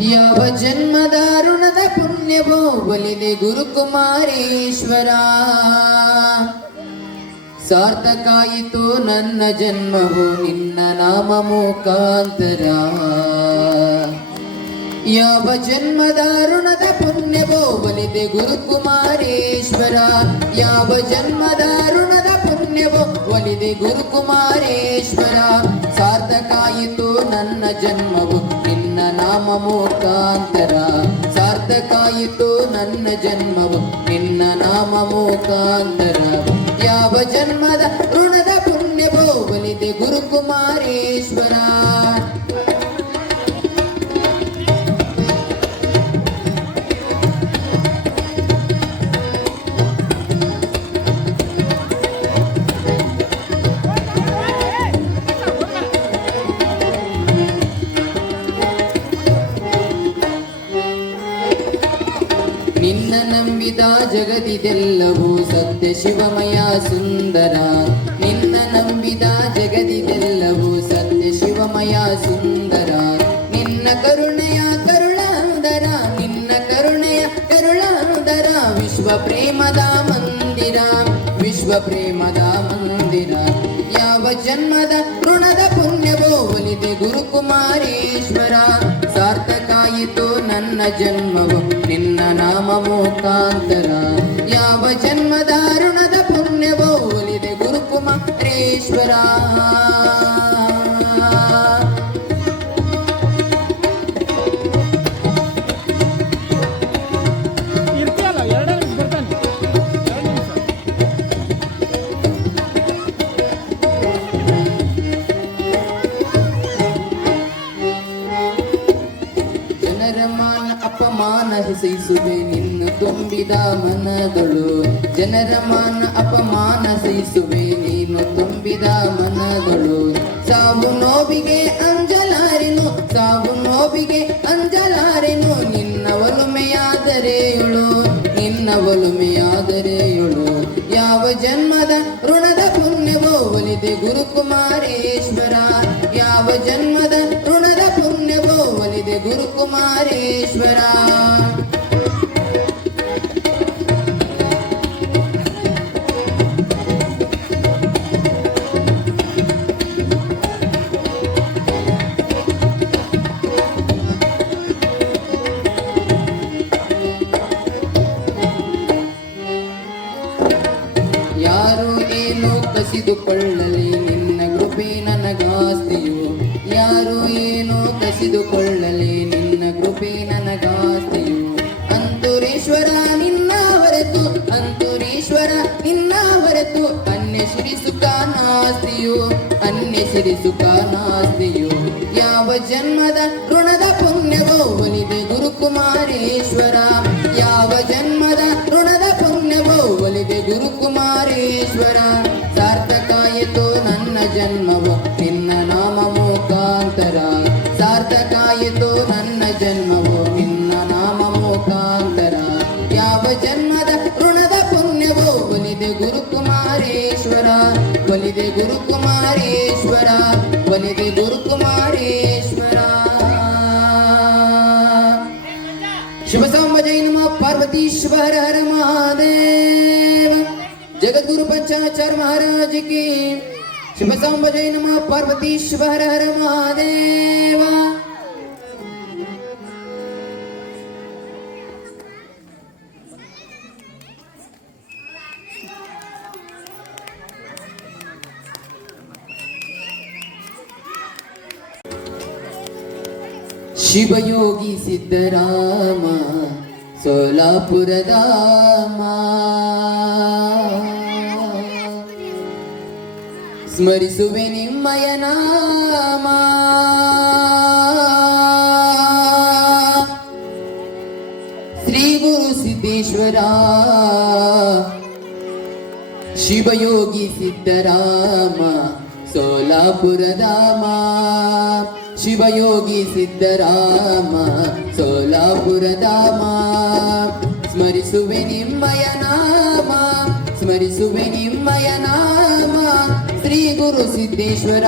ಯಾವ ಜನ್ಮದ ಋಣದ ಪುಣ್ಯವೋ ಒಲಿದೆ ಗುರುಕುಮಾರೇಶ್ವರ. ಸಾರ್ಥಕಾಯಿತು ನನ್ನ ಜನ್ಮವು ನಿನ್ನ ನಾಮ ಮುಖಾಂತರ. ಯಾವ ಜನ್ಮದ ಋಣದ ಪುಣ್ಯವೋ ಒಲಿದೆ ಗುರುಕುಮಾರೇಶ್ವರ. ಯಾವ ಜನ್ಮದ ಋಣದ ಪುಣ್ಯವೋ ಒಲಿದೆ ಗುರುಕುಮಾರೇಶ್ವರ. ಸಾರ್ಥಕಾಯಿತು ನನ್ನ ಜನ್ಮವು ನಿನ್ನ ನಾಮ ಮುಖಾಂತರ. ಸಾರ್ಥಕಾಯಿತು ನನ್ನ ಜನ್ಮವು ನಿನ್ನ ನಾಮ ಮುಖಾಂತರ. ಯಾವ ಜನ್ಮದ ಋಣದ ಪುಣ್ಯವೋ ಒಲಿದೆ ಗುರುಕುಮಾರೇಶ್ವರ. ನಿನ್ನ ನಂಬಿದ ಜಗದಿದೆಲ್ಲವೂ ಸತ್ಯ ಶಿವಮಯ ಸುಂದರ. ನಿನ್ನ ನಂಬಿದ ಜಗದಿದೆಲ್ಲವೂ ಸತ್ಯ ಶಿವಮಯ ಸುಂದರ. ನಿನ್ನ ಕರುಣೆಯ ಕರುಣಾಂದರ. ನಿನ್ನ ಕರುಣೆಯ ಕರುಣಾಂದರ. ವಿಶ್ವ ಪ್ರೇಮದ ಮಂದಿರ. ವಿಶ್ವ ಪ್ರೇಮದ ಮಂದಿರ. ಯಾವ ಜನ್ಮದ ಋಣದ ಪುಣ್ಯವೋ ಒಲಿದೆ ಗುರುಕುಮಾರೇಶ್ವರ. ಸಾರ್ಥಕಾಯಿತು ನನ್ನ ಜನ್ಮವು ನಿನ್ನ ನಾಮ ಮುಖಾಂತರ. ಯಾವ ಜನ್ಮದ ಋಣದ ಪುಣ್ಯವೋ ಒಲಿದೆ ಗುರುಕುಮಾರೇಶ್ವರ. ಜನರ ಮಾನ ಅಪಮಾನ ಸಹಿಸುವೆ ನಿನ್ನ ತುಂಬಿದ ಮನದಳು. ಜನರ ಮಾನ ಅಪಮಾನ ಸಹಿಸುವೆ ನೀನು ತುಂಬಿದ ಮನದಳು. ಸಾವು ನೋವಿಗೆ ಅಂಜಲಾರೆನು. ಸಾವು ನೋವಿಗೆ ಅಂಜಲಾರೆನು. ನಿನ್ನ ಒಲುಮೆಯಾದರೆಯುಳು. ನಿನ್ನ ಒಲುಮೆಯಾದರೆಯುಳು. ಯಾವ ಜನ್ಮದ ಋಣದ ಪುಣ್ಯವೋ ಒಲಿದೆ ಗುರುಕುಮಾರೇಶ್ವರ. ಯಾವ ಜನ್ಮದ ಋಣದ ಪುಣ್ಯವೋ ಒಲಿದೆ ಗುರುಕುಮಾರೇಶ್ವರ. ಯಾರು ಏನೋ ಕಸಿದುಕೊಳ್ಳಲಿ ನಿನ್ನ ಕೃಪೆ ನನಗಾಸ್ತಿಯು. ಯಾರು ಏನೋ ಕಸಿದುಕೊಳ್ಳಲಿ ನಿನ್ನ ಕೃಪೆ ನನಗಾಸ್ತಿಯು. ಅಂತುರೇಶ್ವರ ನಿನ್ನ ಹೊರತು. ಅಂತುರೇಶ್ವರ ನಿನ್ನ ಹೊರತು ಅನ್ಯ ಶ್ರೀ ಸುಖ ನಾಸ್ತಿಯು. ಅನ್ಯ ಶ್ರೀ ಸುಖ ನಾಸ್ತಿಯು. ಯಾವ ಜನ್ಮದ ಋಣದ ಪುಣ್ಯವೋ ಒಲಿದೆ ಗುರುಕುಮಾರೇಶ್ವರ. ಯಾವ ಜನ್ಮದ ಋಣದ ಪುಣ್ಯವೋ ಒಲಿದೆ ಗುರುಕುಮಾರೇಶ್ವರ. ಸಾರ್ಥಕಾಯಿತು ನನ್ನ ಜನ್ಮವು ನಿನ್ನ ನಾಮ ಮುಖಾಂತರ. ಸಾರ್ಥಕಾಯಿತು ನನ್ನ ಜನ್ಮವು ನಿನ್ನ ನಾಮ ಮುಖಾಂತರ. ಯಾವ ಜನ್ಮದ ಋಣದ ಪುಣ್ಯವೋ ಒಲಿದೆ ಗುರುಕುಮಾರೇಶ್ವರ. ಒಲಿದೆ ಗುರುಕುಮಾರೇಶ್ವರ. ಒಲಿದೆ ಗುರುಕುಮಾರೇಶ್ವರ. ಶಿವ ಸಾಂಬ ಜೈ ನಮಃ. ಪಾರ್ವತೀಶ್ವರ ಹರ ಮಹಾದೇವ. जगद्गुरु पंचाचार्य महाराज की. शिव सांब जय नमः. पार्वतीश्वर हर महादेव. ಶಿವಯೋಗಿ ಸಿದ್ದರಾಮ ಸೋಲಾಪುರಧಾಮ. ಸ್ಮರಿಸುವೆ ನಿಮ್ಮಯ ನಾಮ. ಶ್ರೀ ಗುರು ಸಿದ್ದೇಶ್ವರ. ಶಿವಯೋಗಿ ಸಿದ್ದರಾಮ ಸೋಲಾಪುರಧಾಮ. ಶಿವಯೋಗಿ ಸಿದ್ದರಾಮ ಸೋಲಾಪುರಧಾಮ. ಸ್ಮರಿಸುವೆ ನಿಮ್ಮಯ ನಾಮ. ಸ್ಮರಿಸುವೆ ನಿಮ್ಮಯ ನಾಮ. ಶ್ರೀ ಗುರು ಸಿದ್ದೇಶ್ವರ.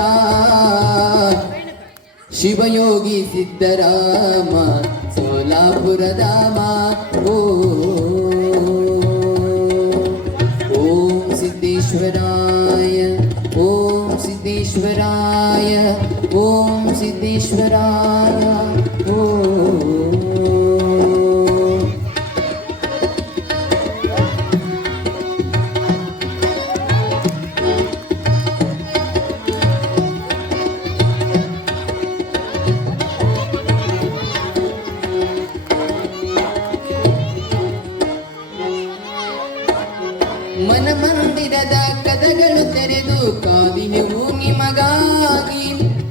ಶಿವಯೋಗಿ ಸಿದ್ದರಾಮ ಸೋಲಾಪುರಧಾಮ. ಓಂ ಸಿದ್ದೇಶ್ವರಾಯ ಓಂ ಸಿದ್ದೇಶ್ವರಾಯ ಓಂ ಸಿದ್ದೇಶ್ವರಾಯ ಓಂ. ಮನಮಂದಿರದ ಕದಗಳು ತೆರೆದು ಕಾದಿನೆವು ನಿಮಗಾಗಿ,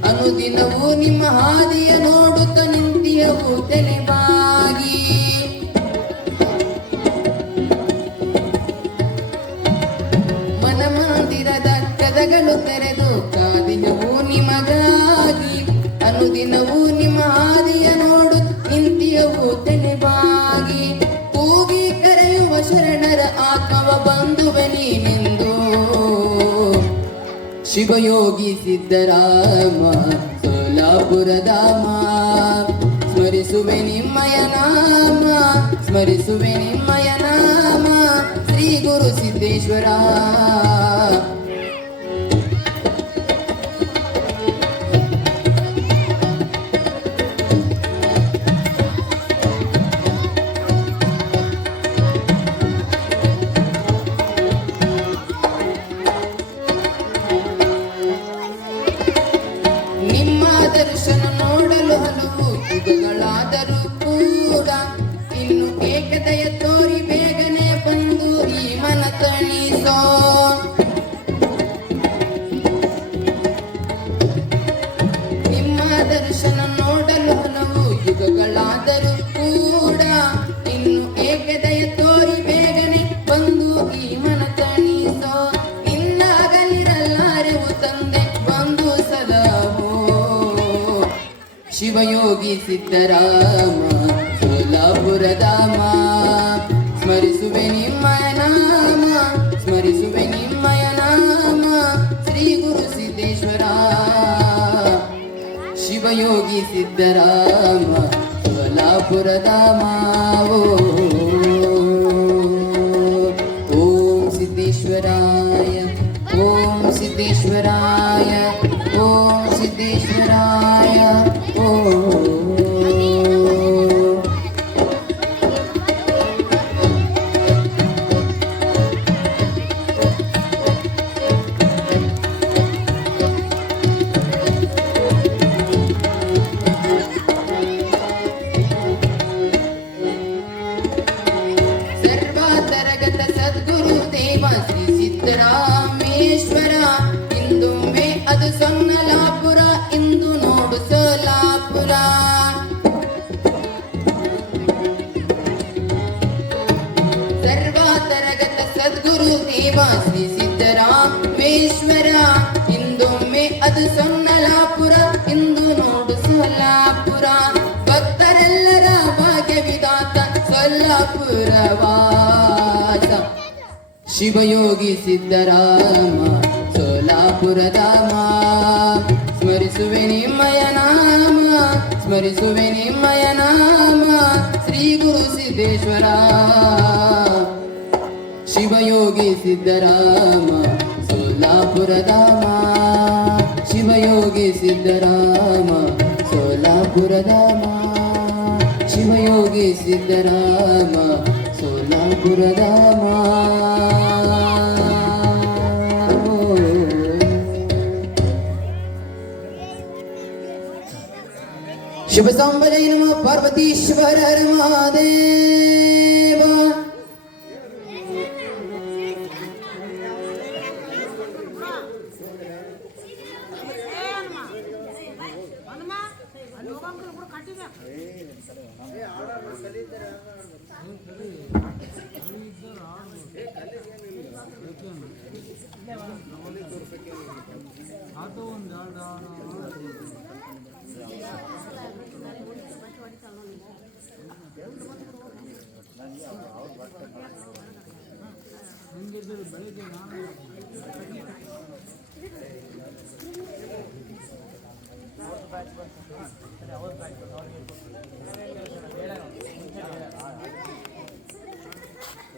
ಅನುದಿನವೂ ನಿಮ್ಮ ಹಾದಿಯ ನೋಡುತ್ತ ನಿಂತಿಯವು ತಲೆಬಾಗಿ. ಮನಮಂದಿರದ ಕದಗಳು ತೆರೆದು ಕಾದಿನೆವು ನಿಮಗಾಗಿ, ಅನುದಿನವೂ ನಿಮ್ಮ ಹಾದಿಯ ನೋಡುತ್ತ ನಿಂತಿಯವು ತಲೆಬಾಗಿ. ಕೂಗಿ ಕರೆಯುವ ಶರಣರ ಆತ್ಮವ ಬಂಧುವೆ ನೀನೆಂದು. ಶಿವಯೋಗಿ ಸಿದ್ದರಾಮ ಸೋಲಾಪುರಧಾಮ, ಸ್ಮರಿಸುವೆ ನಿಮ್ಮಯ ನಾಮ, ಸ್ಮರಿಸುವೆ ನಿಮ್ಮಯ ನಾಮ, ಶ್ರೀ ಗುರು ಸಿದ್ದೇಶ್ವರ. ದರ್ಶನ ನೋಡಲು ಹಲವು ಯುಗಗಳಾದರೂ ಕೂಡ, ಇನ್ನು ಏಕತೆಯ ತೋರಿ ಬೇಗನೆ ಬಂದು ಈ ಮನ ತಣಿಸೋ. ನಿಮ್ಮ ದರ್ಶನ ನೋಡಲು ಹಲವು ಯುಗಗಳಾದರೂ ಕೂಡ, ಇನ್ನು ಏಕತೆಯ ತೋರಿ ಬೇಗನೆ ಬಂದು ಈ ಮನ ತಣಿಸೋ. ನಿನ್ನಾಗಲಿರಲಾರೆವು ತಂದೆ ಬಂದು ಸಲಹೋ. ಶಿವಯೋಗಿ ಸಿದ್ದರಾಮ ಸೋಲಾಪುರಧಾಮ, ಸ್ಮರಿಸುವೆ ನಿಮ್ಮಯ ನಾಮ, ಸ್ಮರಿಸುವೆ ನಿಮ್ಮಯ ನಾಮ, ಶ್ರೀ ಗುರು ಸಿದ್ದೇಶ್ವರ. ಶಿವಯೋಗಿ ಸಿದ್ದರಾಮ ಸೋಲಾಪುರಧಾಮ. ಓಂ ಸಿದ್ದೇಶ್ವರಾಯ ಓಂ ಸಿದ್ದೇಶ್ವರಾಯ ಓಂ ಸಿದ್ದೇಶ್ವರಾಯ ಓಂ. ಸರ್ವತರಗತ ಸದ್ಗುರು ದೇವ ಶ್ರೀ ಸಿದ್ದರಾಮೇಶ್ವರ, ಇಂದೊಮ್ಮೆ ಅದು ಸೊನ್ನಲಾಪುರ, ಇಂದು ನೋಡು ಸೋಲಾಪುರ. ಸರ್ವತರಗತ ಸದ್ಗುರು ದೇವ ಶ್ರೀ ಸಿದ್ದರಾಮೇಶ್ವರ, ಇಂದೊಮ್ಮೆ ಅದು ಸೊನ್ನಲಾಪುರ, ಇಂದು ನೋಡು ಸೋಲಾಪುರ. ಭಕ್ತರೆಲ್ಲರ ಭಾಗ್ಯ ವಿಧಾತ ಸೋಲಾಪುರ ವಾಸ. ಶಿವಯೋಗಿ ಸಿದ್ದರಾಮ ಸೋಲಾಪುರಧಾಮ, ಸ್ಮರಿಸುವೆ ನಿಮ್ಮಯ ನಾಮ, ಸ್ಮರಿಸುವೆ ನಿಮ್ಮಯ ನಾಮ, ಶ್ರೀ ಗುರು ಸಿದ್ದೇಶ್ವರ. ಶಿವಯೋಗಿ ಸಿದ್ದರಾಮ ಸೋಲಾಪುರಧಾಮ, ಶಿವಯೋಗಿ ಸಿದ್ದರಾಮ ಸೋಲಾಪುರಧಾಮ, ಶಿವಯೋಗಿ ಸಿದ್ದರಾಮ ಸೋಲಾಪುರಧಾಮ. ಶಿವ ಸಾಂಬರೇ ನಮಃ ಪಾರ್ವತೀಶ್ವರ ಹರ ಮಹಾದೇವ. ಬೆಳಿಗ್ಗೆ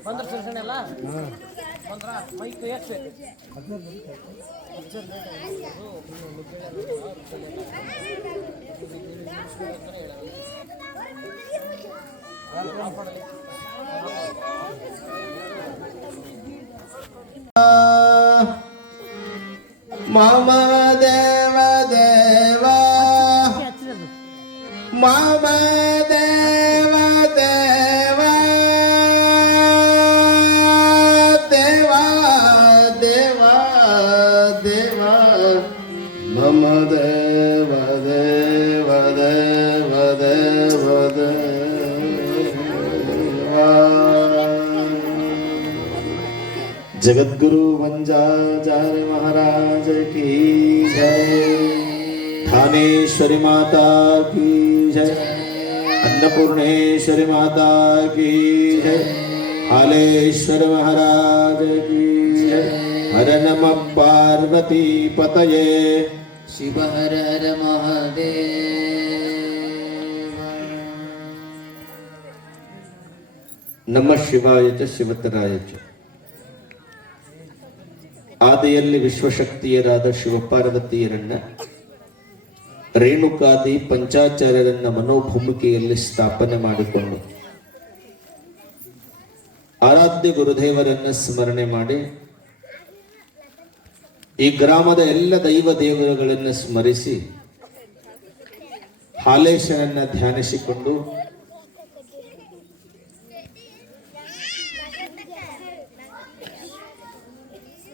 ಬಂದ್ರ ಸೆಷನ್ ಎಲ್ಲ ಬಂದ್ರ ಮೈಕ್ ಎಷ್ಟು ಮಮ ದೇವ ದೇವ ಮಮ ದೇವ ದೇವ ದೇವ ದೇವ ದೇವ ಮಮ ದೇವ ದೇವ ದೇವ ದೇವ ದೇವ जगद्गुरु वंजाचार्य महाराज की जय, थानेश्वरी माता की जय, अन्नपूर्णेश्वरी माता की जय, हालेश्वर महाराज की जय। हर नम पार्वती पतये शिव हर हर महादेव। नमः शिवाय च शिवतराय च। ಆದಿಯಲ್ಲಿ ವಿಶ್ವಶಕ್ತಿಯರಾದ ಶಿವಪಾರ್ವತಿಯರನ್ನ ರೇಣುಕಾದಿ ಪಂಚಾಚಾರ್ಯರನ್ನ ಮನೋಭೂಮಿಕೆಯಲ್ಲಿ ಸ್ಥಾಪನೆ ಮಾಡಿಕೊಂಡು ಆರಾಧ್ಯ ಗುರುದೇವರನ್ನ ಸ್ಮರಣೆ ಮಾಡಿ ಈ ಗ್ರಾಮದ ಎಲ್ಲ ದೈವ ದೇವರುಗಳನ್ನು ಸ್ಮರಿಸಿ ಹಾಲೇಶನನ್ನ ಧ್ಯಾನಿಸಿಕೊಂಡು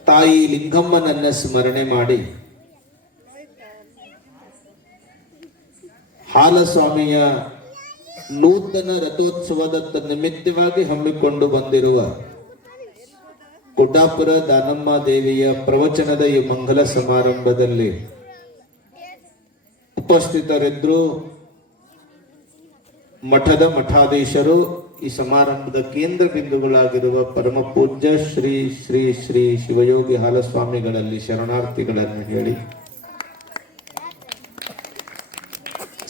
ತಾಯಿ ಲಿಂಗಮ್ಮನನ್ನ ಸ್ಮರಣೆ ಮಾಡಿ ಹಾಲಸ್ವಾಮಿಯ ನೂತನ ರಥೋತ್ಸವದ ನಿಮಿತ್ತವಾಗಿ ಹಮ್ಮಿಕೊಂಡು ಬಂದಿರುವ ಗುಡ್ಡಾಪುರ ದಾನಮ್ಮ ದೇವಿಯ ಪ್ರವಚನದ ಈ ಮಂಗಲ ಸಮಾರಂಭದಲ್ಲಿ ಉಪಸ್ಥಿತರಿದ್ರು ಮಠದ ಮಠಾಧೀಶರು, ಈ ಸಮಾರಂಭದ ಕೇಂದ್ರ ಬಿಂದುಗಳಾಗಿರುವ ಪರಮ ಪೂಜ್ಯ ಶ್ರೀ ಶ್ರೀ ಶ್ರೀ ಶಿವಯೋಗಿ ಹಾಲಸ್ವಾಮಿಗಳಲ್ಲಿ ಶರಣಾರ್ಥಿಗಳನ್ನು ಹೇಳಿ,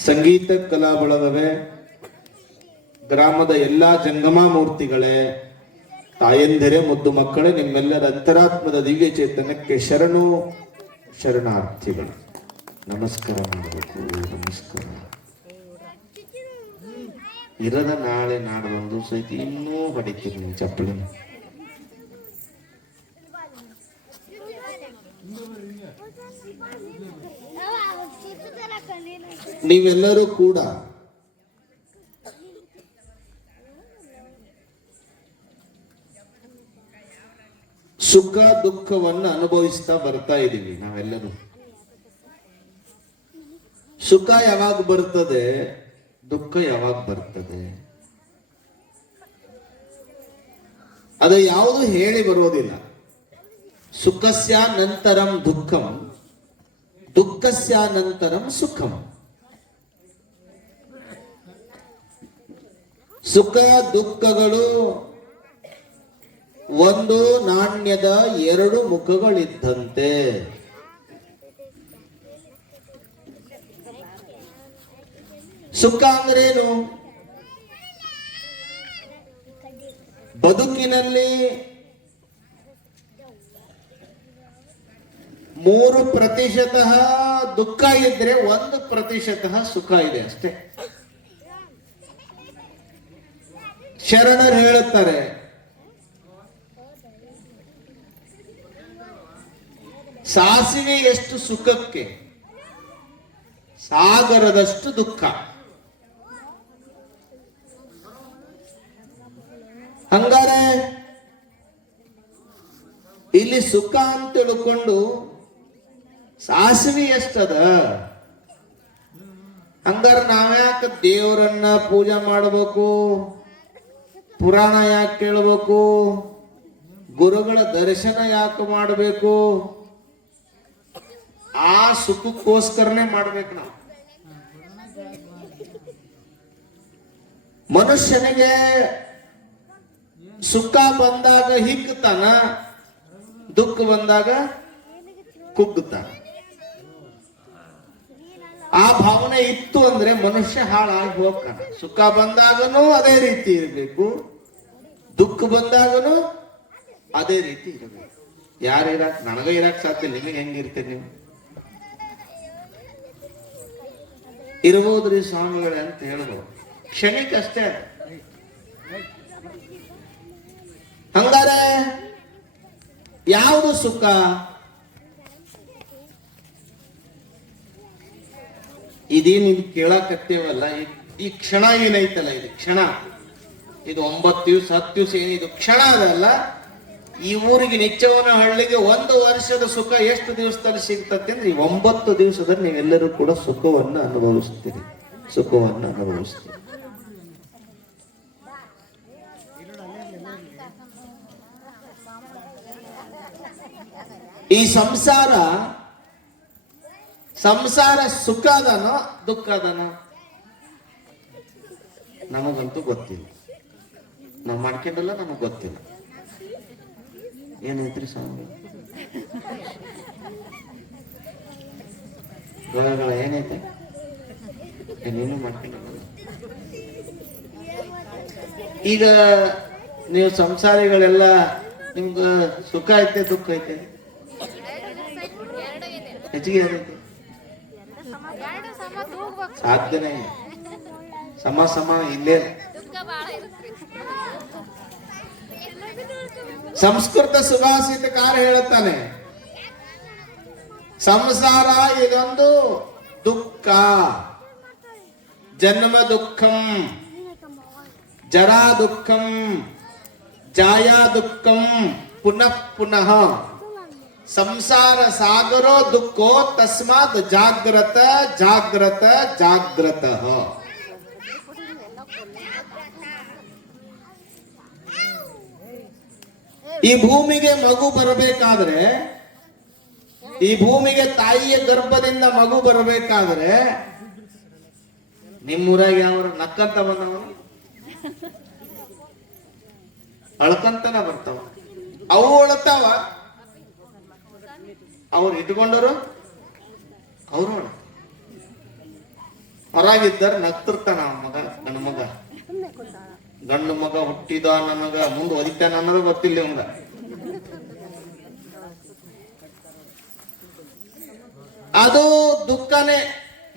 ಸಂಗೀತ ಕಲಾ ಬಳಗವೇ, ಗ್ರಾಮದ ಎಲ್ಲಾ ಜಂಗಮ ಮೂರ್ತಿಗಳೇ, ತಾಯಂದಿರೇ, ಮುದ್ದು ಮಕ್ಕಳೇ, ನಿಮ್ಮೆಲ್ಲರ ಅಂತರಾತ್ಮದ ದಿವ್ಯ ಚೇತನಕ್ಕೆ ಶರಣು ಶರಣಾರ್ಥಿಗಳು. ನಮಸ್ಕಾರ ಮಾಡಬೇಕು. ನಮಸ್ಕಾರ. ಇರದ ನಾಳೆ ನಾಡದೊಂದು ಸಹಿತ ಇನ್ನೂ ಹೊಡಿತೀರಿ ನೀವು ಚಪ್ಪಲಿ. ನೀವೆಲ್ಲರೂ ಕೂಡ ಸುಖ ದುಃಖವನ್ನು ಅನುಭವಿಸ್ತಾ ಬರ್ತಾ ಇದ್ದೀವಿ ನಾವೆಲ್ಲರೂ. ಸುಖ ಯಾವಾಗ ಬರ್ತದೆ, ದುಃಖ ಯಾವಾಗ ಬರ್ತದೆ, ಅದು ಯಾವುದು ಹೇಳಿ ಬರೋದಿಲ್ಲ. ಸುಖಸ್ಯ ನಂತರಂ ದುಃಖಂ, ದುಃಖಸ್ಯ ನಂತರಂ ಸುಖಂ. ಸುಖ ದುಃಖಗಳು ಒಂದು ನಾಣ್ಯದ ಎರಡು ಮುಖಗಳಿದ್ದಂತೆ. ಸುಖ ಅಂದ್ರೇನು? ಬದುಕಿನಲ್ಲಿ 3% ದುಃಖ ಇದ್ರೆ 1% ಸುಖ ಇದೆ ಅಷ್ಟೇ. ಶರಣರು ಹೇಳುತ್ತಾರೆ, ಸಾಸಿವೆ ಎಷ್ಟು ಸುಖಕ್ಕೆ ಸಾಗರದಷ್ಟು ದುಃಖ. ಹಂಗಾರೆ ಇಲ್ಲಿ ಸುಖ ಅಂತ ತಿಳ್ಕೊಂಡು ಸಾಸಿವೆ ಎಷ್ಟದ? ಹಂಗಾರೆ ನಾವ್ಯಾಕ ದೇವರನ್ನ ಪೂಜೆ ಮಾಡಬೇಕು, ಪುರಾಣ ಯಾಕೆ ಕೇಳಬೇಕು, ಗುರುಗಳ ದರ್ಶನ ಯಾಕೆ ಮಾಡಬೇಕು? ಆ ಸುಖಕ್ಕೋಸ್ಕರನೇ ಮಾಡ್ಬೇಕು ನಾವು. ಮನುಷ್ಯನಿಗೆ ಸುಖ ಬಂದಾಗ ಹಿಗ್ತಾನ, ದುಃಖ ಬಂದಾಗ ಕುಗ್ಗುತ್ತಾನ. ಆ ಭಾವನೆ ಇತ್ತು ಅಂದ್ರೆ ಮನುಷ್ಯ ಹಾಳಾಗಿ ಹೋಗ್ತಾನೆ. ಸುಖ ಬಂದಾಗನೂ ಅದೇ ರೀತಿ ಇರಬೇಕು, ದುಃಖ ಬಂದಾಗನೂ ಅದೇ ರೀತಿ ಇರಬೇಕು. ಯಾರು ಇರಾಕ್, ನನಗ ಇರಾಕ್ ಸಾಧ್ಯ, ನಿಮಗೆ ಹೆಂಗಿರ್ತೀರಿ ನೀವು? ಇರಬಹುದ್ರಿ ಸ್ವಾಮಿಗಳೇ ಅಂತ ಹೇಳಿದ್ರು, ಕ್ಷಣಿಕಷ್ಟೇ. ಹಂಗಾರೆ ಯಾವುದು ಸುಖ? ಇದೇನು ಇದು ಕೇಳಾಕತ್ತೇವಲ್ಲ, ಈ ಕ್ಷಣ ಏನೈತಲ್ಲ, ಇದು ಕ್ಷಣ, ಇದು 9 ದಿವಸ 10 ದಿವಸ ಏನಿದು ಕ್ಷಣ ಅದಲ್ಲ. ಈ ಊರಿಗೆ ನಿಚ್ಚವನ ಹಳ್ಳಿಗೆ 1 ವರ್ಷದ ಸುಖ ಎಷ್ಟು ದಿವಸದಲ್ಲಿ ಸಿಗ್ತದೆ ಅಂದ್ರೆ, ಈ 9 ದಿವಸದಲ್ಲಿ ನೀವೆಲ್ಲರೂ ಕೂಡ ಸುಖವನ್ನು ಅನುಭವಿಸ್ತೀರಿ, ಸುಖವನ್ನು ಅನುಭವಿಸ್ತೀರಿ. ಈ ಸಂಸಾರ ಸುಖ ಅದನೋ ದುಃಖ ಅದನೋ ನಮಗಂತೂ ಗೊತ್ತಿಲ್ಲ. ನಾವು ಮಾಡ್ಕೊಂಡಿಲ್ಲ, ನಮಗ್ ಗೊತ್ತಿಲ್ಲ. ಏನೈತ್ರಿ ಸ್ವಾಮಿ ಗೋಳಗಳ ಏನೈತೆ? ನೀನು ಮಾಡ್ಕೊಂಡಿಲ್ಲ. ಈಗ ನೀವು ಸಂಸಾರಿಗಳೆಲ್ಲ ನಿಮ್ಗ ಸುಖ ಐತೆ ದುಃಖ ಐತೆ? ಹೆಚ್ಚಿಗೆ ಏನೈತೆ? ಸಾಧ್ಯನೇ ಇಲ್ಲ. ಸಮ ಇಲ್ಲೇ. ಸಂಸ್ಕೃತ ಸುಭಾಷಿತಕಾರ ಹೇಳುತ್ತಾನೆ, ಸಂಸಾರ ಇದೊಂದು ದುಃಖ, ಜನ್ಮ ದುಃಖಂ, ಜರಾ ದುಃಖಂ, ಜಾಯಾ ದುಃಖಂ, ಪುನಃ ಪುನಃ ಸಂಸಾರ ಸಾಗರೋ ದುಃಖೋ ತಸ್ಮಾತ್ ಜಾಗ್ರತ ಜಾಗ್ರತ ಜಾಗ್ರತ. ಈ ಭೂಮಿಗೆ ಮಗು ಬರಬೇಕಾದ್ರೆ, ಈ ಭೂಮಿಗೆ ತಾಯಿಯ ಗರ್ಭದಿಂದ ಮಗು ಬರಬೇಕಾದ್ರೆ, ನಿಮ್ಮೂರಾಗ ಯಾವ ನಕ್ಕಂತ ಬಂದವ, ಅಳ್ಕಂತನ ಬರ್ತಾವ. ಅವು ಅಳತಾವ, ಅವ್ರು ಇಟ್ಕೊಂಡರು ಅವರು ಹೊರಗಿದ್ದಾರೆ, ನಗ್ತಿರ್ತಾನ ಮಗ, ಗಂಡು ಮಗ ಹುಟ್ಟಿದ ನನಗ ಮುಂದೆ ಒದಿತಾನ ಅನ್ನೋದು ಗೊತ್ತಿಲ್ಲ ಇವಂಗ. ಅದು ದುಃಖನೇ,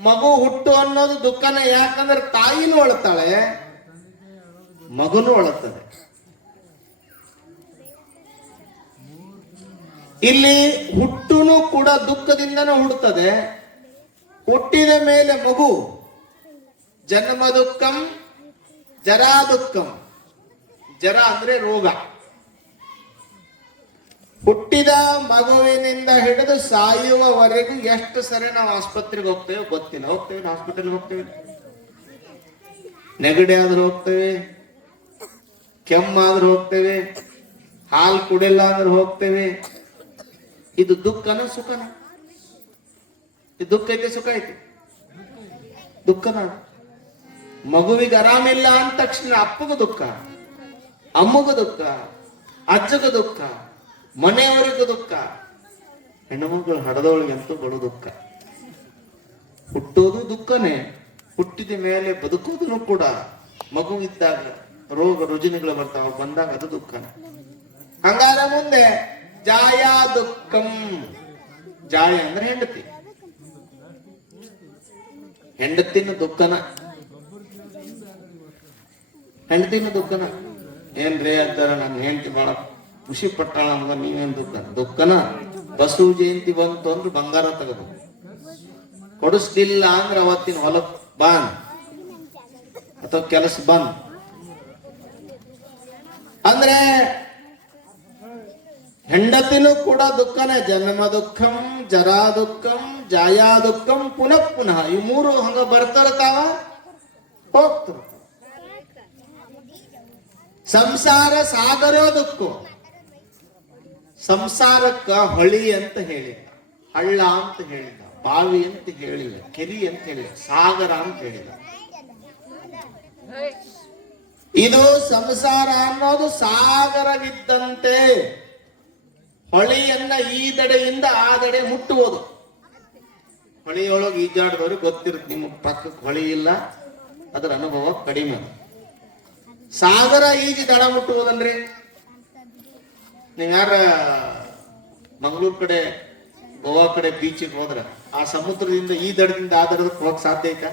ಮಗು ಹುಟ್ಟು ಅನ್ನೋದು ದುಃಖನೇ. ಯಾಕಂದ್ರೆ ತಾಯಿನೂ ಅಳ್ತಾಳೆ, ಮಗುನೂ ಅಳುತ್ತದೆ. ಇಲ್ಲಿ ಹುಟ್ಟುನು ಕೂಡ ದುಃಖದಿಂದನೂ ಹುಟ್ಟುತ್ತದೆ. ಹುಟ್ಟಿದ ಮೇಲೆ ಮಗು ಜನ್ಮ ದುಃಖಂ, ಜರಾ ದುಃಖಂ. ಜರ ಅಂದ್ರೆ ರೋಗ. ಹುಟ್ಟಿದ ಮಗುವಿನಿಂದ ಹಿಡಿದು ಸಾಯುವವರೆಗೂ ಎಷ್ಟು ಸರಿ ನಾವು ಆಸ್ಪತ್ರೆಗೆ ಹೋಗ್ತೇವೆ ಗೊತ್ತಿಲ್ಲ. ಹೋಗ್ತೇವೆ, ಹಾಸ್ಪಿಟಲ್ಗೆ ಹೋಗ್ತೇವೆ, ನೆಗಡಿ ಆದ್ರೂ ಹೋಗ್ತೇವೆ, ಕೆಮ್ಮಾದ್ರೂ ಹೋಗ್ತೇವೆ, ಹಾಲು ಕುಡಿಲ್ಲ ಅಂದ್ರೆ ಹೋಗ್ತೇವೆ. ಇದು ದುಃಖನ ಸುಖನ? ಇದು ದುಃಖ ಐತೆ ಸುಖ ಐತೆ? ದುಃಖನ. ಮಗುವಿಗೆ ಆರಾಮಿಲ್ಲ ಅಂದ ತಕ್ಷಣ ಅಪ್ಪಗೂ ದುಃಖ, ಅಮ್ಮಗೂ ದುಃಖ, ಅಜ್ಜಗೂ ದುಃಖ, ಮನೆಯವರಿಗೂ ದುಃಖ. ಹೆಣ್ಣುಮಕ್ಕಳು ಹಡದವಳಿಗಂತೂ ಬಡು ದುಃಖ. ಹುಟ್ಟೋದು ದುಃಖನೇ, ಹುಟ್ಟಿದ ಮೇಲೆ ಬದುಕೋದನ್ನು ಕೂಡ. ಮಗು ಇದ್ದಾಗ ರೋಗ ರುಜಿನಗಳು ಬರ್ತಾವ, ಬಂದಾಗ ಅದು ದುಃಖನೇ. ಹಂಗಾರ ಮುಂದೆ ಜಾಯಾ ದುಃಖಂ. ಜಾಯ ಅಂದ್ರೆ ಹೆಂಡತಿ, ಹೆಂಡತಿನ ದುಃಖನ, ಹೆಂಡತಿನ ದುಃಖನ. ಏನ್ರೇ ಅಂತಾರ, ನನ್ನ ಹೆಂಡತಿ ಬಹಳ ಖುಷಿ ಪಟ್ಟಾಳ ನಮ್ಗ, ನೀವೇನ್ ದುಃಖನ? ಬಸವ ಜಯಂತಿ ಬಂತು ಅಂದ್ರೆ ಬಂಗಾರ ತಗದು ಕೊಡಿಸ್ಲಿಲ್ಲ ಅಂದ್ರೆ ಅವತ್ತಿನ ಹೊಲಕ್ ಬಂದ್ ಅಥವಾ ಕೆಲಸ ಬಂದ್. ಅಂದ್ರೆ ಹೆಂಡತಿನೂ ಕೂಡ ದುಃಖನೇ. ಜನ್ಮ ದುಃಖಂ, ಜರಾ ದುಃಖಂ, ಜಾಯಾ ದುಃಖಂ, ಪುನಃ ಪುನಃ. ಈ ಮೂರು ಹಂಗ ಬರ್ತಾರತಾವ ಹೋಗ್ತಾರ. ಸಂಸಾರ ಸಾಗರೋ ದುಃಖ. ಸಂಸಾರಕ್ಕ ಹೊಳಿ ಅಂತ ಹೇಳಿಲ್ಲ, ಹಳ್ಳ ಅಂತ ಹೇಳಿಲ್ಲ, ಬಾವಿ ಅಂತ ಹೇಳಿಲ್ಲ, ಕೆರಿ ಅಂತ ಹೇಳಿಲ್ಲ, ಸಾಗರ ಅಂತ ಹೇಳಿಲ್ಲ. ಇದು ಸಂಸಾರ ಅನ್ನೋದು ಸಾಗರವಿದ್ದಂತೆ. ಹೊಳೆಯನ್ನ ಈ ದಡೆಯಿಂದ ಆ ದಡೆ ಮುಟ್ಟುವುದು. ಹೊಳೆಯೊಳಗೆ ಈಜಾಡಿದವ್ರಿಗೆ ಗೊತ್ತಿರುತ್ತೆ, ನಿಮ್ಮ ಪಕ್ಕಕ್ಕೆ ಹೊಳಿ ಇಲ್ಲ, ಅದರ ಅನುಭವ ಕಡಿಮೆ. ಸಾಗರ ಈಜಿ ದಡ ಮುಟ್ಟುವುದನ್ರಿ. ನೀವ್ ಯಾರ ಮಂಗಳೂರು ಕಡೆ ಗೋವಾ ಕಡೆ ಬೀಚಿಗೆ ಹೋದ್ರ ಆ ಸಮುದ್ರದಿಂದ ಈ ದಡದಿಂದ ಆ ದಡದಕ್ಕೆ ಹೋಗಕ್ ಸಾಧ್ಯ ಐತಾ?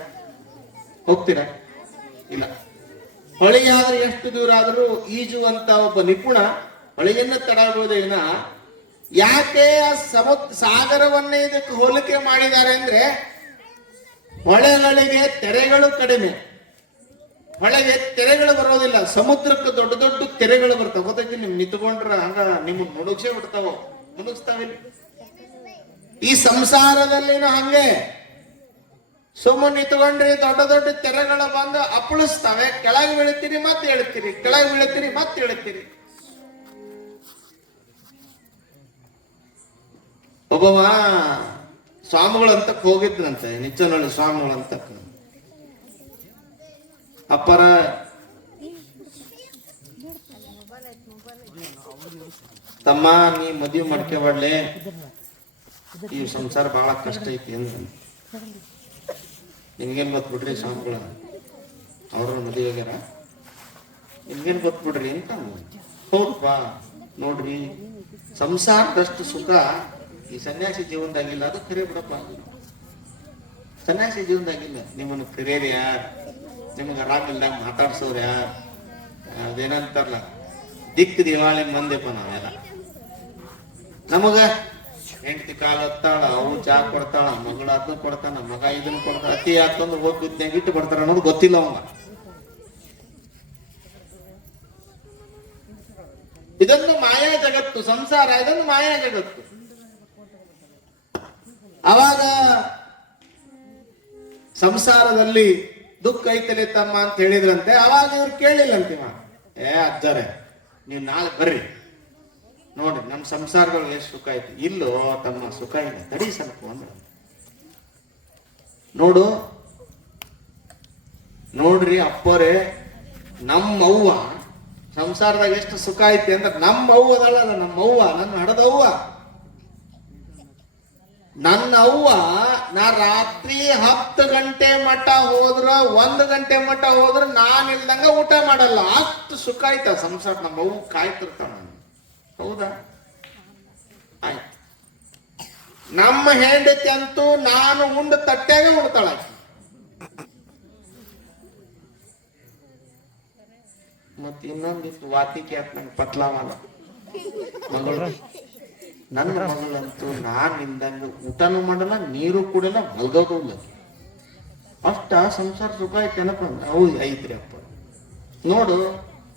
ಹೋಗ್ತೀರಾ? ಇಲ್ಲ. ಹೊಳೆಯಾದ್ರೆ ಎಷ್ಟು ದೂರ ಆದ್ರೂ ಈಜುವಂತ ಒಬ್ಬ ನಿಪುಣ ಹೊಳೆಯನ್ನ ತಡಾಗುವುದೇನ. ಯಾಕೆ ಆ ಸಾಗರವನ್ನೇ ಇದಕ್ಕೆ ಹೋಲಿಕೆ ಮಾಡಿದ್ದಾರೆ ಅಂದ್ರೆ, ಹೊಳೆಗಳಿಗೆ ತೆರೆಗಳು ಕಡಿಮೆ, ಹೊಳೆಗೆ ತೆರೆಗಳು ಬರೋದಿಲ್ಲ. ಸಮುದ್ರಕ್ಕೆ ದೊಡ್ಡ ದೊಡ್ಡ ತೆರೆಗಳು ಬರ್ತಾವ. ಗೊತ್ತೈತಿ? ನಿಮ್ ನಿಂತ್ಕೊಂಡ್ರ ಹಂಗ ನಿಮ್ ನುಣುಗ್ಸೇ ಬಿಡ್ತಾವ, ನುಣುಗ್ಸ್ತಾವಿಲ್ಲ. ಈ ಸಂಸಾರದಲ್ಲಿನೂ ಹಂಗೆ ಸುಮ್ಮನೆ ನಿಂತ್ಕೊಂಡ್ರಿ ದೊಡ್ಡ ದೊಡ್ಡ ತೆರೆಗಳು ಬಂದು ಅಪ್ಪಳಿಸ್ತವೆ. ಕೆಳಗೆ ಬೀಳ್ತೀರಿ ಮತ್ತೆ ಹೇಳ್ತೀರಿ, ಕೆಳಗೆ ಬೀಳ್ತೀರಿ ಮತ್ತೆ ಹೇಳ್ತೀರಿ. ಒಬ್ಬವ ಸ್ವಾಮಿಗಳಂತಕ್ ಹೋಗಿದ್ರಂತೆ, ನಿಚ್ಚನಹಳ್ಳಿ ಸ್ವಾಮಿಗಳಂತಕ್. ಅಪ್ಪರ ತಮ್ಮ ನೀ ಮದುವೆ ಮಾಡ್ಕೋಬಾಡ್ಲೆ, ಈ ಸಂಸಾರ ಬಹಳ ಕಷ್ಟ ಐತಿ ಅಂದ. ನಿಮ್ಗೇನ್ ಗೊತ್ಬಿಡ್ರಿ ಸ್ವಾಮಿಗಳ, ಅವ್ರ ಮದುವೆ ಆಗ್ಯಾರ, ನಿಮ್ಗೇನ್ ಗೊತ್ಬಿಡ್ರಿ ಅಂತ. ಹೌದಪ್ಪಾ, ನೋಡ್ರಿ ಸಂಸಾರದಷ್ಟು ಸುಖ ಈ ಸನ್ಯಾಸಿ ಜೀವನದಾಗಿಲ್ಲ. ಅದು ಖರೆ ಬಿಡಪ್ಪ, ಸನ್ಯಾಸಿ ಜೀವನದಾಗಿಲ್ಲ. ನಿಮ್ಮನ್ನು ಕರಿಯರ್ ಯಾರ್, ನಿಮಗೆ ಆರಾಮಿಲ್ದಾಗ ಮಾತಾಡ್ಸೋರ್ ಯಾರ್, ಅದೇನಂತಾರಲ್ಲ ದಿಕ್ ದಿವಾಳಿ ಮಂದಿಪ್ಪ ನಾವೆಲ್ಲ. ನಮಗ ಹೆಂಡತಿ ಕಾಲ ಹತ್ತಾಳ, ಅವು ಚಾ ಕೊಡ್ತಾಳ, ಮಗಳ ಅದನ್ನ ಕೊಡ್ತಾನ, ಮಗ ಇದನ್ನ ಕೊಡ್ತಾಳ, ಅತಿ ಹಾಕೊಂಡ್ ಹೋಗ್ಬಿದ್ನಾಗ ಇಟ್ಟು ಕೊಡ್ತಾರ ಅನ್ನೋದು ಗೊತ್ತಿಲ್ಲ ಅವಂಗ. ಇದೊಂದು ಮಾಯಾ ಜಗತ್ತು, ಸಂಸಾರ ಇದೊಂದು ಮಾಯಾ ಜಗತ್ತು. ಅವಾಗ ಸಂಸಾರದಲ್ಲಿ ದುಃಖ ಐತಲೆ ತಮ್ಮ ಅಂತ ಹೇಳಿದ್ರಂತೆ. ಅವಾಗ ಇವ್ರು ಕೇಳಿಲ್ಲಂತಿವ, ಅಜ್ಜಾರೆ ನೀವು ನಾಳೆ ಬರ್ರಿ ನೋಡ್ರಿ ನಮ್ ಸಂಸಾರಗಳು ಎಷ್ಟು ಸುಖ ಐತಿ. ಇಲ್ಲೋ ತಮ್ಮ ಸುಖ ಇಲ್ಲ, ತಡಿ ಸ್ವಲ್ಪ ಅಂದ್ರ. ನೋಡ್ರಿ ಅಪ್ಪರೇ, ನಮ್ಮವ್ವ ಸಂಸಾರದಾಗ ಎಷ್ಟು ಸುಖ ಐತಿ ಅಂದ್ರೆ, ನಮ್ಮ ಅವ್ವ ಅದಲ್ಲ, ನಮ್ಮವ್ವ ನನ್ನ ಹಡದವ್ವ, ನನ್ನ ಅವ್ವ ನಾ ರಾತ್ರಿ 10 ಗಂಟೆ ಮಟ್ಟ ಹೋದ್ರ 1 ಗಂಟೆ ಮಟ್ಟ ಹೋದ್ರ ನಾನ್ ಇಲ್ದಂಗ ಊಟ ಮಾಡಲ್ಲ. ಅಷ್ಟು ಸುಖ ಆಯ್ತ ಸಂಸಾರ. ನಮ್ಮ ಅವ್ವ ಕಾಯ್ತಿರ್ತಾಳ. ಹೌದಾ? ಆಯ್ತು. ನಮ್ಮ ಹೆಂಡತಿ ಅಂತೂ ನಾನು ಉಂಡ ತಟ್ಟ್ಯಾಗ ಉಣ್ತಾಳ. ಮತ್ ಇನ್ನೊಂದಿತ್ತು ವಾತಿಕೆ ಆತ್ ನಂಗೆ ಪತ್ಲಾವಲ್ಲ. ಮಗಳು, ನನ್ನ ಮಗಳಂತೂ ನಾನ್ ನಿಂದಂಗ ಊಟನೂ ಮಾಡಲ್ಲ, ನೀರು ಕುಡಿಯಲ್ಲ, ಮಲ್ಗೋದು ಇಲ್ಲ. ಅಷ್ಟ ಸಂಸಾರ ಸುಖ ಐತೆನಪ್ಪ. ಹೌದು ಐತ್ರಿ ಅಪ್ಪ. ನೋಡು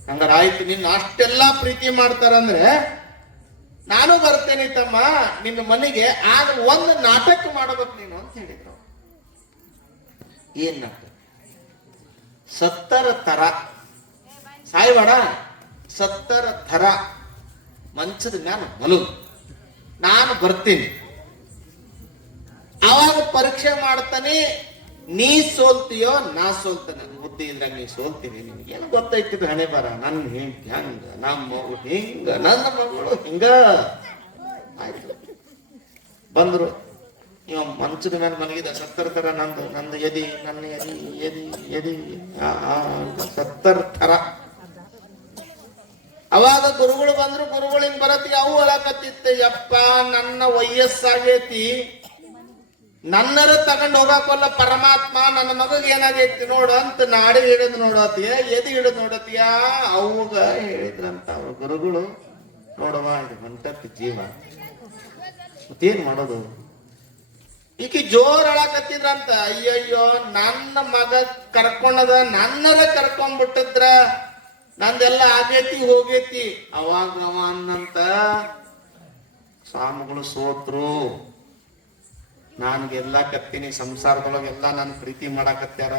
ಹಂಗಾರ ಆಯ್ತು, ನಿನ್ನ ಅಷ್ಟೆಲ್ಲಾ ಪ್ರೀತಿ ಮಾಡ್ತಾರಂದ್ರೆ ನಾನು ಬರ್ತೇನೆ ತಮ್ಮ ನಿನ್ನ ಮನೆಗೆ. ಆಗ ಒಂದು ನಾಟಕ ಮಾಡಬೇಕು ನೀನು ಅಂತ ಹೇಳಿದ್ರು. ಏನ್ ನಾಟಕ? 70 ತರ ಸಾಯ್ಬೇಡ, 70 ತರ ಮಂಚದ ಮ್ಯಾಲ ಮಲಗು, ನಾನು ಬರ್ತೀನಿ. ಅವಾಗ ಪರೀಕ್ಷೆ ಮಾಡ್ತಾನೆ, ನೀ ಸೋಲ್ತೀಯೋ ನಾ ಸೋಲ್ತಾನೆ. ಬುದ್ಧಿ ಇದ್ರಾಗ ನೀ ಸೋಲ್ತೀನಿ, ನಿನ್ಗೇನು ಗೊತ್ತೈತಿದ್ ಹಣೆ ಬರ. ನನ್ನ ಹೆಂಡತಿ ಹಂಗ, ನಮ್ಮ ಮಗಳು ಹಿಂಗ, ನನ್ನ ಮಗಳು ಹಿಂಗ. ಆಯ್ತು, ಬಂದ್ರು. ಇವ ಮಂಚದ ಮೇಲೆ ಮಲಗಿದ 70 ತರ ನಂದು ಎದಿ, ನನ್ನ ಎದಿ ಎದಿ ಎದಿ 70 ತರ. ಅವಾಗ ಗುರುಗಳು ಬಂದ್ರು. ಗುರುಗಳು ಹಿಂಗ್ ಬರತ್ತಿ ಅವು ಹೊಳಕತ್ತಿತ್ತೆ, ಯಪ್ಪ ನನ್ನ ವಯಸ್ಸಾಗೈತಿ, ನನ್ನರ ತಗೊಂಡ್ ಹೋಗಾಕಲ್ಲ ಪರಮಾತ್ಮ, ನನ್ನ ಮಗಗ್ ಏನಾಗೈತಿ ನೋಡು ಅಂತ ನಾಡಿ ಹಿಡಿದು ನೋಡತಿಯ, ಎದಿ ಹಿಡಿದು ನೋಡತಿಯ. ಅವಾಗ ಹೇಳಿದ್ರಂತ ಅವ್ರ ಗುರುಗಳು, ನೋಡವ ಇದು ಹೊಂಟತ್ ಜೀವ, ಮತ್ತೇನ್ ಮಾಡೋದು? ಈಕಿ ಜೋರ್ ಅಳಕತ್ತಿದ್ರಂತ. ಅಯ್ಯಯ್ಯೋ ನನ್ನ ಮಗ ಕರ್ಕೊಂಡದ, ನನ್ನರ ಕರ್ಕೊಂಡ್ಬಿಟ್ಟಿದ್ರ ನಂದೆಲ್ಲ ಆಗೈತಿ ಹೋಗೈತಿ. ಅವಾಗ ಅವ ಅನ್ನಂತ, ಸ್ವಾಮಿಗಳು ಸೋತ್ರು, ನಾನು ಗೆಲ್ಲಾಕತ್ತೀನಿ, ಸಂಸಾರದೊಳಗೆಲ್ಲ ನಾನು ಪ್ರೀತಿ ಮಾಡಾಕತ್ಯಾರ.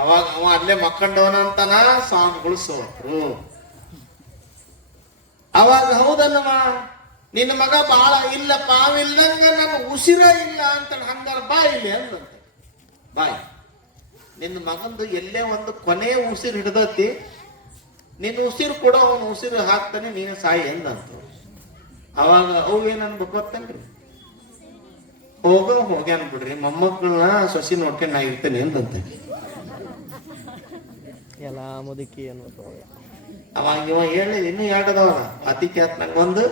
ಅವಾಗ ಅವ ಅಲ್ಲೇ ಮಕ್ಕಂಡವನಂತನ, ಸ್ವಾಮಿಗಳು ಸೋತ್ರು. ಅವಾಗ ಹೌದಲ್ಲವ, ನಿನ್ನ ಮಗ ಬಾಳ ಇಲ್ಲಪ್ಪ, ಅವಿಲ್ಲಂಗ ನನ್ನ ಉಸಿರ ಇಲ್ಲ ಅಂತ. ಹಂಗಾರ ಬಾ ಇಲ್ಲಿ ಅಂದಂತ. ಬಾಯ್, ನಿನ್ನ ಮಗಂದು ಎಲ್ಲೇ ಒಂದು ಕೊನೆಯ ಉಸಿರು ಹಿಡ್ದತಿ, ನಿನ್ನ ಉಸಿರು ಕೊಡೋ, ಅವನು ಉಸಿರು ಹಾಕ್ತಾನೆ, ನೀನು ಸಾಯಿ ಎಂದಂತ. ಅವಾಗ ಅವು ಏನ್ ಅನ್ಬೇಕು ಗೊತ್ತನ್ರಿ? ಹೋಗ್ಯಾನ ಬಿಡ್ರಿ, ಮೊಮ್ಮಕ್ಕಳನ್ನ ಸೊಸಿ ನೋಡ್ಕೊಂಡು ನಾ ಇರ್ತೇನೆ ಅಂತಂತೆ. ಎಲ್ಲ ಮುದುಕಿ ಅನ್ನೋದು ಅವಾಗ ಇವ ಹೇಳಿ ಇನ್ನೂ ಎರಡದವನ ಅತಿಕೆ ಆತ್ ನಂಗೊಂದು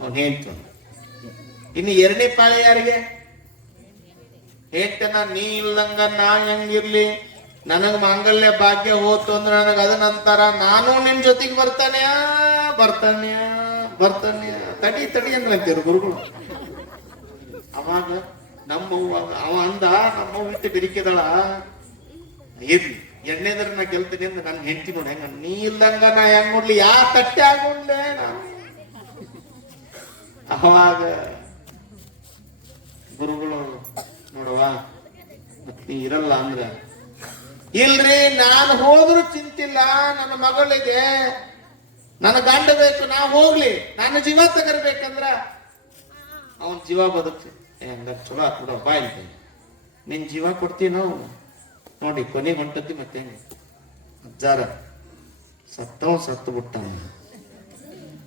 ಅವ್ನು ಹೇಳ್ತು. ಇನ್ನು ಎರಡನೇ ಪಾಳೆ ಯಾರಿಗೆ ಹೇಳ್ತೇನ, ನೀ ಇಲ್ದಂಗ ನಾ ಹೆಂಗಿರ್ಲಿ, ನನಗ್ ಮಾಂಗಲ್ಯ ಭಾಗ್ಯ ಹೋತು ಅಂದ್ರೆ ನನಗ ಅದ ನಂತರ ನಾನು ನಿನ್ ಜೊತೆಗೆ ಬರ್ತಾನೆ ತಡಿ ಅಂದ್ರಂತೀರು ಗುರುಗಳು. ಅವಾಗ ಅವ ಅಂದ ನಮ್ಮವ್ವ ಇಟ್ಟು ಬೆರಿಕೆದಳ, ಇರ್ಲಿ ಎಣ್ಣೆದ್ರ ನಾ ಗೆಲ್ತೀನಿ ಅಂದ ನನ್ ಹೆಂಡತಿ ನೋಡಿ ಹೆಂಗ, ನೀ ಇಲ್ದಂಗ ನಾ ಹೆಂಗ್ ನೋಡ್ಲಿ, ಯಾ ತಟ್ಟೆ ಆಗೊಂಡೆ ನಾನು. ಅವಾಗ ಗುರುಗಳು ನೋಡವ ಮತ್ ನೀ ಇರಲ್ಲ ಅಂದ್ರ, ಇಲ್ರಿ ನಾನು ಹೋದ್ರು ಚಿಂತಿಲ್ಲ, ನನ್ನ ಮಗಳಿಗೆ ನನ್ನ ಗಂಡ ಬೇಕು, ನಾ ಹೋಗ್ಲಿ, ನನ್ನ ಜೀವ ತಗರ್ಬೇಕಂದ್ರ ಅವನ್ ಜೀವ ಬದುಕ್ತಿ ಹಂಗ ಚಲೋ ಹಾಕ್ಬಿಡ ಬಾ ಅಂತ ನಿನ್ ಜೀವ ಕೊಡ್ತೀವಿ ನಾವು. ನೋಡಿ ಕೊನೆಗೆ ಹೊಂಟದ್ದಿ ಮತ್ತೆ ಹೆಂಗ ಅಜ್ಜಾರ ಸತ್ತು ಬಿಟ್ಟ,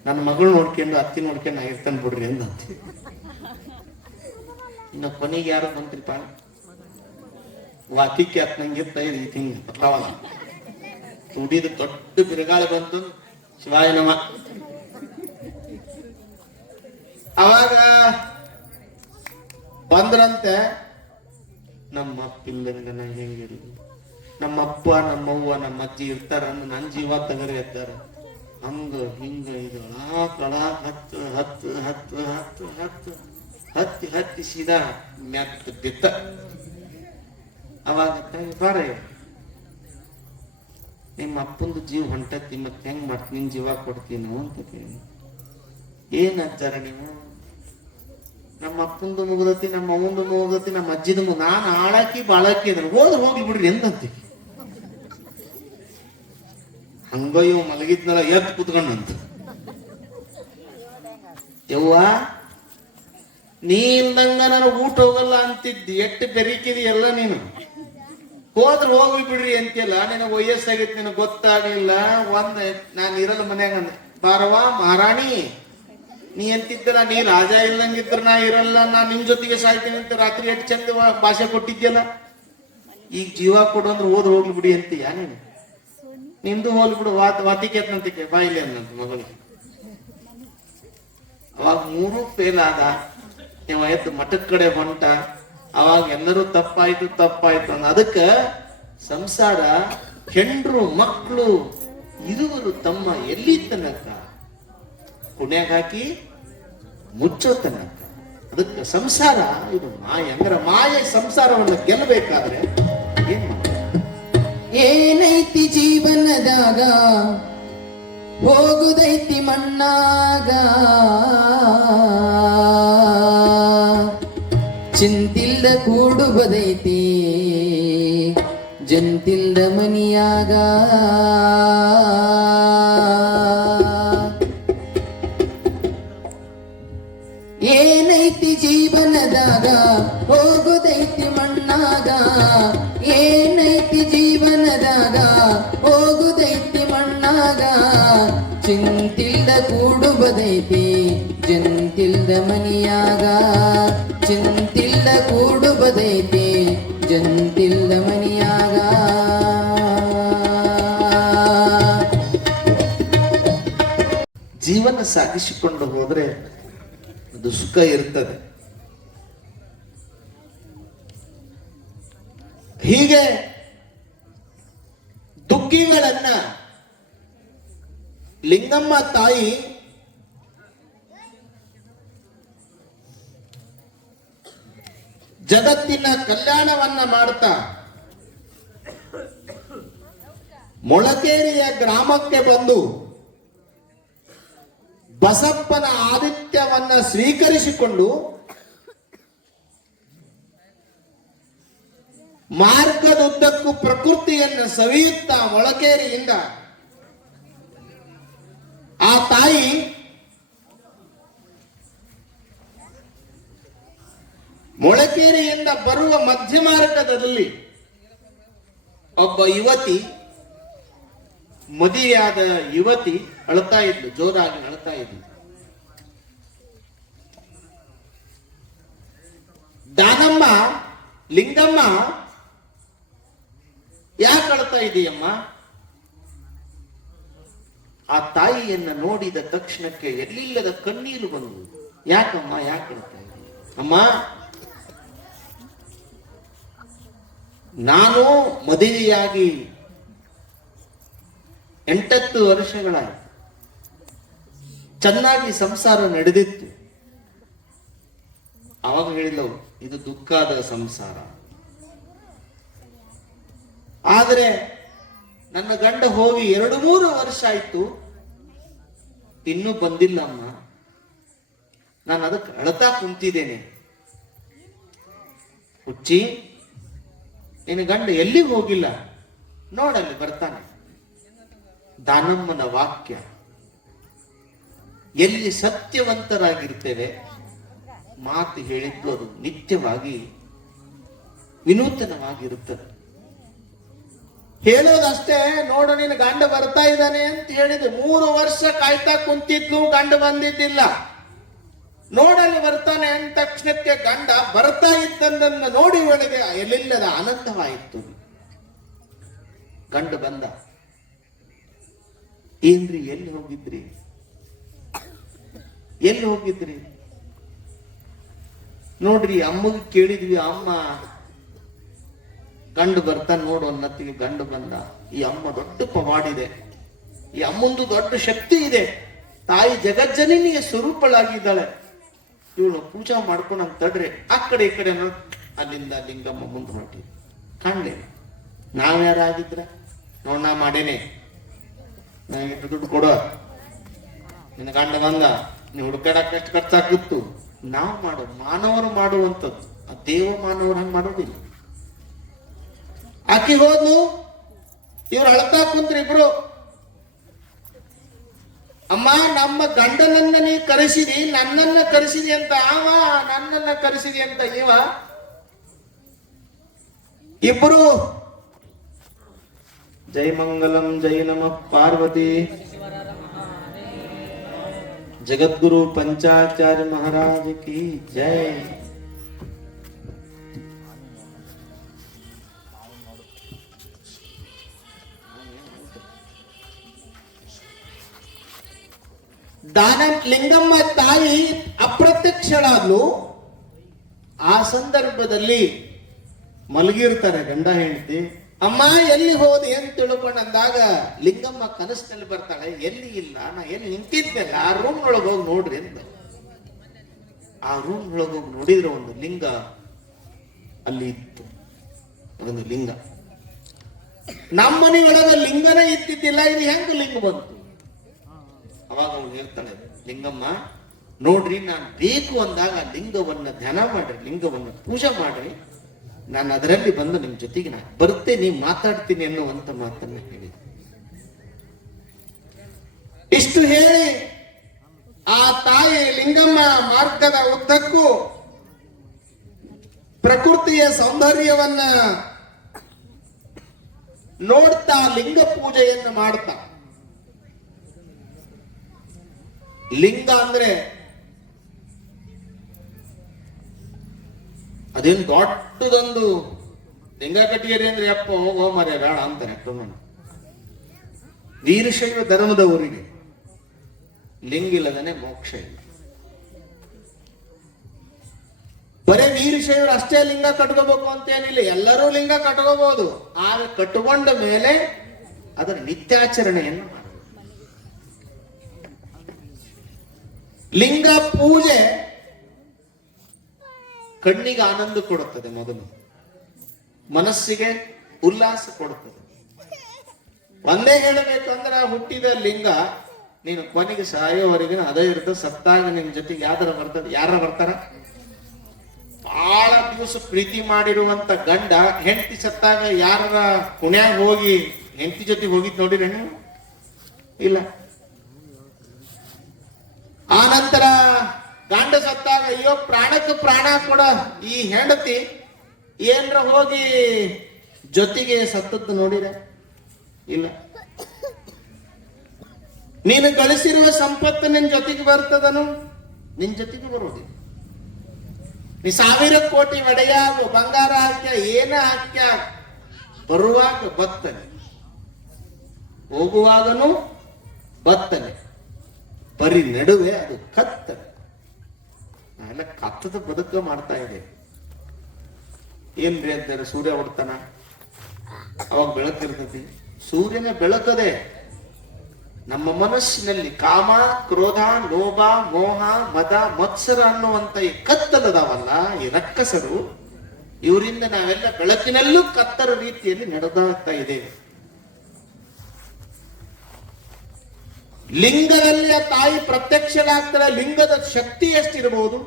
ನನ್ನ ಮಗಳು ನೋಡ್ಕೊಂಡು ಅತ್ತಿ ನೋಡ್ಕೊಂಡು ಆಗಿರ್ತಾನೆ ಬಿಡ್ರಿ ಅಂದ. ಇನ್ನು ಕೊನೆಗೆ ಯಾರು ಬಂತ್ರಿಪ್ಪ, ವಾತಿಕ್ಕೆ ಹತ್ ನಂಗಿರ್ತ ಇದು ಹಿಂಗ ಪತ್ಲಾವಲ್ಲ ತುಡಿದು ದೊಡ್ಡ ಬಿರುಗಾಳಿ ಬಂತು, ಶಿವಾಯ ನಮ. ಅವಾಗ ಬಂದ್ರಂತೆ, ನಮ್ಮ ಅಪ್ಪ ಇಲ್ಲಂಗ ನಾ ಹೆಂಗಿರ್ಲಿ, ನಮ್ಮಪ್ಪ ನಮ್ಮವ್ವ ನಮ್ಮ ಅಜ್ಜಿ ಇರ್ತಾರ, ನನ್ನ ಜೀವ ತಗರಿ ಎತ್ತಾರ, ಹಂಗ ಹಿಂಗ ಇದು ಹತ್ತಿ ಸೀದಾ ಮ್ಯಾತ್ ಬಿತ್ತ. ಅವಾಗ ಬಾರ ನಿಮ್ಮ ಅಪ್ಪಂದು ಜೀವ ಹೊಂಟತಿ, ಮತ್ತೆ ಹೆಂಗ್ ಮಾಡ್ತಿ, ನಿನ್ ಜೀವ ಕೊಡ್ತೀನೋ ಅಂತ ಕೇಳಿ. ಏನ್ ಅಜ್ಜಾರ ನೀವು, ನಮ್ಮ ಅಪ್ಪಂದು ಮುಗ್ದತಿ, ನಮ್ಮ ಅವಂದು ಮುಗ್ದತಿ, ನಮ್ಮ ಅಜ್ಜಿದ ನಾನು ಆಳಾಕಿ ಬಾಳಾಕಿ ಅದ್ರ ಹೋಗ್ಲಿ ಬಿಡ್ರಿ ಎಂದಂತಿ. ಹಂಗ ಇವ್ ಮಲಗಿದ್ನಲ್ಲ ಎತ್ ಕುತ್ಕೊಂಡಂತ, ಯವ್ವ ನೀ ಇಲ್ದಂಗ ನನಗೆ ಊಟ ಹೋಗಲ್ಲ ಅಂತಿದ್ದಿ, ಎಷ್ಟು ಬೆರಿಕಿದಿ ಎಲ್ಲ ನೀನು, ಹೋದ್ರೆ ಹೋಗ್ಲಿ ಬಿಡ್ರಿ ಅಂತಿಲ್ಲ, ನಿನಗೆ ವಯಸ್ಸಾಗಿತ್ತು ನಿನಗೆ ಗೊತ್ತಾಗ್ಲಿಲ್ಲ, ನಾನು ಇರಲ್ಲ ಮನ್ಯಾಗ ಅಂದೆ. ಬಾರವಾ ಮಹಾರಾಣಿ, ನೀ ಅಂತಿದ್ದಲ್ಲ, ನೀ ರಾಜ ಇಲ್ಲಂಗಿದ್ರ ನಾ ಇರಲ್ಲ, ನಾ ನಿಮ್ ಜೊತೆಗೆ ಸಾಯ್ತೀನಿ ಅಂತ ರಾತ್ರಿ ಎಷ್ಟು ಚಂದ ಭಾಷೆ ಕೊಟ್ಟಿದ್ಯಲ್ಲ, ಈಗ ಜೀವ ಕೊಡು ಅಂದ್ರೆ ಹೋಗ್ಲಿ ಬಿಡಿ ಅಂತೀಯ ನೀನು, ನಿಂದು ಹೋಗ್ಲಿ ಬಿಡು ವಾತಿಕೆ ಅಂತಂತಿಕೆ ಬಾಯಿಲಿ ಅನ್ನಂತ ಮಗಳು. ಅವಾಗ ಮೂರು ಫೇಲ್ ಆದ, ನೀವು ಎದ್ದು ಮಠದ ಕಡೆ ಹೊಂಟ. ಅವಾಗ ಎಲ್ಲರೂ ತಪ್ಪಾಯ್ತು ಅಂದ. ಅದಕ್ಕ ಸಂಸಾರ ಹೆಂಡ್ರು ಮಕ್ಕಳು ಇರುವರು ತಮ್ಮ ಎಲ್ಲಿ ತನಕ ಕುಣ್ಯಾಗ ಹಾಕಿ ಮುಚ್ಚೋ ತನಕ. ಅದಕ್ಕೆ ಸಂಸಾರ ಇದು ಮಾಯ, ಅಂದ್ರೆ ಮಾಯ ಸಂಸಾರವನ್ನು ಗೆಲ್ಲಬೇಕಾದ್ರೆ ಏನ್ ಏನೈತಿ ಜೀವನದಾಗ ಹೋಗುದೈತಿ ಮಣ್ಣಾಗ, ಚಿಂತಿಲ್ದ ಕೂಡುಬದೈತಿ ಜಂತಿಲ್ದ ಮನಿಯಾಗ. ಏನೈತಿ ಜೀವನದಾಗ ಹೋಗುದೈತಿ ಮಣ್ಣಾಗ, ಏನೈತಿ ಜೀವನದಾಗ ಹೋಗುದೈತಿ ಮಣ್ಣಾಗ, ಚಿಂತಿಲ್ದ ಕೂಡುಬದೈತಿ ಜಂತಿಲ್ದ ಮನಿಯಾಗ, ಚಿಂತಿಲ್ದ ಕೂಡುಬದೈತಿ ಜಂತಿಲ್ದ ಮನಿಯಾಗ. ಜೀವನ ಸಾಗಿಸಿಕೊಂಡು ಹೋದ್ರೆ ಅದು ಸುಖ ಇರ್ತದೆ. ಹೀಗೆ ದುಃಖಿಗಳನ್ನ ಲಿಂಗಮ್ಮ ತಾಯಿ ಜಗತ್ತಿನ ಕಲ್ಯಾಣವನ್ನ ಮಾಡ್ತಾ ಮೊಳಕೇರಿಯ ಗ್ರಾಮಕ್ಕೆ ಬಂದು ಬಸಪ್ಪನ ಆದಿತ್ಯವನ್ನ ಸ್ವೀಕರಿಸಿಕೊಂಡು ಮಾರ್ಗದುದ್ದಕ್ಕೂ ಪ್ರಕೃತಿಯನ್ನು ಸವಿಯುತ್ತಾ ಮೊಳಕೇರಿಯಿಂದ ಆ ತಾಯಿ ಮೊಳಕೇರಿಯಿಂದ ಬರುವ ಮಧ್ಯ ಮಾರ್ಗದಲ್ಲಿ ಒಬ್ಬ ಯುವತಿ, ಮದುವೆಯಾದ ಯುವತಿ ಅಳ್ತಾ ಇದ್ಲು, ಜೋರಾಗಿ ಅಳ್ತಾ ಇದ್ಲು. ದಾನಮ್ಮ, ಲಿಂಗಮ್ಮ, ಯಾಕೆ ಅಳ್ತಾ ಇದೆಯಮ್ಮ? ಆ ತಾಯಿಯನ್ನ ನೋಡಿದ ತಕ್ಷಣಕ್ಕೆ ಎಲ್ಲಿಲ್ಲದ ಕಣ್ಣೀರು ಬಂದು, ಯಾಕಮ್ಮ ಯಾಕೆ ಅಳ್ತಾ ಇದೀಯ? ಅಮ್ಮ, ನಾನು ಮದುವೆಯಾಗಿ 8 ವರ್ಷಗಳಾಯಿತು, ಚೆನ್ನಾಗಿ ಸಂಸಾರ ನಡೆದಿತ್ತು. ಅವಾಗ ಹೇಳಿದವು, ಇದು ದುಃಖದ ಸಂಸಾರ. ಆದರೆ ನನ್ನ ಗಂಡ ಹೋಗಿ 2-3 ವರ್ಷ ಆಯ್ತು, ಇನ್ನೂ ಬಂದಿಲ್ಲ ಅಮ್ಮ. ನಾನು ಅದಕ್ಕೆ ಅಳತಾ ಕುಂತಿದ್ದೇನೆ. ಹುಚ್ಚಿ, ನಿನ್ನ ಗಂಡ ಎಲ್ಲಿ ಹೋಗಿಲ್ಲ, ನೋಡಲ್ಲಿ ಬರ್ತಾನೆ. ದಾನಮ್ಮನ ವಾಕ್ಯ, ಎಲ್ಲಿ ಸತ್ಯವಂತರಾಗಿರ್ತೇವೆ ಮಾತು ಹೇಳಿದ್ದು ಅದು ನಿತ್ಯವಾಗಿ ವಿನೂತನವಾಗಿರುತ್ತದೆ. ಹೇಳೋದಷ್ಟೇ, ನೋಡು ನಿನ್ನ ಗಂಡ ಬರ್ತಾ ಇದ್ದಾನೆ ಅಂತ ಹೇಳಿದ್ರು. 3 ವರ್ಷ ಕಾಯ್ತಾ ಕುಂತಿದ್ಲು, ಗಂಡ ಬಂದಿದ್ದಿಲ್ಲ. ನೋಡಲ್ಲಿ ಬರ್ತಾನೆ ಅಂದ ತಕ್ಷಣಕ್ಕೆ ಗಂಡ ಬರ್ತಾ ಇದ್ದನ್ನ ನೋಡಿ ಒಳಗೆ ಎಲ್ಲಿಲ್ಲದ ಆನಂದವಾಯಿತು. ಗಂಡ ಬಂದ. ಏನ್ರಿ, ಎಲ್ಲಿ ಹೋಗಿದ್ರಿ, ಎಲ್ಲಿ ಹೋಗಿದ್ರಿ? ನೋಡ್ರಿ, ಅಮ್ಮಗೆ ಕೇಳಿದ್ವಿ, ಅಮ್ಮ ಗಂಡು ಬರ್ತಾನೆ ನೋಡು ಅನ್ನತ್ತಿಗೆ ಗಂಡು ಬಂದ. ಈ ಅಮ್ಮ ದೊಡ್ಡ ಪವಾಡಿದೆ, ಈ ಅಮ್ಮಂದು ದೊಡ್ಡ ಶಕ್ತಿ ಇದೆ. ತಾಯಿ ಜಗಜ್ಜನಿನಿಗೆ ಸ್ವರೂಪಳಾಗಿದ್ದಾಳೆ. ಇವಳು ಪೂಜಾ ಮಾಡ್ಕೊಂಡು ಅಂತ ತಡ್ರೆ ಆ ಕಡೆ ಈ ಕಡೆ ಅಲ್ಲಿಂದ ಲಿಂಗಮ್ಮ ಮುಂದೆ ಹೊರಟಿ. ಕಾಣ್ಲೆ, ನಾವ್ಯಾರಾಗಿದ್ರ ನೋಡ್, ನಾ ಮಾಡೇನೆ, ನನಗೆ ದುಡ್ಡು ಕೊಡೋ, ನಿನ್ನ ಗಂಡ ಬಂದ, ನೀವು ಹುಡುಕಾಡಕ್ಕೆ ಎಷ್ಟು ಖರ್ಚಾಗಿತ್ತು. ನಾವು ಮಾಡೋ, ಮಾನವರು ಮಾಡುವಂಥದ್ದು, ಆ ದೇವ ಮಾನವರು ಹಂಗೆ ಮಾಡೋದಿಲ್ಲ. ಆಕಿ ಹೋದ್ಲು, ಇವ್ರು ಅಳ್ತಾ ಕುಂತ್ರಿ ಇಬ್ರು. ಅಮ್ಮ, ನಮ್ಮ ಗಂಡನನ್ನ ನೀ ಕರೆಸಿದಿ, ನನ್ನನ್ನ ಕರೆಸಿದಿ ಅಂತ ಅವ, ನನ್ನನ್ನ ಕರೆಸಿದಿ ಅಂತ ಇವ. ಇಬ್ರು ಜೈ ಮಂಗಲಂ ಜೈ ನಮಃ ಪಾರ್ವತಿ. ಜಗದ್ಗುರು ಪಂಚಾಚಾರ್ಯ ಮಹಾರಾಜ ಕಿ ಜೈ. ಲಿಂಗಮ್ಮ ತಾಯಿ ಅಪ್ರತ್ಯಕ್ಷಳಾದ್ಲು. ಆ ಸಂದರ್ಭದಲ್ಲಿ ಮಲಗಿರ್ತಾರೆ ಗಂಡ ಹೆಂಡತಿ. ಅಮ್ಮ ಎಲ್ಲಿ ಹೋದೆ ಅಂತ ತಿಳ್ಕೊಂಡು ಅಂದಾಗ ಲಿಂಗಮ್ಮ ಕನಸಿನಲ್ಲಿ ಬರ್ತಾಳೆ. ಎಲ್ಲಿ ಇಲ್ಲ, ನಾ ಎಲ್ಲಿ ನಿಂತಿದ್ದೆಲ್ಲ ಆ ರೂಮ್ ಒಳಗೆ ಹೋಗಿ ನೋಡ್ರಿ ಅಂತ. ಆ ರೂಮ್ ಒಳಗೆ ಹೋಗಿ ನೋಡಿದ್ರೆ ಒಂದು ಲಿಂಗ ಅಲ್ಲಿ ಇತ್ತು. ಒಂದು ಲಿಂಗ, ನಮ್ಮ ಮನೆಯೊಳಗೆ ಲಿಂಗನೇ ಇತ್ತಿದ್ದಿಲ್ಲ, ಇದು ಹೆಂಗ ಲಿಂಗ ಬಂತು? ಅವಾಗ ಅವಳು ಹೇಳ್ತಾಳೆ, ಲಿಂಗಮ್ಮ ನೋಡ್ರಿ, ನಾನು ಬೇಕು ಅಂದಾಗ ಲಿಂಗವನ್ನ ಧ್ಯಾನ ಮಾಡ್ರಿ, ಲಿಂಗವನ್ನ ಪೂಜೆ ಮಾಡ್ರಿ, ನಾನು ಅದರಲ್ಲಿ ಬಂದು ನಿಮ್ ಜೊತೆಗೆ ನಾನು ಬರ್ತೇನೆ, ಮಾತಾಡ್ತೀನಿ ಅನ್ನುವಂತ ಮಾತನ್ನ ಹೇಳಿದೆ. ಇಷ್ಟು ಹೇಳಿ ಆ ತಾಯಿ ಲಿಂಗಮ್ಮ ಮಾರ್ಗದ ಉದ್ದಕ್ಕೂ ಪ್ರಕೃತಿಯ ಸೌಂದರ್ಯವನ್ನ ನೋಡ್ತಾ ಲಿಂಗ ಪೂಜೆಯನ್ನು ಮಾಡ್ತಾ. ಲಿಂಗ ಅಂದ್ರೆ ಅದೇನು ದೊಡ್ಡದೊಂದು ಲಿಂಗ ಕಟ್ಟಿಗೆರಿ ಅಂದ್ರೆ ಅಪ್ಪ ಹೋಗೋ ಮರ್ಯ ಬೇಡ ಅಂತಾರೆ. ವೀರಶೈವ ಧರ್ಮದವರಿಗೆ ಲಿಂಗ ಇಲ್ಲದನೆ ಮೋಕ್ಷ ಇಲ್ಲ. ಬರೇ ವೀರಶೈವರು ಅಷ್ಟೇ ಲಿಂಗ ಕಟ್ಕೋಬೇಕು ಅಂತೇನಿಲ್ಲ, ಎಲ್ಲರೂ ಲಿಂಗ ಕಟ್ಕೋಬಹುದು. ಆದ್ರೆ ಕಟ್ಟಿಕೊಂಡ ಮೇಲೆ ಅದರ ನಿತ್ಯಾಚರಣೆಯನ್ನು ಮಾಡಬೇಕು. ಲಿಂಗ ಪೂಜೆ ಕಣ್ಣಿಗೆ ಆನಂದ ಕೊಡುತ್ತದೆ, ಮೊದಲು ಮನಸ್ಸಿಗೆ ಉಲ್ಲಾಸ ಕೊಡುತ್ತದೆ. ಒಂದೇ ಹೇಳಬೇಕು ಅಂದ್ರೆ ಹುಟ್ಟಿದ ಲಿಂಗ ನೀನು ಕೊನೆಗೆ ಸಾಯೋವರೆಗಿನ ಅದೇ ಇರ್ತದೆ. ಸತ್ತಾಗ ನಿನ್ ಜೊತೆಗೆ ಯಾರ ಬರ್ತಾರ? ಬಹಳ ದಿವಸ ಪ್ರೀತಿ ಮಾಡಿರುವಂತ ಗಂಡ ಹೆಂಡತಿ ಸತ್ತಾಗ ಯಾರ ಕುಣ್ಯಾಗ ಹೋಗಿ ಹೆಂಡತಿ ಜೊತೆಗೆ ಹೋಗಿದ್ ನೋಡಿರ ನೀವು? ಇಲ್ಲ. ಆ ನಂತರ ಗಂಡ ಸತ್ತಾಗ ಅಯ್ಯೋ ಪ್ರಾಣಕ್ಕೆ ಪ್ರಾಣ ಕೊಡ ಈ ಹೆಂಡತಿ ಏನ್ರ ಹೋಗಿ ಜೊತೆಗೆ ಸತ್ತದ್ದು ನೋಡಿರ? ಇಲ್ಲ. ನೀನು ಗಳಿಸಿರುವ ಸಂಪತ್ತು ನಿನ್ ಜೊತೆಗೆ ಬರ್ತದನು? ನಿನ್ ಜೊತೆಗೆ ಬರೋದಿಲ್ಲ. ನೀ 1000 ಕೋಟಿ ಒಡೆಯಾಗು, ಬಂಗಾರ ಹಾಕ್ಯ, ಏನ ಹಾಕ್ಯ, ಬರುವಾಗ ಬತ್ತನೆ, ಹೋಗುವಾಗನು ಬತ್ತನೆ, ಬರೀ ನಡುವೆ ಅದು ಕತ್ತನೆ. ನಾವೆಲ್ಲ ಕತ್ತದ ಬದುಕ ಮಾಡ್ತಾ ಇದೆ. ಏನ್ರಿ ಅಂತಾರೆ, ಸೂರ್ಯ ಹೊಡ್ತಾನ, ಅವಾಗ ಬೆಳಕಿರ್ತತಿ. ಸೂರ್ಯನ ಬೆಳಕದೆ ನಮ್ಮ ಮನಸ್ಸಿನಲ್ಲಿ ಕಾಮ, ಕ್ರೋಧ, ಲೋಭ, ಮೋಹ, ಮದ, ಮತ್ಸರ ಅನ್ನುವಂತ ಈ ಕತ್ತಲದಾವಲ್ಲ, ಈ ರಕ್ಕಸರು, ಇವರಿಂದ ನಾವೆಲ್ಲ ಬೆಳಕಿನಲ್ಲೂ ಕತ್ತರ ರೀತಿಯಲ್ಲಿ ನಡೆದಾಗ್ತಾ ಇದ್ದೇವೆ. ಲಿಂಗದಲ್ಲಿ ಆ ತಾಯಿ ಪ್ರತ್ಯಕ್ಷರಾಗ್ತಾರೆ. ಲಿಂಗದ ಶಕ್ತಿ ಎಷ್ಟಿರಬಹುದು?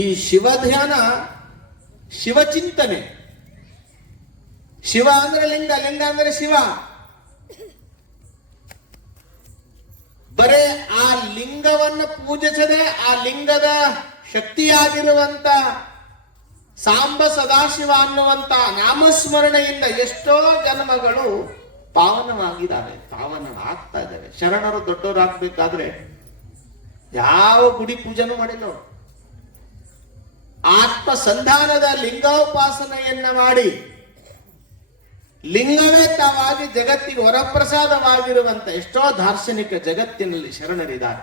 ಈ ಶಿವಧ್ಯಾನ, ಶಿವಚಿಂತನೆ. ಶಿವ ಅಂದ್ರೆ ಲಿಂಗ, ಲಿಂಗ ಅಂದ್ರೆ ಶಿವ. ಬರೇ ಆ ಲಿಂಗವನ್ನು ಪೂಜಿಸದೆ ಆ ಲಿಂಗದ ಶಕ್ತಿಯಾಗಿರುವಂತ ಸಾಂಬ ಸದಾಶಿವ ಅನ್ನುವಂತ ನಾಮಸ್ಮರಣೆಯಿಂದ ಎಷ್ಟೋ ಜನ್ಮಗಳು ಪಾವನವಾಗಿದ್ದಾವೆ, ಪಾವನ ಆಗ್ತಾ ಇದ್ದಾವೆ. ಶರಣರು ದೊಡ್ಡವರು ಆಗ್ಬೇಕಾದ್ರೆ ಯಾವ ಗುಡಿ ಪೂಜೆನೂ ಮಾಡಿಲ್ಲ ಅವರು. ಆತ್ಮ ಸಂಧಾನದ ಲಿಂಗೋಪಾಸನೆಯನ್ನ ಮಾಡಿ ಲಿಂಗವೇ ತಾವಾಗಿ ಜಗತ್ತಿಗೆ ವರಪ್ರಸಾದವಾಗಿರುವಂತ ಎಷ್ಟೋ ದಾರ್ಶನಿಕ ಜಗತ್ತಿನಲ್ಲಿ ಶರಣರಿದ್ದಾರೆ.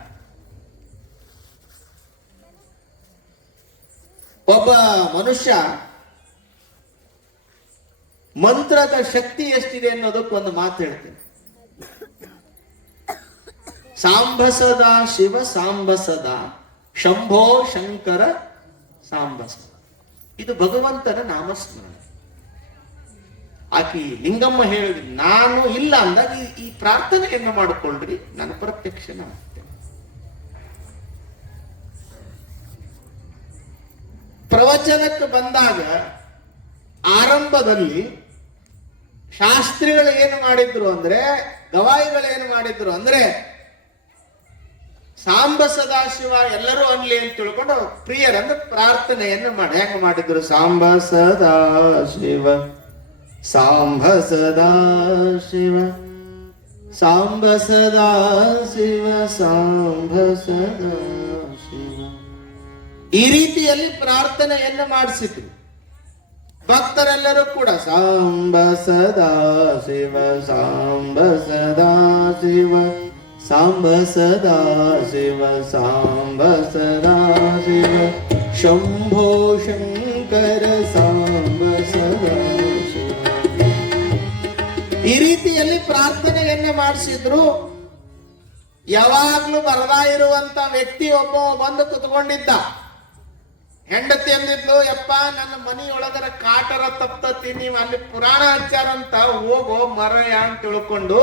ಒಬ್ಬ ಮನುಷ್ಯ ಮಂತ್ರದ ಶಕ್ತಿ ಎಷ್ಟಿದೆ ಅನ್ನೋದಕ್ಕೊಂದು ಮಾತು ಹೇಳ್ತೇನೆ. ಸಾಂಬ ಸದಾ ಶಿವ ಸಾಂಬ ಸದಾ ಶಂಭೋ ಶಂಕರ ಸಾಂಬ ಸದಾ. ಇದು ಭಗವಂತನ ನಾಮಸ್ಮರಣೆ. ಆಕಿ ಲಿಂಗಮ್ಮ ಹೇಳಿದ್ರಿ, ನಾನು ಇಲ್ಲ ಅಂದಾಗ ಈ ಪ್ರಾರ್ಥನೆಯನ್ನು ಮಾಡಿಕೊಳ್ಳ್ರಿ, ನಾನು ಪ್ರತ್ಯಕ್ಷ ಮಾಡ್ತೇನೆ. ಪ್ರವಚನಕ್ಕೆ ಬಂದಾಗ ಆರಂಭದಲ್ಲಿ ಶಾಸ್ತ್ರಿಗಳು ಏನು ಮಾಡಿದ್ರು ಅಂದ್ರೆ, ಗವಾಯಿಗಳು ಏನು ಮಾಡಿದ್ರು ಅಂದ್ರೆ, ಸಾಂಬ ಸದಾಶಿವ ಎಲ್ಲರೂ ಅನ್ಲಿ ಅಂತ ತಿಳ್ಕೊಂಡು ಪ್ರಿಯರಂದ್ರೆ ಪ್ರಾರ್ಥನೆಯನ್ನು ಮಾಡಿ ಹೆಂಗ ಮಾಡಿದ್ರು? ಸಾಂಬ ಸದಾಶಿವ ಸಾಂಬ ಸದಾಶಿವ ಸಾಂಬ ಸದಾಶಿವ ಸಾಂಬ ಸದಾಶಿವ, ಈ ರೀತಿಯಲ್ಲಿ ಪ್ರಾರ್ಥನೆಯನ್ನು ಮಾಡಿಸಿದ್ರು. ಭಕ್ತರೆಲ್ಲರೂ ಕೂಡ ಸಾಂಬ ಸದಾಶಿವ ಸಾಂಬ ಸದಾಶಿವ ಸಾಂಬ ಸದಾಶಿವ ಸಾಂಬ ಸದಾಶಿವ ಶಂಭೋ ಶಂಕರ ಸಾಂಬ ಸದಾಶಿವ, ಈ ರೀತಿಯಲ್ಲಿ ಪ್ರಾರ್ಥನೆಯನ್ನ ಮಾಡಿಸಿದ್ರು. ಯಾವಾಗ್ಲೂ ಬರದಾ ಇರುವಂತ ವ್ಯಕ್ತಿ ಒಬ್ಬ ಬಂದು ಕುತ್ಕೊಂಡಿದ್ದ. ಹೆಂಡತಿ ಅಂದಿದ್ಲು, ಯಪ್ಪ ನನ್ನ ಮನೆಯೊಳಗರ ಕಾಟರ ತಪ್ತತಿ, ನೀವು ಅಲ್ಲಿ ಪುರಾಣ ಹಚ್ಚಾರಂತ ಹೋಗೋ ಮರಯ ಅಂತ ತಿಳ್ಕೊಂಡು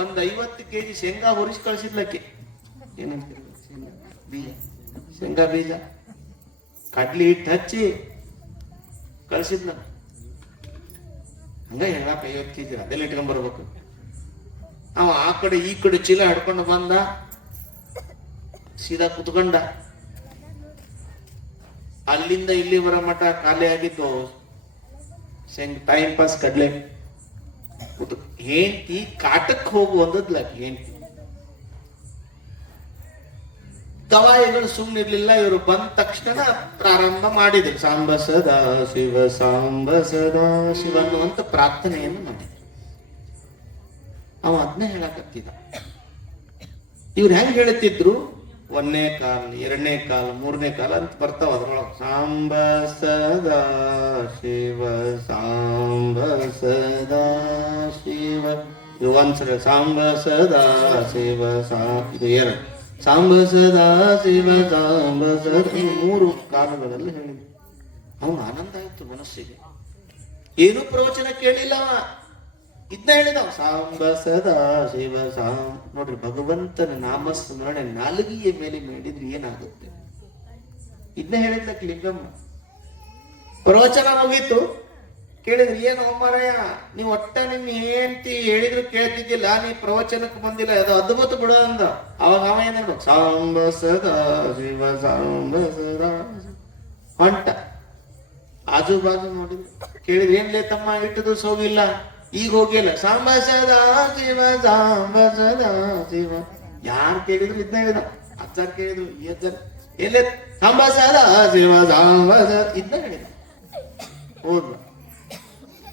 ಒಂದ್ 50 ಕೆಜಿ ಶೇಂಗಾ ಹುರಿಸಿ ಕಳ್ಸಿದ್ಲಕ್ಕೆ. ಏನಂತೀರ? ಬೀಜ, ಶೇಂಗಾ ಬೀಜ ಕಡ್ಲಿ ಹಿಟ್ಟು ಹಚ್ಚಿ ಕಳ್ಸಿದ್ಲ. ಹಂಗ ಹೇಳಕ್ 50 ಕೆಜಿ ಅದೆಲ್ಲ ಇಟ್ಕೊಂಡ್ ಬರ್ಬೇಕು. ಅವ ಆ ಕಡೆ ಈ ಕಡೆ ಚೀಲ ಹಿಡ್ಕೊಂಡು ಬಂದ, ಸೀದಾ ಕುತ್ಕೊಂಡ. ಅಲ್ಲಿಂದ ಇಲ್ಲಿ ಬರೋ ಮಠ ಖಾಲಿ ಆಗಿದ್ದು ಟೈಮ್ ಪಾಸ್ ಕಡ್ಲೆ. ಹೆಂಡತಿ ಕಾಟಕ್ ಹೋಗು ಅಂದದ್ಲ. ಹೆಂಡತಿ ಗವಾಯಿಗಳು ಸುಮ್ಮನಿರ್ಲಿಲ್ಲ. ಇವರು ಬಂದ ತಕ್ಷಣ ಪ್ರಾರಂಭ ಮಾಡಿದ್ರು, ಸಾಂಬ ಸದಾ ಶಿವ ಸಾಂಬ ಸದಾ ಶಿವ ಅನ್ನುವಂತ ಪ್ರಾರ್ಥನೆಯನ್ನು ಮಾಡಿದ್ರು. ಅವ ಅದನ್ನೇ ಹೇಳಕತ್ತಿದ. ಇವ್ರು ಹೆಂಗ್ ಹೇಳುತ್ತಿದ್ರು? 1ನೇ ಕಾಲ, 2ನೇ ಕಾಲ, 3ನೇ ಕಾಲ ಅಂತ ಬರ್ತಾವ ಅದ್ರೊಳಗೆ. ಸಾಂಬ ಸದಾ ಶಿವ ಸಾಂಬ ಸದಾ ಶಿವ, ಇದು ಒಂದ್ಸಲ ಸಾಂಬ ಸದಾ ಶಿವ ಇದು 2, ಸಾಂಬ ಸದಾ ಶಿವ ಸಾಂಬ ಸದಾ, 3 ಕಾಲಗಳಲ್ಲಿ ಹೇಳಿದ್ರು. ಅವನು ಆನಂದ ಆಯ್ತು ಮನಸ್ಸಿಗೆ. ಏನು ಪ್ರವಚನ ಕೇಳಿಲ್ಲ, ಇದನ್ನ ಹೇಳಿದವ ಸಾಂಬ ಸದಾ ಶಿವ ನೋಡ್ರಿ, ಭಗವಂತನ ನಾಮಸ್ಮರಣೆ ನಾಲಿಗೆಯ ಮೇಲೆ ಮಾಡಿದ್ರೆ ಏನಾಗುತ್ತೆ? ಇದನ್ನ ಹೇಳಿದ್ದ ಲಿಂಗಮ್ಮ. ಪ್ರವಚನ ಮುಗೀತು. ಕೇಳಿದ್ರಿ, ಏನು ಮಾರಾಯ ನೀವು ಒಟ್ಟ ನಿನ್ನ ಹೆಂಡತಿ ಹೇಳಿದ್ರು ಕೇಳ್ತಿದ್ದಿಲ್ಲ, ನೀ ಪ್ರವಚನಕ್ಕೆ ಬಂದಿಲ್ಲ, ಅದು ಅದ್ಭುತ ಬಿಡ ಅಂದ. ಅವಾಗ ಅವ ಏನ ಸಾಂಬ ಸದಾ ಶಿವ ಸಾಂಬ ಸದಾ ಹೊಂಟ. ಆಜು ಬಾಜು ನೋಡಿದ್ರು, ಕೇಳಿದ್ರಿ, ಏನ್ಲೇ ತಮ್ಮ ಇಟ್ಟು ದಿವಸ ಹೋಗಿಲ್ಲ, ಈಗ ಹೋಗಿಲ್ಲ. ಸಾಂಬ ಸದಾ ಶಿವ ಸಾಂಬ ಸದಾ ಶಿವ ಯಾರು ಕೇಳಿದ್ರು ಇದನ್ನ ಹೇಳಿದ. ಅಜ್ಜಾರ್ ಕೇಳಿದ್ರು, ಈ ಅಜ್ಜಾರ್ ಎಲ್ಲೇ ಸಾಂಬ ಸದಾ ಶಿವ ಸಾಂಬ ಇದನ್ನ ಹೇಳಿದ. ಹೋದ್ಲ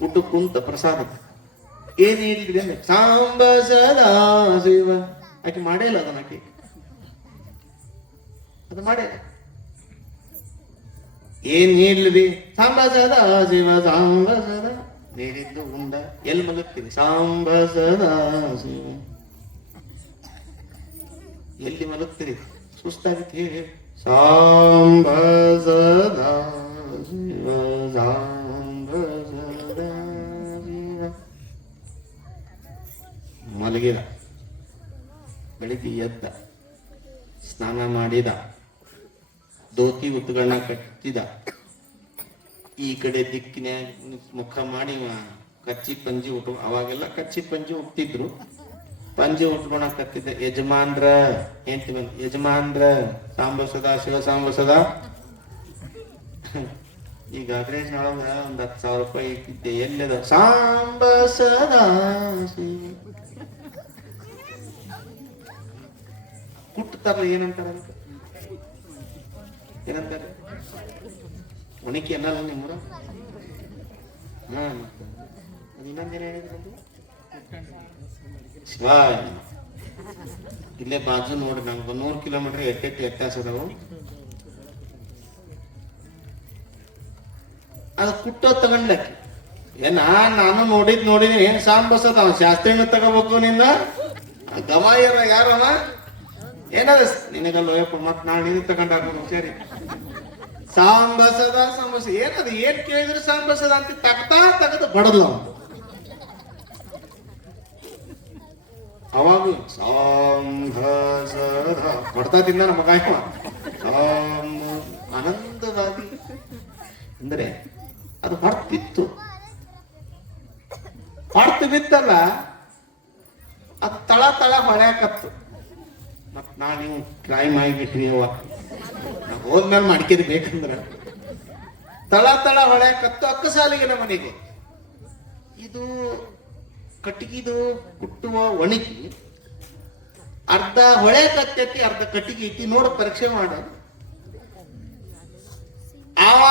ಊಟ ಕುಂತ ಪ್ರಸಾದ ಏನ್ ಹೇಳಿದ್ರಿ ಅಂದ್ರೆ ಸಾಂಬ ಸದಾ ಶಿವ. ಆಕೆ ಮಾಡೇ ಇಲ್ಲ ಅದನ್ನ, ಆಕೆ ಅದು ಮಾಡೇ ಏನ್ ಹೇಳ್ರಿ ಸಾಂಬ ಸದಾ ಶಿವ ಸಾಂಬ ಸದಾ ನೀರಿದ್ದು ಉಂಡ ಎಲ್ಲಿ ಮಲಗ್ತೀರಿ ಸಾಂಬ ಸದಾ ಶಿವ ಎಲ್ಲಿ ಮಲಗ್ತೀರಿ ಸುಸ್ತಾಗಿತ್ತು ಹೇಳಿ ಸಾಂಬ ಸದಾ ಶಿವ ಸಾಂಬ ಸದಾ ಶಿವ. ಮಲಗಿದ. ಬೆಳಿಗ್ಗೆ ಎದ್ದ, ಸ್ನಾನ ಮಾಡಿದ, ಧೋತಿ ಉತ್ಗಳನ್ನ ಕಟ್ಟಿದ, ಈ ಕಡೆ ದಿಕ್ಕಿನ್ಯಾಗ ಮುಖ ಮಾಡಿ ಕಚ್ಚಿ ಪಂಜಿ ಉಟ್ ಅವಾಗೆಲ್ಲ ಕಚ್ಚಿ ಪಂಜಿ ಉಟ್ತಿದ್ರು. ಪಂಜಿ ಉಟ್ಕೊಳಕತ್ತಿದ್ದ. ಯಜಮಾನ್ರ ಏಂತಿ ಬಂದ್ ಯಜಮಾನ್ರ ಸಾಂಬ ಸದಾ ಶಿವ ಸಾಂಬ ಸದಾ. ಈಗಾದ್ರೆ ಒಳಗ ಒಂದ್ 10,000 ರೂಪಾಯಿ ಇಟ್ಟಿದ್ದೆ, ಎಲ್ಲದ ಸಾಂಬ ಸದಾ ಶಿವ. ಕುಟ್ಟತಾರಲ್ಲ ಏನಂತಾರ, ಏನಂತಾರೆ ಒಣಕಿ ಅನ್ನಲ್ಲ ನಿಮ್ಮರ. ಇನ್ನೊಂದೇನು ಹೇಳಿದ್ರು ಶಿವಾಯ. ಇಲ್ಲೇ ಬಾಜು ನೋಡ್ರಿ, ನಮ್ಗೆ 100 ಕಿಲೋಮೀಟರ್ ಎಟ್ಟೆಟ್ಟು ವ್ಯತ್ಯಾಸ ಅದಾವು. ಅದು ಕುಟ್ಟೋ ತಗೊಂಡ್ಲಕ್ಕಿ ನಾನು ನೋಡಿದೀನಿ. ಏನ್ ಸಾಂಬಸದ ಅವ ಶಾಸ್ತ್ರಿನ ತಗೋಬೇಕು ನಿಂದ ಗವಾಯರ ಯಾರವ ಏನದ ನಿನಗಲ್ಲ ಮತ್ ನಾಳೆ ನೀನು ತಗೊಂಡಾಗ ಸರಿ. ಸಾಂಬಸದ ಸಾಂಬಸ ಏನದ ಏನ್ ಕೇಳಿದ್ರೆ ಸಾಂಬಸದ ಅಂತ ತೆಗೆದು ಬಡದ್ಲ ಅವನು. ಅವಾಗ ಸಾಂಬಸದ ಬಡ್ತಾ ತಿಂದ ನಮ್ಮ ಮಗ ಆನಂದವಾಗಿ. ಅಂದ್ರೆ ಅದು ಹೊಡ್ತಿತ್ತು, ಹೊಡ್ತು ಬಿತ್ತಲ್ಲ ಅದು ತಳ ತಳ ಹೊಳ್ಯಾಕತ್ತು. ಮತ್ ನೀವು ಟ್ರೈ ಮಾಡಿಬಿಟ್ರಿ ಅವ್ವ, ನಾವು ಹೋದ್ಮೇಲೆ ಮಾಡ್ಕೇರಿ ಬೇಕಂದ್ರ ತಳ ತಳ ಹೊಳ್ಯಾಕತ್ತು. ಅಕ್ಕ ಸಾಲಿಗೆ ನಮ್ಮ ಮನೆಗೆ ಇದು ಕಟ್ಟಿಗಿದು ಕುಟ್ಟುವ ಒಣಗಿ ಅರ್ಧ ಹೊಳೆ ಕತ್ತೈತಿ, ಅರ್ಧ ಕಟ್ಟಿಗೆ ಐತಿ. ನೋಡ ಪರೀಕ್ಷೆ ಮಾಡ. ಅವ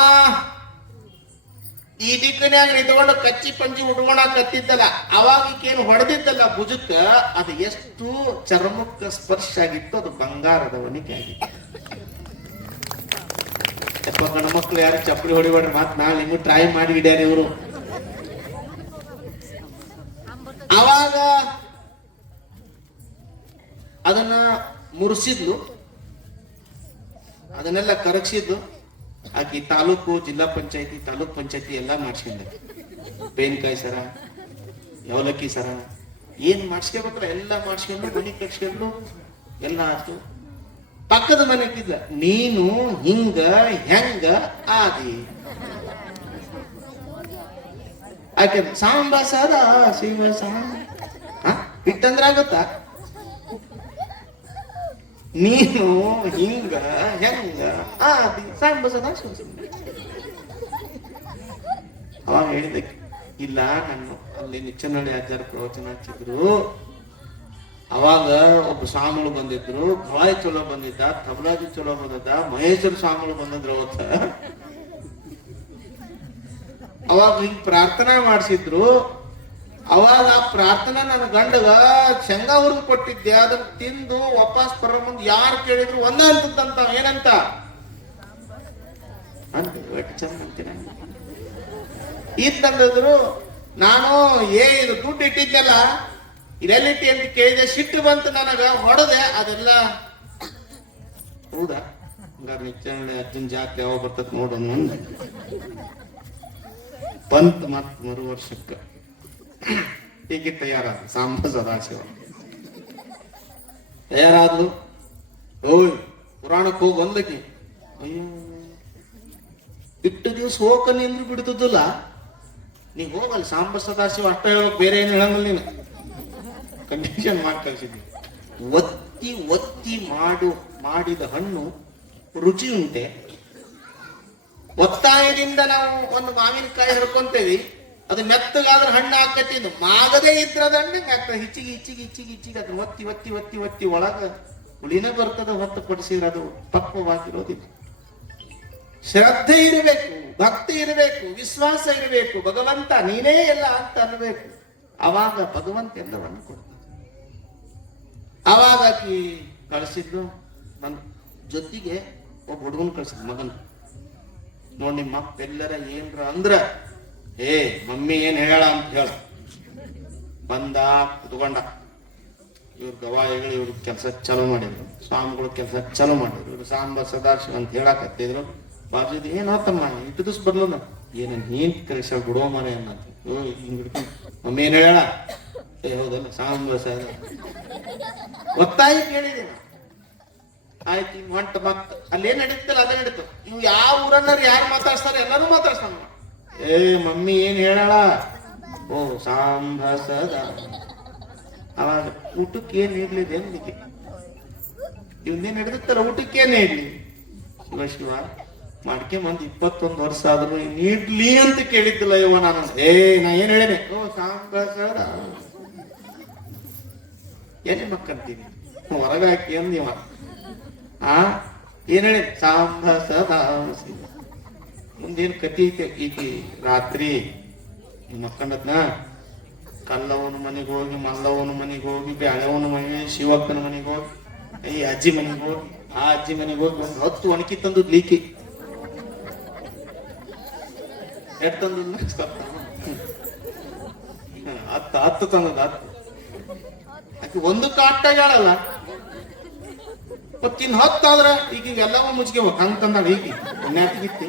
ಈ ದಿಕ್ಕನ್ಯಾಗ ನಿಂತ್ಕೊಂಡು ಕಚ್ಚಿ ಪಂಜಿ ಉಟ್ಕೊಳಕತ್ತಿದ್ದಲ್ಲ, ಅವಾಗ ಈಕೇನು ಹೊಡೆದಿದ್ದಲ್ಲ ಭುಜಕ್ಕ, ಅದು ಎಷ್ಟು ಚರ್ಮಕ್ಕ ಸ್ಪರ್ಶ ಆಗಿತ್ತು, ಅದು ಬಂಗಾರದ ಒಣಿಕೆ ಆಗಿತ್ತು. ಯಪ್ಪ ಗಣಮಕ್ಳು ಯಾರು ಚಪ್ಪಲಿ ಹೊಡಿಬೇಡ್ರಿ, ಮಾತ್ ನಾಳೆ ನಿಮ್ಗೆ ಟ್ರೈ ಮಾಡಿ ಹಿಡ್ಯಾರ ಇವರು. ಅವಾಗ ಅದನ್ನ ಮುರಿಸಿದ್ಲು, ಅದನ್ನೆಲ್ಲ ಕರಗಿಸಿದ್ಲು. ಆಕಿ ತಾಲೂಕು ಜಿಲ್ಲಾ ಪಂಚಾಯತಿ ತಾಲೂಕ್ ಪಂಚಾಯತಿ ಎಲ್ಲಾ ಮಾಡ್ಸ್ಕೊಂಡ. ಬೇನ್ಕಾಯಿ ಸರ, ಯಾವಲಕ್ಕಿ ಸರ ಏನ್ ಮಾಡ್ಸ್ಕೊಬೇಕಲ್ಲ ಎಲ್ಲ ಮಾಡ್ಸ್ಕೊಂಡು ಮನಿ ಕಟ್ಸ್ಕೊಂಡು ಎಲ್ಲ ಆಯ್ತು. ಪಕ್ಕದ ಮನೆಗಿದ್ದ, ನೀನು ಹಿಂಗ ಹೆಂಗ ಆದಿ ಆಕೆ ಸಾಂಬ ಸದ ಶಿವ ಇಟ್ಟಂದ್ರ ಆಗತ್ತಾ? ನೀನು ಹಿಂಗ ಹೆಂಗ ಆದಿ ಸಾಂಬ ಸದಾ ಶಿವ. ಅವಾಗ ಹೇಳಿದ, ಇಲ್ಲ ನಾನು ಅಲ್ಲಿ ನಿಚ್ಚನಹಳ್ಳಿ ಆಚಾರ ಪ್ರವಚನ ಹಚ್ಚಿದ್ರು, ಅವಾಗ ಒಬ್ಬ ಸ್ವಾಮಿಗಳು ಬಂದಿದ್ರು, ಘವಾಯಿ ಚಲೋ ಬಂದಿದ್ದ, ತಬಲಾಜಿ ಚಲೋ ಬಂದಿದ್ದ, ಮಹೇಶ್ವರ ಸ್ವಾಮಿಗಳು ಬಂದಿದ್ರು. ಅವತ್ತ ಅವಾಗ ಹಿಂಗ್ ಪ್ರಾರ್ಥನಾ ಮಾಡಿಸಿದ್ರು. ಅವಾಗ ಆ ಪ್ರಾರ್ಥನಾ ನನ್ನ ಗಂಡಗ ಶೇಂಗಾ ಹುರಿದು ಕೊಟ್ಟಿದ್ದೆ, ಅದನ್ನ ತಿಂದು ವಾಪಸ್ ಬರೋ ಮುಂದೆ ಯಾರು ಕೇಳಿದ್ರು ಒಂದ ಅಂತಂತ ಏನಂತ ಇತ್ತಂದ್ರು. ನಾನು ಇದು ದುಡ್ಡು ಇಟ್ಟಿದ್ದೆಲ್ಲ ಇದೆಲ್ಲಿಟ್ಟಿ ಅಂತ ಕೇಳಿದೆ, ಸಿಟ್ಟು ಬಂತು ನನಗ, ಹೊಡೆದೆ. ಅದೆಲ್ಲ ಹೌದಾ, ಹಂಗಾರ ನಿಚ್ಚನಹಳ್ಳಿ ಅರ್ಜುನ್ ಜಾತ್ರೆ ಯಾವಾಗ ಬರ್ತದ ನೋಡೋಣ ಬಂತ. ಮತ್ ಮರು ವರ್ಷಕ್ಕ ಹೀಗೆ ತಯಾರಾದ ಸಾಂಬ ಸದಾಶಿವ ತಯಾರಾದ್ಲು. ಓಯ್ ಪುರಾಣಕ್ಕೆ ಹೋಗಿ ಬಂದಕ್ಕೆ, ಅಯ್ಯೋ ಇಟ್ಟು ದಿವಸ ಹೋಗಲ್ಲಿ ಅಂದ್ರೆ ಬಿಡ್ತದಲ್ಲ, ನೀ ಹೋಗಲ್ಲ ಸಾಂಬ ಸದಾಶಿವ ಅಷ್ಟ ಹೇಳೋಕ್ ಬೇರೆ ಏನು ಹೇಳಂಗಿಲ್ಲ. ನೀನು ಕಂಡೀಷನ್ ಮಾಡಿ ಕಳಿಸಿದ್ವಿ. ಒತ್ತಿ ಒತ್ತಿ ಮಾಡಿದ ಹಣ್ಣು ರುಚಿ ಉಂಟೆ. ಒತ್ತಾಯದಿಂದ ನಾವು ಒಂದು ಮಾವಿನಕಾಯಿ ಹರ್ಕೊಂತೇವಿ, ಅದು ಮೆತ್ತಗಾದ್ರೆ ಹಣ್ಣು ಹಾಕತಿ, ಮಾಗದೇ ಇದ್ರ ಹಣ್ಣಂಗೆ ಆಗ್ತದೆ. ಹಿಚ್ಚಿಗೆ ಅದನ್ನ ಒತ್ತಿ ಒಳಗ ಹುಳಿನ ಬರ್ತದ, ಹೊತ್ತುಪಡಿಸಿದ್ರೆ ಅದು ಪಕ್ವವಾಗಿರೋದಿಲ್ಲ. ಶ್ರದ್ಧೆ ಇರಬೇಕು, ಭಕ್ತಿ ಇರಬೇಕು, ವಿಶ್ವಾಸ ಇರಬೇಕು. ಭಗವಂತ ನೀನೇ ಎಲ್ಲ ಅಂತ ಅನ್ಬೇಕು. ಅವಾಗ ಭಗವಂತ ಎಲ್ಲವನ್ನು ಕೊಡ್ತಾನೆ. ಅವಾಗ ಆಕಿ ಕಳಿಸಿದ್ದು ನನ್ನ ಜೊತೆಗೆ ಒಬ್ಬ ಹುಡುಗನ್ ಕಳ್ಸಿದ್ ಮಗನ್. ನೋಡಿ ನಿಮ್ಮ ಅಪ್ಪ ಎಲ್ಲರ ಏನ್ರ ಅಂದ್ರ ಮಮ್ಮಿ ಏನ್ ಹೇಳ ಅಂತ ಹೇಳ. ಬಂದ ಕುತ್ಕೊಂಡ. ಇವ್ರ ಗವಾಯಿಗಳು ಇವ್ರ ಕೆಲಸ ಚಾಲೂ ಮಾಡಿದ್ರು, ಸ್ವಾಮಿಗಳು ಕೆಲಸ ಚಾಲೂ ಮಾಡಿದ್ರು. ಇವ್ರು ಸಾಂಬ ಸದಾಶಿವ ಅಂತ ಹೇಳಕತ್ತಿದ್ರು. ಬಾಜುದ್ ಏನ್ ಹೋತಮ್ಮ ಇಟ್ಟು ದಿವ್ಸ ಬರ್ಲದ, ಏನ ನೀನ್ ಕರೆಸ ಬಿಡೋ ಮನೆ ಅನ್ನತ್. ಹಿಂಗ್ ಹಿಡ್ಕೊಂಡು ಮಮ್ಮಿ ಏನ್ ಹೇಳ, ಹೌದಲ್ಲ ಸಾಂಬ ಸದ ಒತ್ತಾಯ ಕೇಳಿದೆ. ಆಯ್ತು ಹಿಂಗ್ ಹೊಂಟ ಮತ್ ಅಲ್ಲೇನ್ ನಡೀತಲ್ಲ ಅದೇ ನಡೀತು. ಇವ್ ಯಾವ ಊರನ್ನಾರು ಯಾರು ಮಾತಾಡ್ಸ್ತಾರೆ ಎಲ್ಲರೂ ಮಾತಾಡ್ತಾನ. ಮಮ್ಮಿ ಏನ್ ಹೇಳಲ್ಲ, ಓ ಸಾಂಬ ಸದ. ಅವಾಗ ಊಟಕ್ಕೆ ಏನ್ ಇರ್ಲಿದೆ ಅಂದಿಗೆ ಇವನ್ನೇನ್ ನಡೆದಿತ್ತಲ್ಲ, ಊಟಕ್ಕೆ ಏನ್ ಇರ್ಲಿ. ಶಿವ ಮಾಡ್ಕೊಂಬಂದ್ 21 ವರ್ಷ ಆದ್ರೂ ನೀಡ್ಲಿ ಅಂತ ಕೇಳಿದ್ದಿಲ್ಲ ಇವ. ನಾನು ನಾ ಏನ್ ಹೇಳೇನೆ, ಓ ಸಾಂಬ ಸದ ಎಲ್ಲಿ ಮಕ್ಕಂತೀನಿ ಹೊರಗ ಹಾಕಿ ಅಂದಿವ. ಏನ್ ಹೇಳಿ ಸಾಂಬ ಸದ. ಮುಂದೇನ್ ಕತಿ ಐತೆ. ಈಗ ರಾತ್ರಿ ಮಕ್ಕಂಡದ್ನ ಕಲ್ಲವನ ಮನೆಗೆ ಹೋಗಿ, ಮಲ್ಲವನ ಮನೆಗೆ ಹೋಗಿ, ಬ್ಯಾಳವನ ಮನೆ, ಶಿವಪ್ಪನ ಮನೆಗೆ ಹೋಗಿ, ಈ ಅಜ್ಜಿ ಮನೆಗೆ ಹೋಗಿ, ಆ ಅಜ್ಜಿ ಮನೆಗೆ ಹೋಗಿ 1 10 ಒಣಕಿ ತಂದು ಲೀಕಿ ಎಟ್ ತಂದು 10 ತಂದದ 10. ಆಕೆ ಒಂದು ಕಾಟಾಗಲ್ಲ ಮತ್ತಿನ್ 10 ಆದ್ರ ಈಗ ಎಲ್ಲವೂ ಮುಚ್ಕೆ ಹಂಗ ತಂದಾಳ. ಈಗ ಪುಣ್ಯಾತಿಗಿತ್ತಿ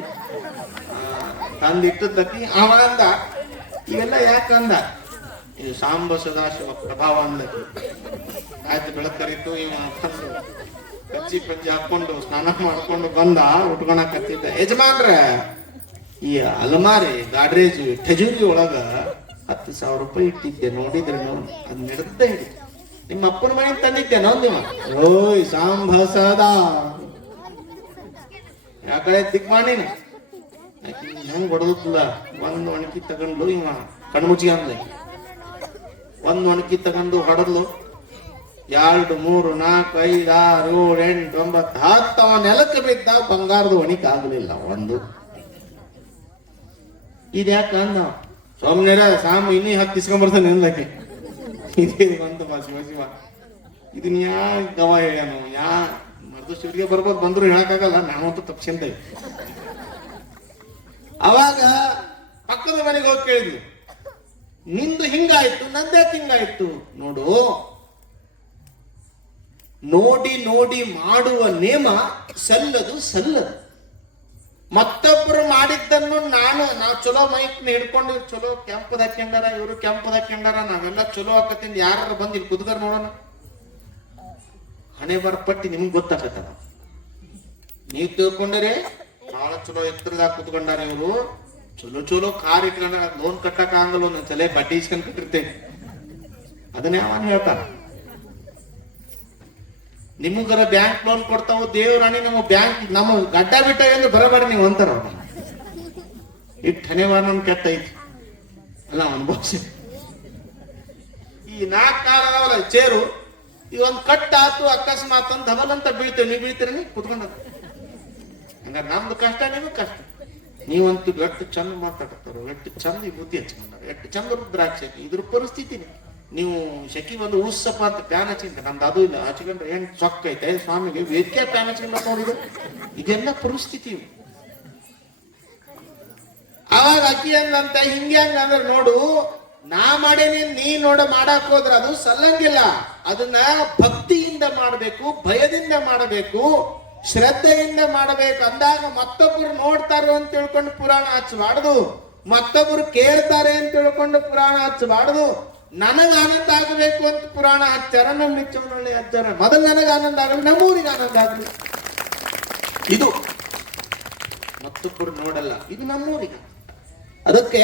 ತಂದಿಟ್ಟದ್ದಕ್ಕಿ ಅವ ಅಂದ. ಇವೆಲ್ಲ ಯಾಕಂದ, ಇದು ಸಾಂಬ ಸದಾಶಿವ ಪ್ರಭಾವ ಅಂದಕ್ಕೆ. ಆಯ್ತು ಬೆಳಕರಿತ್ತು. ಇವ ಕಚ್ಚಿ ಪಂಚಿ ಹಾಕೊಂಡು ಸ್ನಾನ ಮಾಡ್ಕೊಂಡು ಬಂದ, ಉಟ್ಕೊಳಕತ್ತಿದ್ದ. ಯಜಮಾನ್ರ ಈ ಅಲಮಾರಿ ಗಾಡ್ರೇಜ್ ಖಜೂರಿ ಒಳಗ 10,000 ರೂಪಾಯಿ ಇಟ್ಟಿದ್ದೆ, ನೋಡಿದ್ರೆ ನೋಡಿ ಅದ್ ನಡೆದ ಹಿಡಿ. ನಿಮ್ಮ ಅಪ್ಪನ ಮನೆ ತಂದಿದ್ದೆ ನೋಂದಿವ. ಓಯ್ ಸಾಂಬ ಸದಾ ಯಾಕಡೆ ದಿಗ್ಮಾಣಿನ ಹೆಂಗ್ ಹೊಡೆದಿಲ್ಲ. 1 ಒಣಕಿ ತಗೊಂಡು ಇವ ಕಣ್ಮುಚ್ಚಿಗೆ ಅಂದ. 1 ಒಣಕಿ ತಗೊಂಡು ಹೊಡೆದ್ಲು. 2 3 4 5 6 7 8 9 10 ಅವ ನೆಲಕ್ಕೆ ಬಿದ್ದ. ಬಂಗಾರದ ಒಣಿಕೆ ಆಗ್ಲಿಲ್ಲ ಒಂದು. ಇದ್ಯಾಕ ಅಂದ, ಸೌಮ್ಯರ ಸಾಮ ಇನ್ನೀ 10 ಇಸ್ಕೊಂಡ್ಬರ್ತಾನೆ ನಿಂದಕ್ಕೆ. ಇದೇ ಬಂತು ಶಿವ. ಇದನ್ನ ಯಾ ಗವ ಹೇಳ್ಯಾನು, ಯಾ ಮರ್ದು ಶಿವರಿಗೆ ಬರ್ಬೋದು, ಬಂದ್ರು ಹೇಳಕ್ಕಾಗಲ್ಲ. ನಾವಂತೂ ತಪ್ಪಿಸಿದ್ದೇವೆ. ಅವಾಗ ಪಕ್ಕದ ಮನೆಗೆ ಹೋಗಿ ಕೇಳಿದ್ವಿ, ನಿಂದು ಹಿಂಗಾಯ್ತು ನಂದ್ಯಾಕೆ ಹಿಂಗಾಯ್ತು ನೋಡು. ನೋಡಿ ನೋಡಿ ಮಾಡುವ ನೇಮ ಸಲ್ಲದು. ಮತ್ತೊಬ್ಬರು ಮಾಡಿದ್ದನ್ನು ನಾವು ಚಲೋ ಮೈಕ್ನ ಹಿಡ್ಕೊಂಡು ಚಲೋ ಕೆಂಪದ ಹಾಕ್ಯಂಡಾರ, ಇವರು ಕೆಂಪದ ಹಾಕ್ಯಂಡಾರ, ನಾವೆಲ್ಲ ಚಲೋ ಹಾಕತ್ತಿಂದ ಯಾರು ಬಂದು ಇಲ್ಲಿ ಕುದ್ಗಾರ ನೋಡೋಣ. ಹಣೆ ಬರ್ಪಟ್ಟಿ ನಿಮ್ಗೆ ಗೊತ್ತಾಗತ್ತದ. ನೀವ್ ತಿಳ್ಕೊಂಡ್ರೆ ಬಹಳ ಚಲೋ ಎತ್ತರದಾಗ ಕುತ್ಕೊಂಡಾರ ಇವರು, ಚಲೋ ಕಾರ್ ಇಟ್ಕೊಂಡಾರ. ಲೋನ್ ಕಟ್ಟಕ್ ಆಗಲ್ಲ, ಒಂದೊಂದ್ಸಲ ಬಡ್ಡಿ ಇಸ್ಕೊಂಡ್ ಕಟ್ಟಿರ್ತೇನೆ. ಅದನ್ನ ಯಾವನ್ ಹೇಳ್ತಾರ. ನಿಮಗರ ಬ್ಯಾಂಕ್ ಲೋನ್ ಕೊಡ್ತಾವು, ದೇವರಾಣಿ ನಮ್ಮ ಬ್ಯಾಂಕ್ ನಮ್ಮ ಗಡ್ಡ ಬಿಟ್ಟ ಎಂದು ಬರಬೇಡ ನೀವು ಅಂತಾರ. ಇಟ್ಟು ಹಣೆವಾರ ನಮ್ ಕೆಟ್ಟ ಐತಿ ಅಲ್ಲ ಅನುಭವಿಸಿ. ಈ 4 ಕಾರ್ ಅದಾವಲ್ಲ ಚೇರು, ಈ ಒಂದ್ ಕಟ್ ಆತು ಅಕಸ್ಮಾತ್ ಅಂತ ಧಬಲ್ ಅಂತ ಬೀಳ್ತೇವೆ. ನೀವು ಬೀಳ್ತೀರ ನೀ ಕುತ್ಕೊಂಡ. ಹಂಗಾರೆ ನಮ್ದು ಕಷ್ಟ ನಿಮ್ಗೆ ಕಷ್ಟ. ನೀವಂತೂ ಎಷ್ಟು ಚಂದ ಮಾತಾಡ್ತಾರ, ಎಷ್ಟು ಚಂದ ಈ ಬುದ್ಧಿ ಹಚ್ಕೊಂಡಾರ, ಎಷ್ಟು ಚಂದ ರುದ್ರಾಕ್ಷಿ. ಇದ್ರ ಪರಿಸ್ಥಿತಿ ನೀವು ಶಕಿ ಒಂದು ಉತ್ಸಪ್ಪ ಅಂತ ಪ್ಯಾನ್ ಹಚ್ಚಿಂತ, ನಮ್ದು ಅದು ಇಲ್ಲ. ಹಚ್ಕೊಂಡ್ರೆ ಏನ್ ಸೊಕ್ಕ ಐತೆ ಸ್ವಾಮಿಗೆ ವೇದಿಕೆ ಪ್ಯಾನ್ ಹಚ್ಕೊಂಡ್ ನೋಡಿದ್ರು. ಇದೆಲ್ಲ ಪರಿಸ್ಥಿತಿ. ಅವಾಗ ಅಕ್ಕಿ ಹಂಗಂತ ಹಿಂಗೆ ಹಂಗಂದ್ರೆ ನೋಡು, ನಾ ಮಾಡೇನಿ ನೀ ನೋಡ ಮಾಡಕ್ ಹೋದ್ರ ಅದು ಸಲ್ಲಂಗಿಲ್ಲ. ಅದನ್ನ ಭಕ್ತಿಯಿಂದ ಮಾಡಬೇಕು, ಭಯದಿಂದ ಮಾಡಬೇಕು, ಶ್ರದ್ಧೆಯಿಂದ ಮಾಡಬೇಕು. ಅಂದಾಗ ಮತ್ತೊಬ್ಬರು ನೋಡ್ತಾರೋ ಅಂತ ತಿಳ್ಕೊಂಡು ಪುರಾಣ ಹಚ್ಚಬಾರ್ದು, ಮತ್ತೊಬ್ಬರು ಕೇಳ್ತಾರೆ ಅಂತ ತಿಳ್ಕೊಂಡು ಪುರಾಣ ಹಚ್ಚಬಾರ್ದು. ನನಗ ಆನಂದ ಆಗಬೇಕು ಅಂತ ಪುರಾಣ ಹಚ್ಚಾರ. ನಮ್ಮ ನಿಚ್ಚವನೊಳ್ಳೆ ಹಚ್ಚಾರ. ಮೊದಲು ನನಗೆ ಆನಂದ ಆಗಲಿ, ನಮ್ಮೂರಿಗೆ ಆನಂದ ಆಗಲಿ. ಇದು ಮತ್ತೊಬ್ಬರು ನೋಡಲ್ಲ, ಇದು ನಮ್ಮೂರಿಗೆ. ಅದಕ್ಕೆ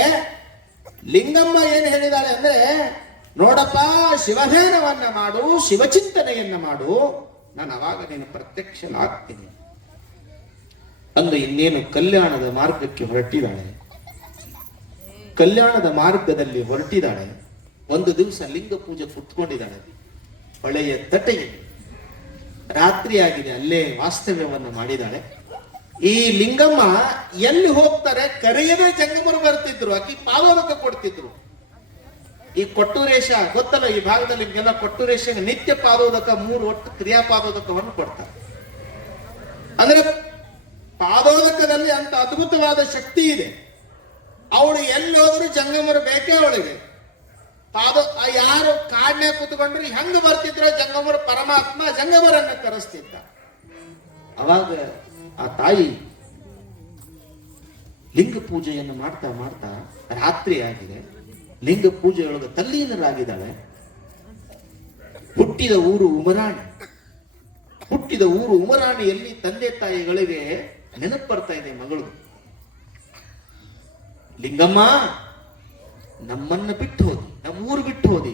ಲಿಂಗಮ್ಮ ಏನ್ ಹೇಳಿದಾಳೆ ಅಂದ್ರೆ, ನೋಡಪ್ಪ ಶಿವಧ್ಯಾನವನ್ನ ಮಾಡು, ಶಿವಚಿಂತನೆಯನ್ನ ಮಾಡು, ನಾನು ಅವಾಗ ನೀನು ಪ್ರತ್ಯಕ್ಷನಾಗ್ತೀನಿ ಅಂದು ಇನ್ನೇನು ಕಲ್ಯಾಣದ ಮಾರ್ಗಕ್ಕೆ ಹೊರಟಿದ್ದಾಳೆ. ಕಲ್ಯಾಣದ ಮಾರ್ಗದಲ್ಲಿ ಹೊರಟಿದ್ದಾಳೆ. ಒಂದು ದಿವಸ ಲಿಂಗ ಪೂಜೆ ಕುತ್ಕೊಂಡಿದ್ದಾಳೆ ಹೊಳೆಯ ತಟೆಯಲ್ಲಿ. ರಾತ್ರಿ ಆಗಿದೆ, ಅಲ್ಲೇ ವಾಸ್ತವ್ಯವನ್ನು ಮಾಡಿದ್ದಾಳೆ. ಈ ಲಿಂಗಮ್ಮ ಎಲ್ಲಿ ಹೋಗ್ತಾರೆ ಕರೆಯದೇ ಜಂಗಮರು ಬರ್ತಿದ್ರು, ಆಕಿ ಪಾದೋದಕ ಕೊಡ್ತಿದ್ರು. ಈ ಕೊಟ್ಟೂರೇಶ ಗೊತ್ತಲ್ಲ, ಈ ಭಾಗದಲ್ಲಿ ನಿಮ್ಗೆಲ್ಲ ಕೊಟ್ಟೂರೇಶ ನಿತ್ಯ ಪಾದೋದಕ 3 ಒಟ್ಟು ಕ್ರಿಯಾಪಾದೋದಕವನ್ನು ಕೊಡ್ತಾರೆ. ಅಂದ್ರೆ ಪಾದೋದಕದಲ್ಲಿ ಅಂತ ಅದ್ಭುತವಾದ ಶಕ್ತಿ ಇದೆ. ಅವಳು ಎಲ್ಲಿ ಹೋದ್ರು ಜಂಗಮರು ಬೇಕೇ ಅವಳಿಗೆ. ಯಾರು ಕಾಡ್ನೆ ಕೂತ್ಕೊಂಡ್ರೆ ಹೆಂಗ ಬರ್ತಿದ್ರು ಜಂಗಮರು, ಪರಮಾತ್ಮ ಜಂಗಮರನ್ನ ಕರೆಸ್ತಿದ್ದ. ಅವಾಗ ಆ ತಾಯಿ ಲಿಂಗ ಪೂಜೆಯನ್ನು ಮಾಡ್ತಾ ಮಾಡ್ತಾ ರಾತ್ರಿ ಆಗಿದೆ. ಲಿಂಗ ಪೂಜೆಯೊಳಗೆ ತಲ್ಲೀನರಾಗಿದ್ದಾಳೆ. ಹುಟ್ಟಿದ ಊರು ಉಮರಾಣಿಯಲ್ಲಿ ತಂದೆ ತಾಯಿಗಳಿಗೆ ನೆನಪು ಬರ್ತಾ ಇದೆ ಮಗಳು. ಲಿಂಗಮ್ಮ, ನಮ್ಮನ್ನ ಬಿಟ್ಟು ಹೋದಿ, ನಮ್ಮ ಊರು ಬಿಟ್ಟು ಹೋದಿ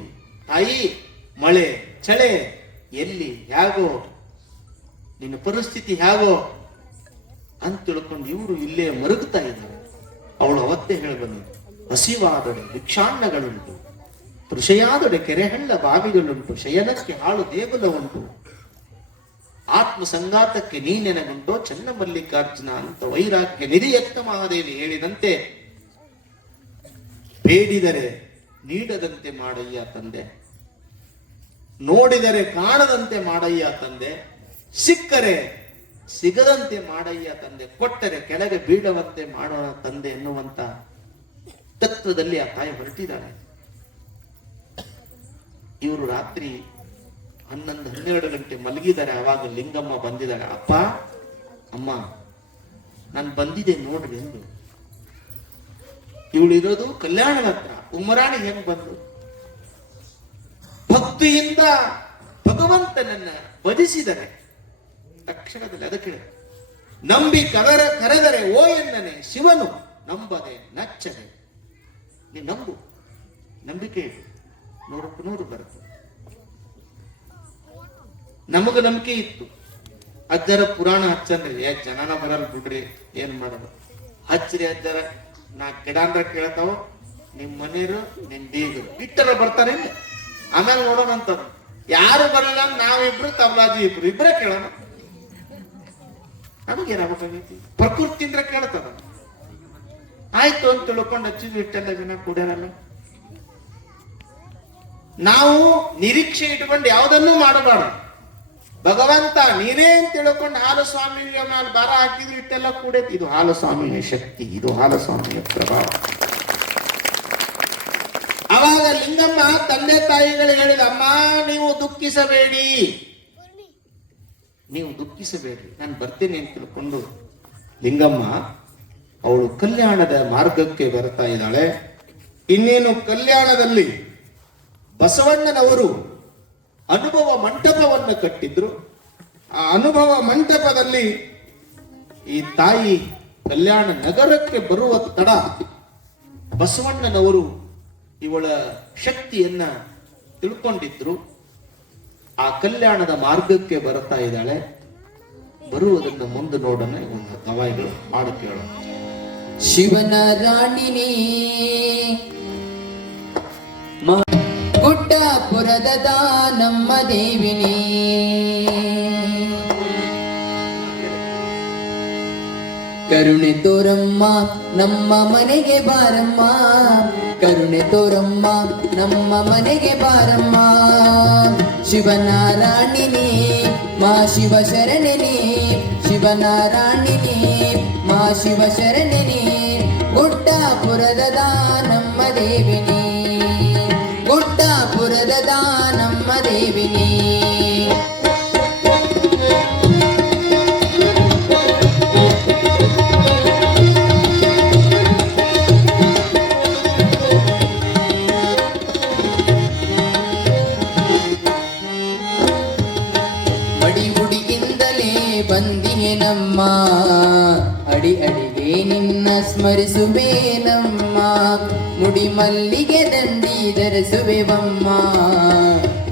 ತಾಯಿ, ಮಳೆ ಚಳೆ ಎಲ್ಲಿ ಹೇಗೋ, ನಿನ್ನ ಪರಿಸ್ಥಿತಿ ಹೇಗೋ ಅಂತ ತಿಳ್ಕೊಂಡು ಇವರು ಇಲ್ಲೇ ಮರುಗುತ್ತಾ ಇದ್ದಾರೆ. ಅವಳು ಅವತ್ತೇ ಹೇಳಿ ಬಂದ, ಹಸಿವಾದೊಡೆ ಭಿಕ್ಷಾನ್ನಗಳುಂಟು, ತೃಷೆಯಾದೊಡೆ ಕೆರೆಹಳ್ಳ ಬಾವಿಗಳುಂಟು, ಶಯನಕ್ಕೆ ಹಾಳು ದೇಗುಲ ಉಂಟು, ಆತ್ಮ ಸಂಗಾತಕ್ಕೆ ನೀನೆನಗುಂಟೋ ಚನ್ನ ಮಲ್ಲಿಕಾರ್ಜುನ ಅಂತ ವೈರಾಗ್ಯ ನಿಧಿಯತ್ತ ಮಹಾದೇವಿ ಹೇಳಿದಂತೆ, ಬೇಡಿದರೆ ನೀಡದಂತೆ ಮಾಡಯ್ಯ ತಂದೆ, ನೋಡಿದರೆ ಕಾಣದಂತೆ ಮಾಡಯ್ಯ ತಂದೆ, ಸಿಕ್ಕರೆ ಸಿಗದಂತೆ ಮಾಡಯ್ಯ ತಂದೆ, ಕೊಟ್ಟರೆ ಕೆಳಗೆ ಬೀಳವಂತೆ ಮಾಡೋಣ ತಂದೆ ಎನ್ನುವಂತ ತತ್ವದಲ್ಲಿ ಆ ತಾಯಿ ಹೊರಟಿದ್ದಾಳೆ. ಇವರು ರಾತ್ರಿ 11-12 ಗಂಟೆ ಮಲಗಿದ್ದಾರೆ. ಅವಾಗ ಲಿಂಗಮ್ಮ ಬಂದಿದ್ದಾಳೆ. ಅಪ್ಪ, ಅಮ್ಮ, ನಾನು ಬಂದಿದೆ ನೋಡ್ರಿ ಎಂದು. ಇವಳು ಇರೋದು ಕಲ್ಯಾಣದ ಹತ್ರ. ಉಮರಾಣಿ ಹೆಂಗ್ ಬಂದು ಭಕ್ತಿಯಿಂದ ಭಗವಂತನನ್ನ ವಧಿಸಿದರೆ ತಕ್ಷಣದಲ್ಲಿ ಅದಕ್ಕೆ ನಂಬಿ ಕರೆದರೆ ಓ ಎನ್ನನೆ ಶಿವನು ನಂಬದೆ ನಚ್ಚದೆ. ನೀ ನಂಬು, ನಂಬಿಕೆ 100% ಬರುತ್ತೆ. ನಮಗ ನಂಬಿಕೆ ಇತ್ತು. ಅಜ್ಜರ ಪುರಾಣ ಹಚ್ಚನ್ರಿ, ಜನನ ಬರಲ್ ಬಿಡ್ರಿ, ಏನ್ ಮಾಡೋದು, ಹಚ್ಚ್ರಿ ಅಜ್ಜರ, ನಾ ಗಿಡಾಂದ್ರ ಕೇಳ್ತಾವ, ನಿಮ್ ಮನೆಯರು ನಿಮ್ ಬೀಗರು ಇಟ್ಟರ ಬರ್ತಾರೆ. ಆಮೇಲೆ ನೋಡೋಣ ಅಂತ. ಯಾರು ಬರಲ್ಲ, ನಾವಿಬ್ರು ತಬಲಾಜಿ ಇಬ್ರೇ ಕೇಳೋಣ. ನಮಗೇನಾಗಬೇಕಾಗೈತಿ, ಪ್ರಕೃತಿಯಿಂದ ಕೇಳ್ತದ. ಆಯ್ತು ಅಂತ ತಿಳ್ಕೊಂಡು ಹಚ್ಚಿದ್ವಿ. ಇಟ್ಟೆಲ್ಲ ಜನ ಕುಡಿಯರಲ್ಲ. ನಾವು ನಿರೀಕ್ಷೆ ಇಟ್ಕೊಂಡು ಯಾವುದನ್ನೂ ಮಾಡಬಾರ್ದು. ಭಗವಂತ ನೀನೇ ಅಂತ ತಿಳ್ಕೊಂಡು ಹಾಲು ಸ್ವಾಮಿಯ ಮೇಲೆ ಭಾರ ಹಾಕಿದ್ರು ಇಟ್ಟೆಲ್ಲ ಕೂಡೈತಿ. ಇದು ಹಾಲು ಸ್ವಾಮಿಯ ಶಕ್ತಿ, ಇದು ಹಾಲು ಸ್ವಾಮಿಯ ಪ್ರಭಾವ. ಅವಾಗ ಲಿಂಗಮ್ಮ ತಂದೆ ತಾಯಿಗಳು ಹೇಳಿದ, ಅಮ್ಮ ನೀವು ದುಃಖಿಸಬೇಡಿ, ನಾನು ಬರ್ತೇನೆ ಅಂತ ತಿಳ್ಕೊಂಡು ಲಿಂಗಮ್ಮ ಅವಳು ಕಲ್ಯಾಣದ ಮಾರ್ಗಕ್ಕೆ ಬರ್ತಾ ಇದ್ದಾಳೆ. ಇನ್ನೇನು ಕಲ್ಯಾಣದಲ್ಲಿ ಬಸವಣ್ಣನವರು ಅನುಭವ ಮಂಟಪವನ್ನು ಕಟ್ಟಿದ್ರು. ಆ ಅನುಭವ ಮಂಟಪದಲ್ಲಿ ಈ ತಾಯಿ ಕಲ್ಯಾಣ ನಗರಕ್ಕೆ ಬರುವ ತಡ ಬಸವಣ್ಣನವರು ಇವಳ ಶಕ್ತಿಯನ್ನ ತಿಳ್ಕೊಂಡಿದ್ರು. ಆ ಕಲ್ಯಾಣದ ಮಾರ್ಗಕ್ಕೆ ಬರ್ತಾ ಇದ್ದಾಳೆ. ಬರುವುದನ್ನು ಮುಂದೆ ನೋಡೋಣ. ಒಂದು ಗವಾಯಿಗಳು ಹಾಡು ಕೇಳೋಣ. ಶಿವನ ರಾಣಿನೇ ಗುಡ್ಡಾಪುರದ ನಮ್ಮ ದೇವಿನೇ, ಕರುಣೆ ತೋರಮ್ಮ ನಮ್ಮ ಮನೆಗೆ ಬಾರಮ್ಮ, ಕರುಣೆ ತೋರಮ್ಮ ನಮ್ಮ ಮನೆಗೆ ಬಾರಮ್ಮ. ಶಿವನಾರಾಯಣಿನೇ ಮಾ ಶಿವ ಶರಣನೇ, ಶಿವನಾರಾಯಣಿನೇ ಮಾ ಶಿವ ಶರಣನೇ, ಗುಡ್ಡಾಪುರದ ನಮ್ಮ ದೇವಿನೇ, ಗುಡ್ಡಾಪುರದ ನಮ್ಮ ದೇವಿನೇ. ಬಂದಿಯೇ ನಮ್ಮ ಅಡಿ ಅಡಿಗೆ ನಿನ್ನ ಸ್ಮರಿಸುವೆ ನಮ್ಮ, ಮುಡಿ ಮಲ್ಲಿಗೆ ದಂಡಿ ಧರಿಸುವೆವಮ್ಮ,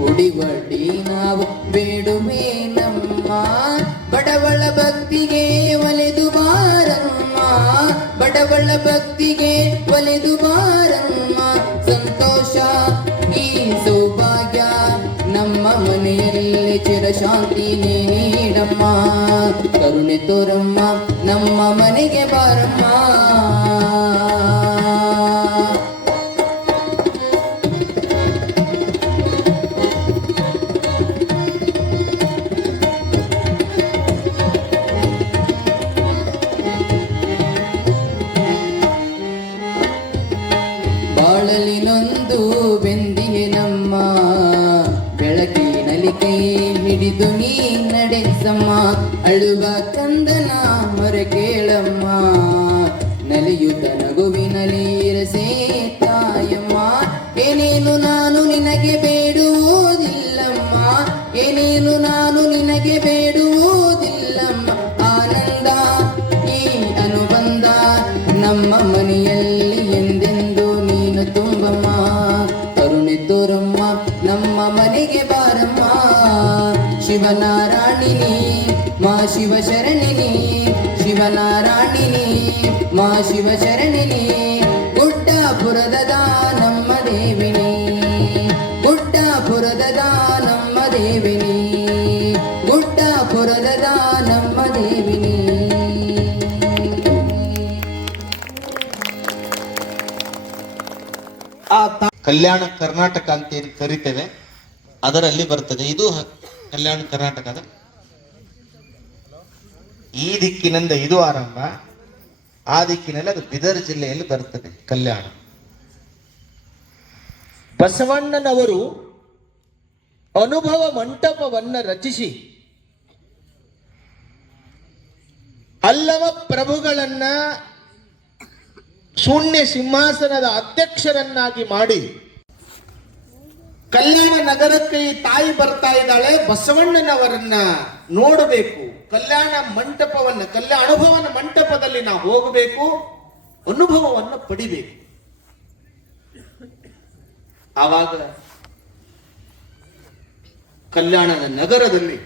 ಉಡಿ ಒಡ್ಡಿ ನಾವು ಬೇಡುವೆ ನಮ್ಮ. ಬಡವಳ ಭಕ್ತಿಗೆ ಒಲೆದು ಬಾರಮ್ಮ, ಬಡವಳ ಭಕ್ತಿಗೆ ಒಲೆದು ಬಾರ ಸಂತೋಷ ಈ ಸೌಭಾಗ್ಯ ನಮ್ಮ ಮನೆಯಲ್ಲಿ ಚಿರಶಾಂತಿ ನೀಡಮ್ಮ. ಕರುಣೆ ತೋರಮ್ಮ ನಮ್ಮ ಮನೆಗೆ ಬಾರಮ್ಮ. ಬಾಳಲಿ ನೊಂದು ಬೆಂದಿಗೆ ನಮ್ಮ ಬೆಳಕಿನಲ್ಲಿ ಕೈ ಹಿಡಿದು ನೀ ನಡೆಸಮ್ಮ. ಅಳುವ ಕಂದನ ಹೊರ ಕೇಳಮ್ಮ, ನಲಿಯುತ್ತ ನಗುವಿನಲ್ಲಿ ಇರಸೇ ತಾಯಮ್ಮ. ಏನೇನು ನಾನು ನಿನಗೆ ಬೇಡುವುದಿಲ್ಲಮ್ಮ, ಏನೇನು ನಾನು ನಿನಗೆ ಬೇಡುವುದಿಲ್ಲಮ್ಮ. ಆನಂದ ಈ ಅನುಬಂಧ ನಮ್ಮ ಮನೆಯಲ್ಲಿ ಎಂದೆಂದು ನೀನು ತುಂಬಮ್ಮ. ಕರುಣೆ ತೋರಮ್ಮ ನಮ್ಮ ಮನೆಗೆ ಬಾರಮ್ಮ. ಶಿವನಾರಾಯಣಿನಿ ಮಾ ಶಿವಶರಣಿನಿ, ಶಿವನಾರಾಯಣಿನಿ ಮಾ ಶಿವಶರಣಿನಿ. ಗುಡ್ಡಾಪುರದ ನಮ್ಮ ದೇವಿನಿ, ಗುಡ್ಡಾಪುರದ ನಮ್ಮ ದೇವಿನಿ, ಗುಡ್ಡಾಪುರದ ನಮ್ಮ ದೇವಿನಿ. ಕಲ್ಯಾಣ ಕರ್ನಾಟಕ ಅಂತ ಏನ್ ಕರಿತೇವೆ ಅದರಲ್ಲಿ ಬರ್ತದೆ. ಇದು ಕಲ್ಯಾಣ ಕರ್ನಾಟಕದ ಈ ದಿಕ್ಕಿನಿಂದ ಇದು ಆರಂಭ, ಆ ದಿಕ್ಕಿನಲ್ಲಿ ಅದು ಬೀದರ್ ಜಿಲ್ಲೆಯಲ್ಲಿ ಬರ್ತದೆ ಕಲ್ಯಾಣ. ಬಸವಣ್ಣನವರು ಅನುಭವ ಮಂಟಪವನ್ನ ರಚಿಸಿ ಅಲ್ಲವ ಪ್ರಭುಗಳನ್ನ ಶೂನ್ಯ ಸಿಂಹಾಸನದ ಅಧ್ಯಕ್ಷರನ್ನಾಗಿ ಮಾಡಿ ಕಲ್ಯಾಣ ನಗರಕ್ಕೆ ಈ ತಾಯಿ ಬರ್ತಾ ಇದ್ದಾಳೆ. ಬಸವಣ್ಣನವರನ್ನ ನೋಡಬೇಕು, ಕಲ್ಯಾಣ ಮಂಟಪವನ್ನ ಅನುಭವನ ಮಂಟಪದಲ್ಲಿ ನಾವು ಹೋಗಬೇಕು, ಅನುಭವವನ್ನು ಪಡಿಬೇಕು. ಆವಾಗ ಕಲ್ಯಾಣದ ನಗರದಲ್ಲಿ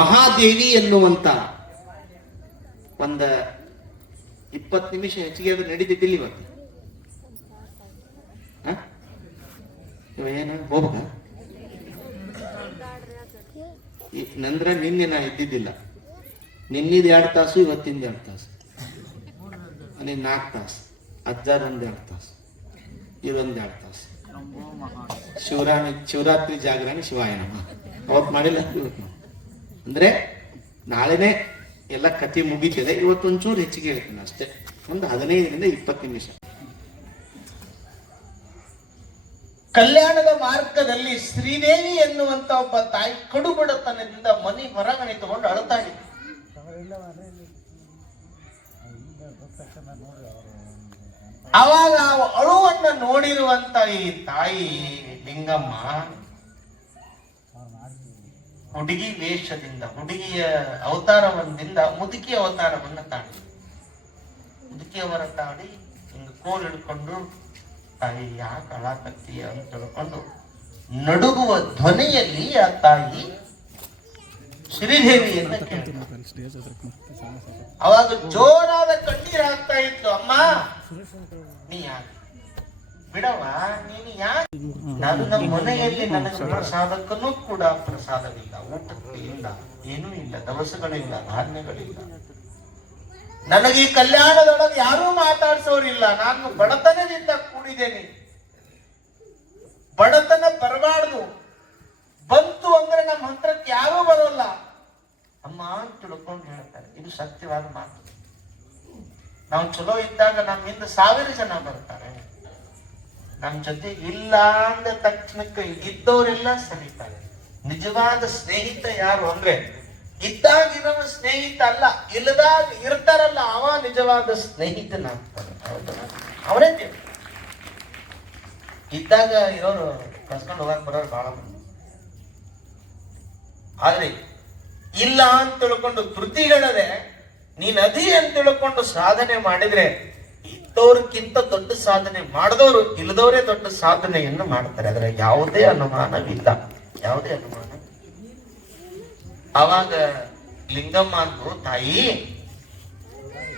ಮಹಾದೇವಿ ಎನ್ನುವಂತ ಒಂದ 20 ನಿಮಿಷ ಹೆಚ್ಚಿಗೆ ಅದು ನಡೀತಿದ್ದಿಲ್ಲ ಇವತ್ತು. ಏನ ಹೋಗ ನಂದ್ರ ನಿನ್ನೆ ನಾ ಇದ್ದಿದ್ದಿಲ್ಲ. ನಿನ್ನಿದ್ 2 ತಾಸು, ಇವತ್ತಿಂದ 2 ತಾಸು, 4 ತಾಸು, ಅಜ್ಜಾರ್ 1 2 ತಾಸು, ಇದೊಂದ್ 2 ತಾಸು. ಶಿವರಾತ್ರಿ ಜಾಗರಣೆ ಶಿವಾಯನಮ್ಮ ಅವತ್ ಮಾಡಿಲ್ಲ. ಅಂದ್ರೆ ನಾಳೆನೆ ಎಲ್ಲ ಕಥೆ ಮುಗಿತಿದೆ. ಇವತ್ತೊಂಚೂರು ಹೆಚ್ಚಿಗೆ ಹೇಳ್ತೀನಿ ಅಷ್ಟೇ, ಒಂದು 15ರಿಂದ 20 ನಿಮಿಷ. ಕಲ್ಯಾಣದ ಮಾರ್ಗದಲ್ಲಿ ಶ್ರೀದೇವಿ ಎನ್ನುವಂತ ಒಬ್ಬ ತಾಯಿ ಕಡುಬಡತನದಿಂದ ಮನೆ ಹೊರಗಣೆ ತಗೊಂಡು ಅಳ್ತಾ ಇದ್ದ. ಅವಾಗ ಅಳುವನ್ನ ನೋಡಿರುವಂತ ಈ ತಾಯಿ ಲಿಂಗಮ್ಮ ಹುಡುಗಿ ವೇಷದಿಂದ, ಹುಡುಗಿಯ ಅವತಾರವೊಂದಿಂದ ಮುದುಕಿ ಅವತಾರವನ್ನ ತಾಳಿ, ಮುದುಕಿಯವರ ತಾಳಿ ಹಿಂಗ ಕೋಲ್ ಹಿಡ್ಕೊಂಡು ತಾಯಿ ಯಾಕೆ ಅಳಾಕತ್ತೀಯ ಅಂತ ತಿಳ್ಕೊಂಡು ನಡುಗುವ ಧ್ವನಿಯಲ್ಲಿ ಆ ತಾಯಿ ಶ್ರೀದೇವಿಯನ್ನ ಕೇಳ್ತಾಳೆ. ಅವಾಗ ಜೋರಾದ ಕಣ್ಣೀರ್ ಹಾಕ್ತಾ ಇತ್ತು. ಅಮ್ಮ ನೀ ಯಾಕೆ ಬಿಡವ, ನೀನು ಯಾಕೆ? ನಾನು ನಮ್ಮ ಮನೆಯಲ್ಲಿ ನನಗೆ ಪ್ರಸಾದಕ್ಕೂ ಕೂಡ ಪ್ರಸಾದವಿಲ್ಲ, ಊಟಕ್ಕೆ ಇಲ್ಲ, ಏನೂ ಇಲ್ಲ, ದವಸಗಳಿಲ್ಲ, ಧಾನ್ಯಗಳಿಲ್ಲ. ನನಗೆ ಈ ಕಲ್ಯಾಣದೊಳಗೆ ಯಾರೂ ಮಾತಾಡ್ಸೋರಿಲ್ಲ. ನಾನು ಬಡತನದಿಂದ ಕೂಡಿದ್ದೇನೆ. ಬಡತನ ಬರಬಾರ್ದು, ಬಂತು ಅಂದ್ರೆ ನಮ್ಮ ಹತ್ರಕ್ಕೆ ಯಾರೂ ಬರೋಲ್ಲ ಅಮ್ಮ ಅಂತ ತಿಳ್ಕೊಂಡು ಹೇಳ್ತಾರೆ. ಇದು ಸತ್ಯವಾದ ಮಾತು. ನಾವು ಚಲೋ ಇದ್ದಾಗ ನಮ್ಮ ಹಿಂದೆ 1000 ಜನ ಬರ್ತಾರೆ, ನಮ್ಮ ಜೊತೆ ಇಲ್ಲ ಅಂದ ತಕ್ಷಣಕ್ಕೆ ಇದ್ದವರೆಲ್ಲ ಸರಿತಾರೆ. ನಿಜವಾದ ಸ್ನೇಹಿತ ಯಾರು ಅಂದ್ರೆ ಇದ್ದಾಗಿರೋ ಸ್ನೇಹಿತ ಅಲ್ಲ, ಇಲ್ಲದಾಗ ಇರ್ತಾರಲ್ಲ ಅವ ನಿಜವಾದ ಸ್ನೇಹಿತನಾಗ್ತಾನೆ. ಅವರೇ ಇದ್ದಾಗ ಇರೋರು ಕಸ್ಕೊಂಡು ಹೋಗಕ್ ಬರೋರು ಬಹಳ ಮಂದಿ. ಆದ್ರೆ ಇಲ್ಲ ಅಂತ ತಿಳ್ಕೊಂಡು ಧೃತಿಗಳದೆ ನೀನ್ ಅದಿ ಅಂತ ತಿಳ್ಕೊಂಡು ಸಾಧನೆ ಮಾಡಿದ್ರೆ ಇದ್ದವ್ರಕ್ಕಿಂತ ದೊಡ್ಡ ಸಾಧನೆ ಮಾಡಿದವರು ಇಲ್ಲದವರೇ ದೊಡ್ಡ ಸಾಧನೆಯನ್ನು ಮಾಡ್ತಾರೆ. ಅದರ ಯಾವುದೇ ಅನುಮಾನವಿಲ್ಲ, ಯಾವುದೇ ಅನುಮಾನ. ಅವಾಗ ಲಿಂಗಮ್ಮ ಅಂದ್ರು, ತಾಯಿ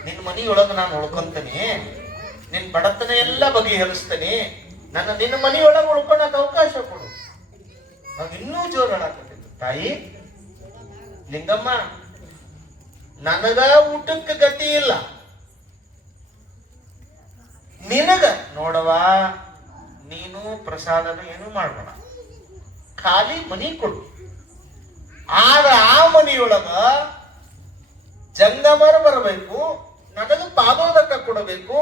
ನಿನ್ ಮನಿಯೊಳಗ ನಾನು ಉಳ್ಕೊಂತೀನಿ, ನಿನ್ ಬಡತನ ಎಲ್ಲ ಬಗೆಹರಿಸ್ತೇನೆ, ನಿನ್ನ ಮನೆಯೊಳಗೆ ಉಳ್ಕೊಳಕ್ ಅವಕಾಶ ಕೊಡು. ಅವಾಗ ಇನ್ನೂ ಜೋರ್ ಹೇಳಾಕತ್ತಿತ್ತು, ತಾಯಿ ಲಿಂಗಮ್ಮ ನನಗ ಊಟಕ್ಕೆ ಗತಿ ಇಲ್ಲ, ನಿನಗ ನೋಡವಾ ನೀನು ಪ್ರಸಾದನ ಏನು ಮಾಡ್ಬೇಡ, ಖಾಲಿ ಮನಿ ಕೊಡು. ಆದ್ರೆ ಆ ಮನಿಯೊಳಗ ಜಂಗಮರು ಬರಬೇಕು, ನನಗ ಪಾದೋದಕ ಕೊಡಬೇಕು.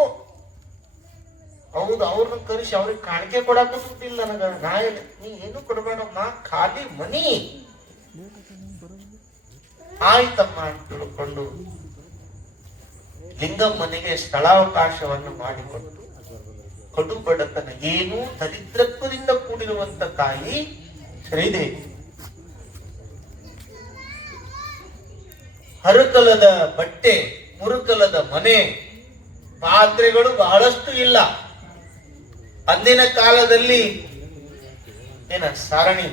ಹೌದು, ಅವ್ರನ್ನ ಕರೆಸಿ ಅವ್ರಿಗೆ ಕಾಣಿಕೆ ಕೊಡಾಕ ಗೊತ್ತಿಲ್ಲ ನನಗ. ನೀ ಏನು ಕೊಡಬೇಡಮ್ಮ, ಖಾಲಿ ಮನಿ. ಆಯ್ತಮ್ಮ ಅಂತ ತಿಳ್ಕೊಂಡು ಲಿಂಗಮ್ಮನಿಗೆ ಸ್ಥಳಾವಕಾಶವನ್ನು ಮಾಡಿಕೊಟ್ಟು, ಕಡು ಬಡತನ ಏನು ದರಿದ್ರತ್ವದಿಂದ ಕೂಡಿರುವಂತ ತಾಯಿ ಶ್ರೀದೇವಿ. ಹರಕಲದ ಬಟ್ಟೆ, ಮುರುಕಲದ ಮನೆ, ಪಾತ್ರೆಗಳು ಬಹಳಷ್ಟು ಇಲ್ಲ. ಅಂದಿನ ಕಾಲದಲ್ಲಿ ಸಾರಣಿ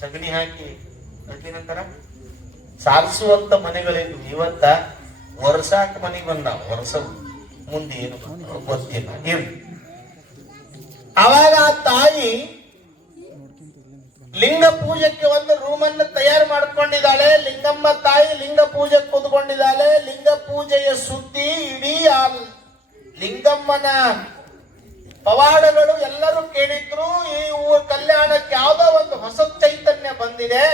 ಸಗಣಿ ಹಾಕಿ ನಂತರ ಸಾರಿಸುವಂತ ಮನೆಗಳಿದ್ವು. ಇವತ್ತ ವರ್ಷಾಕ ಮನೆಗೆ ಬಂದ, ವರ್ಷ ಮುಂದೆ ಏನು ಗೊತ್ತಿಲ್ಲ. ಅವಾಗ ಆ ತಾಯಿ ಲಿಂಗ ಪೂಜೆಗೆ ಒಂದು ರೂಮನ್ನು ತಯಾರು ಮಾಡ್ಕೊಂಡಿದ್ದಾಳೆ. ಲಿಂಗಮ್ಮ ತಾಯಿ ಲಿಂಗ ಪೂಜೆ ಕೂತ್ಕೊಂಡಿದ್ದಾಳೆ. ಲಿಂಗ ಪೂಜೆಯ ಸುದ್ದಿ ಇಡೀ ಆ ಲಿಂಗಮ್ಮನ ಪವಾಡಗಳು ಎಲ್ಲರೂ ಕೇಳಿದ್ರು. ಈ ಕಲ್ಯಾಣಕ್ಕೆ ಯಾವುದೋ ಒಂದು ಹೊಸ ಚೈತನ್ಯ ಬಂದಿದೆ,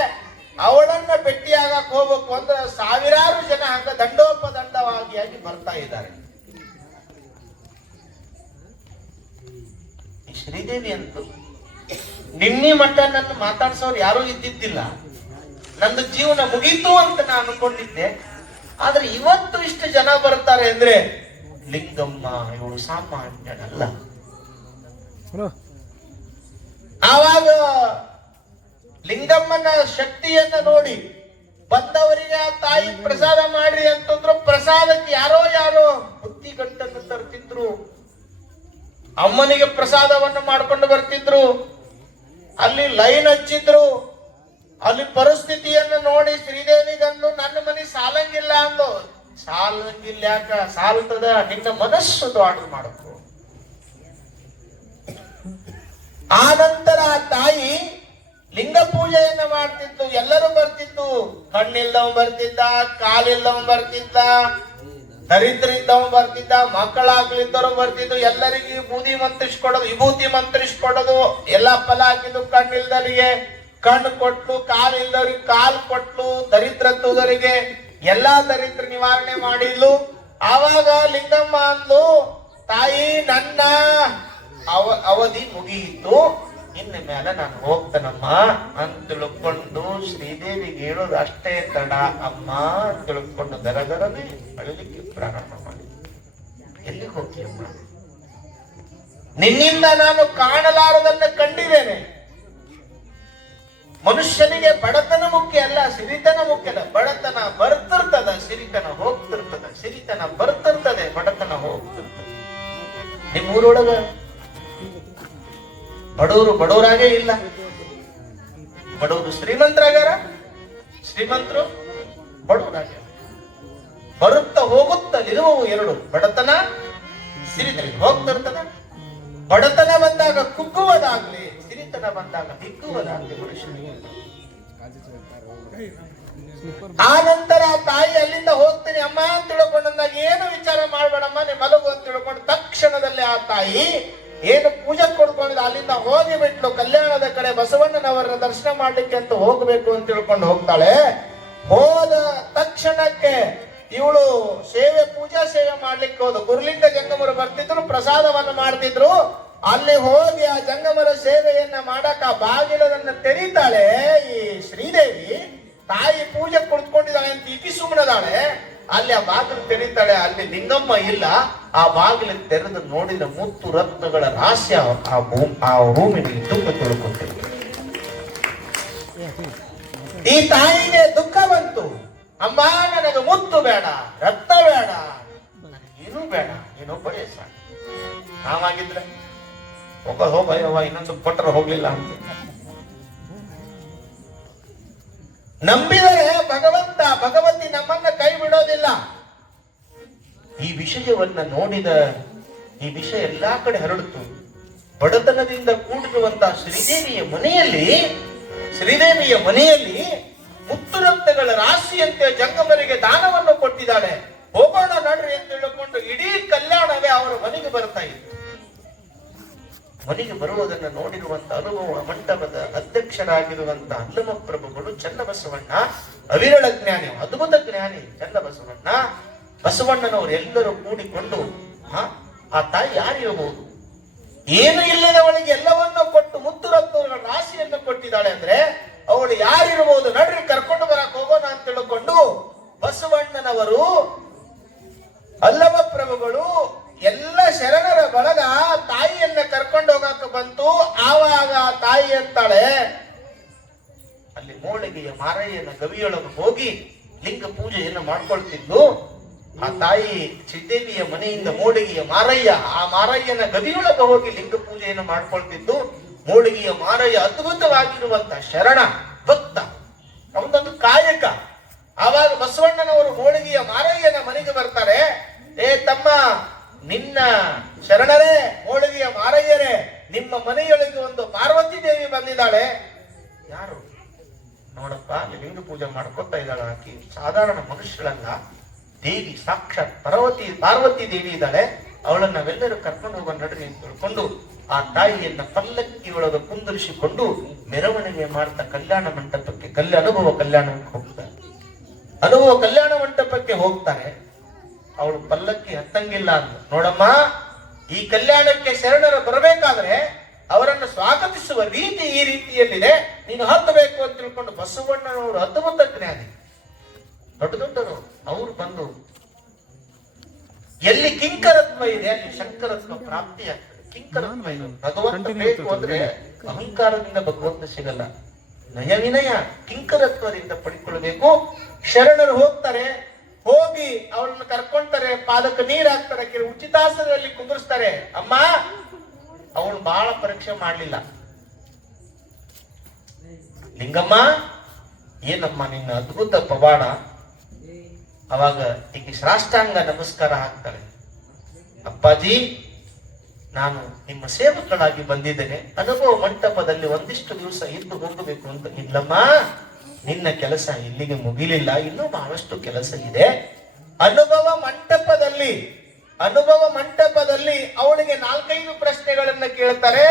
ಅವಳನ್ನ ಭೇಟಿಯಾಗಕ್ ಹೋಗ್ಬೇಕು ಅಂದ್ರೆ ಸಾವಿರಾರು ಜನ ಹಂಗ ದಂಡೋಪದಂಡವಾಗಿ ಬರ್ತಾ ಇದ್ದಾರೆ. ಈ ಶ್ರೀದೇವಿ ಅಂತೂ ನಿನ್ನೆ ಮಟ್ಟ ನನ್ನ ಮಾತಾಡ್ಸೋರು ಯಾರೂ ಇದ್ದಿದ್ದಿಲ್ಲ. ನಂದು ಜೀವನ ಮುಗೀತು ಅಂತ ನಾನು ಅನ್ಕೊಂಡಿದ್ದೆ. ಆದ್ರೆ ಇವತ್ತು ಇಷ್ಟು ಜನ ಬರ್ತಾರೆ ಅಂದ್ರೆ ಲಿಂಗಮ್ಮ ಇವಳು ಸಾಮಾನ್ಯನಲ್ಲ. ಆವಾಗ ಲಿಂಗಮ್ಮನ ಶಕ್ತಿಯನ್ನ ನೋಡಿ ಬಂದವರಿಗೆ ಆ ತಾಯಿ ಪ್ರಸಾದ ಮಾಡ್ರಿ ಅಂತಂದ್ರು. ಪ್ರಸಾದಕ್ಕೆ ಯಾರೋ ಬುತ್ತಿ ಗಂಟನ್ನು ತರ್ತಿದ್ರು, ಅಮ್ಮನಿಗೆ ಪ್ರಸಾದವನ್ನು ಮಾಡ್ಕೊಂಡು ಬರ್ತಿದ್ರು. ಅಲ್ಲಿ ಲೈನ್ ಹಚ್ಚಿದ್ರು. ಅಲ್ಲಿ ಪರಿಸ್ಥಿತಿಯನ್ನು ನೋಡಿ ಶ್ರೀದೇವಿಗಂದು ನನ್ನ ಮನೆ ಸಾಲಂಗಿಲ್ಲ ಅಂದು. ಸಾಲಂಗಿಲ್ಲ ಯಾಕ ಸಾಲ್ತದ, ನಿನ್ನ ಮನಸ್ಸು ಆರ್ಡರ್ ಮಾಡಬೇಕು. ಆ ನಂತರ ಆ ತಾಯಿ ಲಿಂಗ ಪೂಜೆಯನ್ನ ಮಾಡ್ತಿತ್ತು. ಎಲ್ಲರೂ ಬರ್ತಿತ್ತು. ಕಣ್ಣಿಲ್ದವ್ ಬರ್ತಿದ್ದ, ಕಾಲಿಲ್ದವ್ ಬರ್ತಿದ್ದ, ದರಿದ್ರ ಇದ್ದವ್ ಬರ್ತಿದ್ದ, ಮಕ್ಕಳಾಗ್ಲಿದ್ದವರು ಬರ್ತಿದ್ದು. ಎಲ್ಲರಿಗೆ ಬೂದಿ ಮಂತ್ರಿಸ್ಕೊಡೋದು, ವಿಭೂತಿ ಮಂತ್ರಿಸ್ಕೊಡೋದು. ಎಲ್ಲಾ ಫಲ ಹಾಕಿದ್ದು. ಕಣ್ಣಿಲ್ದವರಿಗೆ ಕಣ್ಣು ಕೊಟ್ಲು, ಕಾಲಿಲ್ದವ್ರಿಗೆ ಕಾಲ್ ಕೊಟ್ಲು. ದರಿದ್ರತ್ವದವರಿಗೆ ಎಲ್ಲಾ ದರಿದ್ರ ನಿವಾರಣೆ ಮಾಡಿದ್ಲು. ಆವಾಗ ಲಿಂಗಮ್ಮ ಅಂದ್ಲು, ತಾಯಿ ನನ್ನ ಅವಧಿ ಮುಗಿಯಿತು, ಇನ್ನ ಮೇಲೆ ನಾನು ಹೋಗ್ತೇನಮ್ಮ ಅಂತ ತಿಳ್ಕೊಂಡು ಶ್ರೀದೇವಿಗೆ ಹೇಳೋದು ಅಷ್ಟೇ ತಡ. ಅಮ್ಮ ಅಂತ ತಿಳ್ಕೊಂಡು ದರದರನೇ ಅಳಲಿಕ್ಕೆ ಪ್ರಾರಂಭ ಮಾಡಿ. ಎಲ್ಲಿಗೆ ಹೋಗ್ತೀಯಮ್ಮ? ನಿನ್ನಿಂದ ನಾನು ಕಾಣಲಾರದನ್ನ ಕಂಡಿದ್ದೇನೆ. ಮನುಷ್ಯನಿಗೆ ಬಡತನ ಮುಖ್ಯ ಅಲ್ಲ, ಸಿರಿತನ ಮುಖ್ಯ ಅಲ್ಲ. ಬಡತನ ಬರ್ತಿರ್ತದ, ಸಿರಿತನ ಹೋಗ್ತಿರ್ತದ. ಸಿರಿತನ ಬರ್ತಿರ್ತದೆ, ಬಡತನ ಹೋಗ್ತಿರ್ತದೆ. ನಿಮ್ಮೂರೊಳಗ ಬಡವರು ಬಡವರಾಗೇ ಇಲ್ಲ. ಬಡವರು ಶ್ರೀಮಂತರಾಗ್ಯಾರ, ಶ್ರೀಮಂತರು ಬಡವರಾಗ್ಯಾರ. ಬರುತ್ತಾ ಹೋಗುತ್ತಾ ಇರುವವು ಎರಡು, ಬಡತನ ಸಿರಿತನ. ಹೋಗ್ತಿರ್ತದ. ಬಡತನ ಬಂದಾಗ ಕುಗ್ಗುವುದಾಗ್ಲಿ, ಸಿರಿತನ ಬಂದಾಗ ಹಿಗ್ಗುವುದಾಗ್ಲಿ ಮನುಷ್ಯನಿಗೆ. ಆ ನಂತರ ತಾಯಿ ಅಲ್ಲಿಂದ ಹೋಗ್ತೀನಿ ಅಮ್ಮ ಅಂತ ತಿಳ್ಕೊಂಡಂದಾಗ ಏನು ವಿಚಾರ ಮಾಡ್ಬೇಡಮ್ಮ, ನೀ ಮಲಗು ಅಂತ ತಿಳ್ಕೊಂಡು ತಕ್ಷಣದಲ್ಲಿ ಆ ತಾಯಿ ಏನು ಪೂಜೆ ಕೊಡ್ಕೊಂಡಿದ್ದ ಅಲ್ಲಿಂದ ಹೋಗಿ ಬಿಟ್ಲು. ಕಲ್ಯಾಣದ ಕಡೆ ಬಸವಣ್ಣನವರ ದರ್ಶನ ಮಾಡ್ಲಿಕ್ಕೆ ಅಂತ ಹೋಗ್ಬೇಕು ಅಂತ ತಿಳ್ಕೊಂಡು ಹೋಗ್ತಾಳೆ. ಹೋದ ತಕ್ಷಣಕ್ಕೆ ಇವಳು ಪೂಜಾ ಸೇವೆ ಮಾಡ್ಲಿಕ್ಕೆ ಹೋದ. ಗುರುಲಿಂಗ ಜಂಗಮರು ಬರ್ತಿದ್ರು, ಪ್ರಸಾದವನ್ನು ಮಾಡ್ತಿದ್ರು. ಅಲ್ಲಿ ಹೋಗಿ ಆ ಜಂಗಮರ ಸೇವೆಯನ್ನ ಮಾಡಕ ಬಾಗಿಲನ್ನು ತೆರೀತಾಳೆ ಈ ಶ್ರೀದೇವಿ. ತಾಯಿ ಪೂಜೆ ಕುಳಿತುಕೊಂಡಿದ್ದಾಳೆ ಅಂತ ಇಕ್ಕಿ ಸುಮ್ಮನದಾಳೆ. ಅಲ್ಲಿ ಆ ಬಾಗಿಲು ತೆರೀತಾಳೆ. ಅಲ್ಲಿ ಲಿಂಗಮ್ಮ ಇಲ್ಲ. ಆ ಬಾಗಿಲು ತೆರೆದು ನೋಡಿದ ಮುತ್ತು ರತ್ನಗಳ ರಹಸ್ಯ ಆ ರೂಮಿನಲ್ಲಿ ದುಃಖ ತಿಳ್ಕೊಳ್ತೇವೆ. ಈ ತಾಯಿಗೆ ದುಃಖ ಬಂತು. ಅಮ್ಮ ನನಗೆ ಮುತ್ತು ಬೇಡ, ರತ್ನ ಬೇಡ, ಏನೂ ಬೇಡ, ಏನೋ ಬರೀ ಸಾಕು. ನಾವಾಗಿದ್ರೆ ಹೋಗ ಇನ್ನೊಂದು ಕೊಟ್ಟರೆ ಹೋಗ್ಲಿಲ್ಲ ಅಂತ. ನಂಬಿದರೆ ಭಗವಂತ ಭಗವತಿ ನಮ್ಮನ್ನ ಕೈ ಬಿಡೋದಿಲ್ಲ. ಈ ವಿಷಯವನ್ನ ನೋಡಿದ ಈ ವಿಷಯ ಎಲ್ಲಾ ಕಡೆ ಹರಡಿತು. ಬಡತನದಿಂದ ಕೂಡಿರುವಂತಹ ಶ್ರೀದೇವಿಯ ಮನೆಯಲ್ಲಿ ಮುತ್ತು ರತ್ನಗಳ ರಾಶಿಯಂತೆ ಜಂಗಮರಿಗೆ ದಾನವನ್ನು ಕೊಟ್ಟಿದ್ದಾಳೆ. ಹೋಗೋಣ ನಡ್ರಿ ಅಂತ ಹೇಳಿಕೊಂಡು ಇಡೀ ಕಲ್ಯಾಣವೇ ಅವರ ಮನೆಗೆ ಬರ್ತಾ ಇತ್ತು. ಮನೆಗೆ ಬರುವುದನ್ನ ನೋಡಿರುವಂತ ಅನುಭವ ಮಂಟಪದ ಅಧ್ಯಕ್ಷರಾಗಿರುವಂತ ಅಲ್ಲಮ ಪ್ರಭುಗಳು ಚನ್ನಬಸವಣ್ಣ, ಅವಿರಳ ಜ್ಞಾನಿ, ಅದ್ಭುತ ಜ್ಞಾನಿ ಚನ್ನಬಸವಣ್ಣ, ಬಸವಣ್ಣನವರು ಎಲ್ಲರೂ ಕೂಡಿಕೊಂಡು ಆ ತಾಯಿ ಯಾರಿರಬಹುದು, ಏನು ಇಲ್ಲದವಳಿಗೆ ಎಲ್ಲವನ್ನೂ ಕೊಟ್ಟು ಮುತ್ತು ರತ್ನಗಳ ರಾಶಿಯನ್ನು ಕೊಟ್ಟಿದ್ದಾಳೆ ಅಂದ್ರೆ ಅವಳು ಯಾರಿರಬಹುದು, ನಡ್ರಿ ಕರ್ಕೊಂಡು ಬರಕ್ ಹೋಗೋಣ ಅಂತ ತಿಳ್ಕೊಂಡು ಬಸವಣ್ಣನವರು, ಅಲ್ಲಮ ಪ್ರಭುಗಳು ಎಲ್ಲ ಶರಣರ ಬಳಗ ತಾಯಿಯನ್ನ ಕರ್ಕೊಂಡು ಹೋಗಕ್ಕೆ ಬಂತು. ಆವಾಗ ತಾಯಿ ಅಂತಾಳೆ, ಅಲ್ಲಿ ಮೋಳಿಗೆಯ ಮಾರಯ್ಯನ ಗವಿಯೊಳಗೆ ಹೋಗಿ ಲಿಂಗ ಪೂಜೆಯನ್ನು ಮಾಡ್ಕೊಳ್ತಿದ್ದು. ಆ ತಾಯಿ ಶ್ರೀದೇವಿಯ ಮನೆಯಿಂದ ಮೋಳಿಗೆಯ ಮಾರಯ್ಯ, ಆ ಮಾರಯ್ಯನ ಗವಿಯೊಳಗೆ ಹೋಗಿ ಲಿಂಗ ಪೂಜೆಯನ್ನು ಮಾಡ್ಕೊಳ್ತಿದ್ದು. ಮೋಳಿಗೆಯ ಮಾರಯ್ಯ ಅದ್ಭುತವಾಗಿರುವಂತ ಶರಣ ಭಕ್ತ, ಅವನೊಂದು ಕಾಯಕ. ಆವಾಗ ಬಸವಣ್ಣನವರು ಮೋಳಿಗೆಯ ಮಾರಯ್ಯನ ಮನೆಗೆ ಬರ್ತಾರೆ. ಏ ತಮ್ಮ, ನಿನ್ನ ಶರಣರೇ, ಮೋಳಿಗೆಯ ಮಾರಯ್ಯರೇ, ನಿಮ್ಮ ಮನೆಯೊಳಗೆ ಒಂದು ಪಾರ್ವತಿ ದೇವಿ ಬಂದಿದ್ದಾಳೆ. ಯಾರು ನೋಡಪ್ಪ, ಅಲ್ಲಿ ಲಿಂಗ ಪೂಜೆ ಮಾಡ್ಕೊತಾ ಇದ್ದಾಳ. ಆಕಿ ಸಾಧಾರಣ ಮನುಷ್ಯಳಲ್ಲ, ದೇವಿ ಸಾಕ್ಷಾತ್ ಪಾರ್ವತಿ ದೇವಿ ಇದ್ದಾಳೆ. ಅವಳನ್ನ ನಾವೆಲ್ಲರೂ ಕರ್ಕೊಂಡು ಹೋಗೋ ನಡ್ರಿ ಅಂತ ತಿಳ್ಕೊಂಡು ಆ ತಾಯಿಯನ್ನ ಪಲ್ಲಕ್ಕಿ ಒಳಗೆ ಕುಂದಿರಿಸಿಕೊಂಡು ಮೆರವಣಿಗೆ ಮಾಡ್ತಾ ಕಲ್ಯಾಣ ಮಂಟಪಕ್ಕೆ, ಅನುಭವ ಕಲ್ಯಾಣ ಮಂಟಪಕ್ಕೆ ಹೋಗ್ತಾರೆ. ಅವಳು ಪಲ್ಲಕ್ಕಿ ಹತ್ತಂಗಿಲ್ಲ ಅಂತ, ನೋಡಮ್ಮ, ಈ ಕಲ್ಯಾಣಕ್ಕೆ ಶರಣರು ಬರಬೇಕಾದ್ರೆ ಅವರನ್ನು ಸ್ವಾಗತಿಸುವ ರೀತಿ ಈ ರೀತಿಯಲ್ಲಿದೆ, ನೀನು ಹತ್ತಬೇಕು ಅಂತ ತಿಳ್ಕೊಂಡು ಬಸವಣ್ಣನವರು ಅದ್ಭುತ ಜ್ಞಾನಿ, ದೊಡ್ಡವರು ಅವರು ಬಂದು ಎಲ್ಲಿ ಕಿಂಕರತ್ವ ಇದೆ ಅಲ್ಲಿ ಶಂಕರತ್ವ ಪ್ರಾಪ್ತಿಯಾಗ್ತದೆ. ಕಿಂಕರತ್ವ ಇದು ಭಗವಂತ ಬೇಕು ಅಂದ್ರೆ ಅಹಂಕಾರದಿಂದ ಭಗವಂತ ಸಿಗಲ್ಲ, ನಯ ವಿನಯ ಕಿಂಕರತ್ವದಿಂದ ಪಡ್ಕೊಳ್ಬೇಕು. ಶರಣರು ಹೋಗ್ತಾರೆ, ಹೋಗಿ ಅವಳನ್ನು ಕರ್ಕೊಂತಾರೆ, ಪಾದಕ್ಕೆ ನೀರ್ ಹಾಕ್ತಾರೆ, ಉಚಿತಾಸನದಲ್ಲಿ ಕುಂದಿರ್ಸ್ತಾರೆ. ಅಮ್ಮ, ಅವಳು ಬಹಳ ಪರೀಕ್ಷೆ ಮಾಡ್ಲಿಲ್ಲ. ಲಿಂಗಮ್ಮ, ಏನಮ್ಮ ನಿನ್ನ ಅದ್ಭುತ ಪವಾಡ. ಅವಾಗ ಈಗ ಸಾಷ್ಟಾಂಗ ನಮಸ್ಕಾರ ಹಾಕ್ತಾಳೆ. ಅಪ್ಪಾಜಿ, ನಾನು ನಿಮ್ಮ ಸೇವಕಳಾಗಿ ಬಂದಿದ್ದೇನೆ, ಅನುಭವ ಮಂಟಪದಲ್ಲಿ ಒಂದಿಷ್ಟು ದಿವಸ ಇದ್ದು ಹೋಗಬೇಕು ಅಂತ. ಇಲ್ಲಮ್ಮ, ನಿನ್ನ ಕೆಲಸ ಇಲ್ಲಿಗೆ ಮುಗಿಲಿಲ್ಲ, ಇನ್ನೂ ಬಹಳಷ್ಟು ಕೆಲಸ ಇದೆ. ಅನುಭವ ಮಂಟಪದಲ್ಲಿ ಅವಳಿಗೆ 4-5 ಪ್ರಶ್ನೆಗಳನ್ನ ಕೇಳ್ತಾರೆ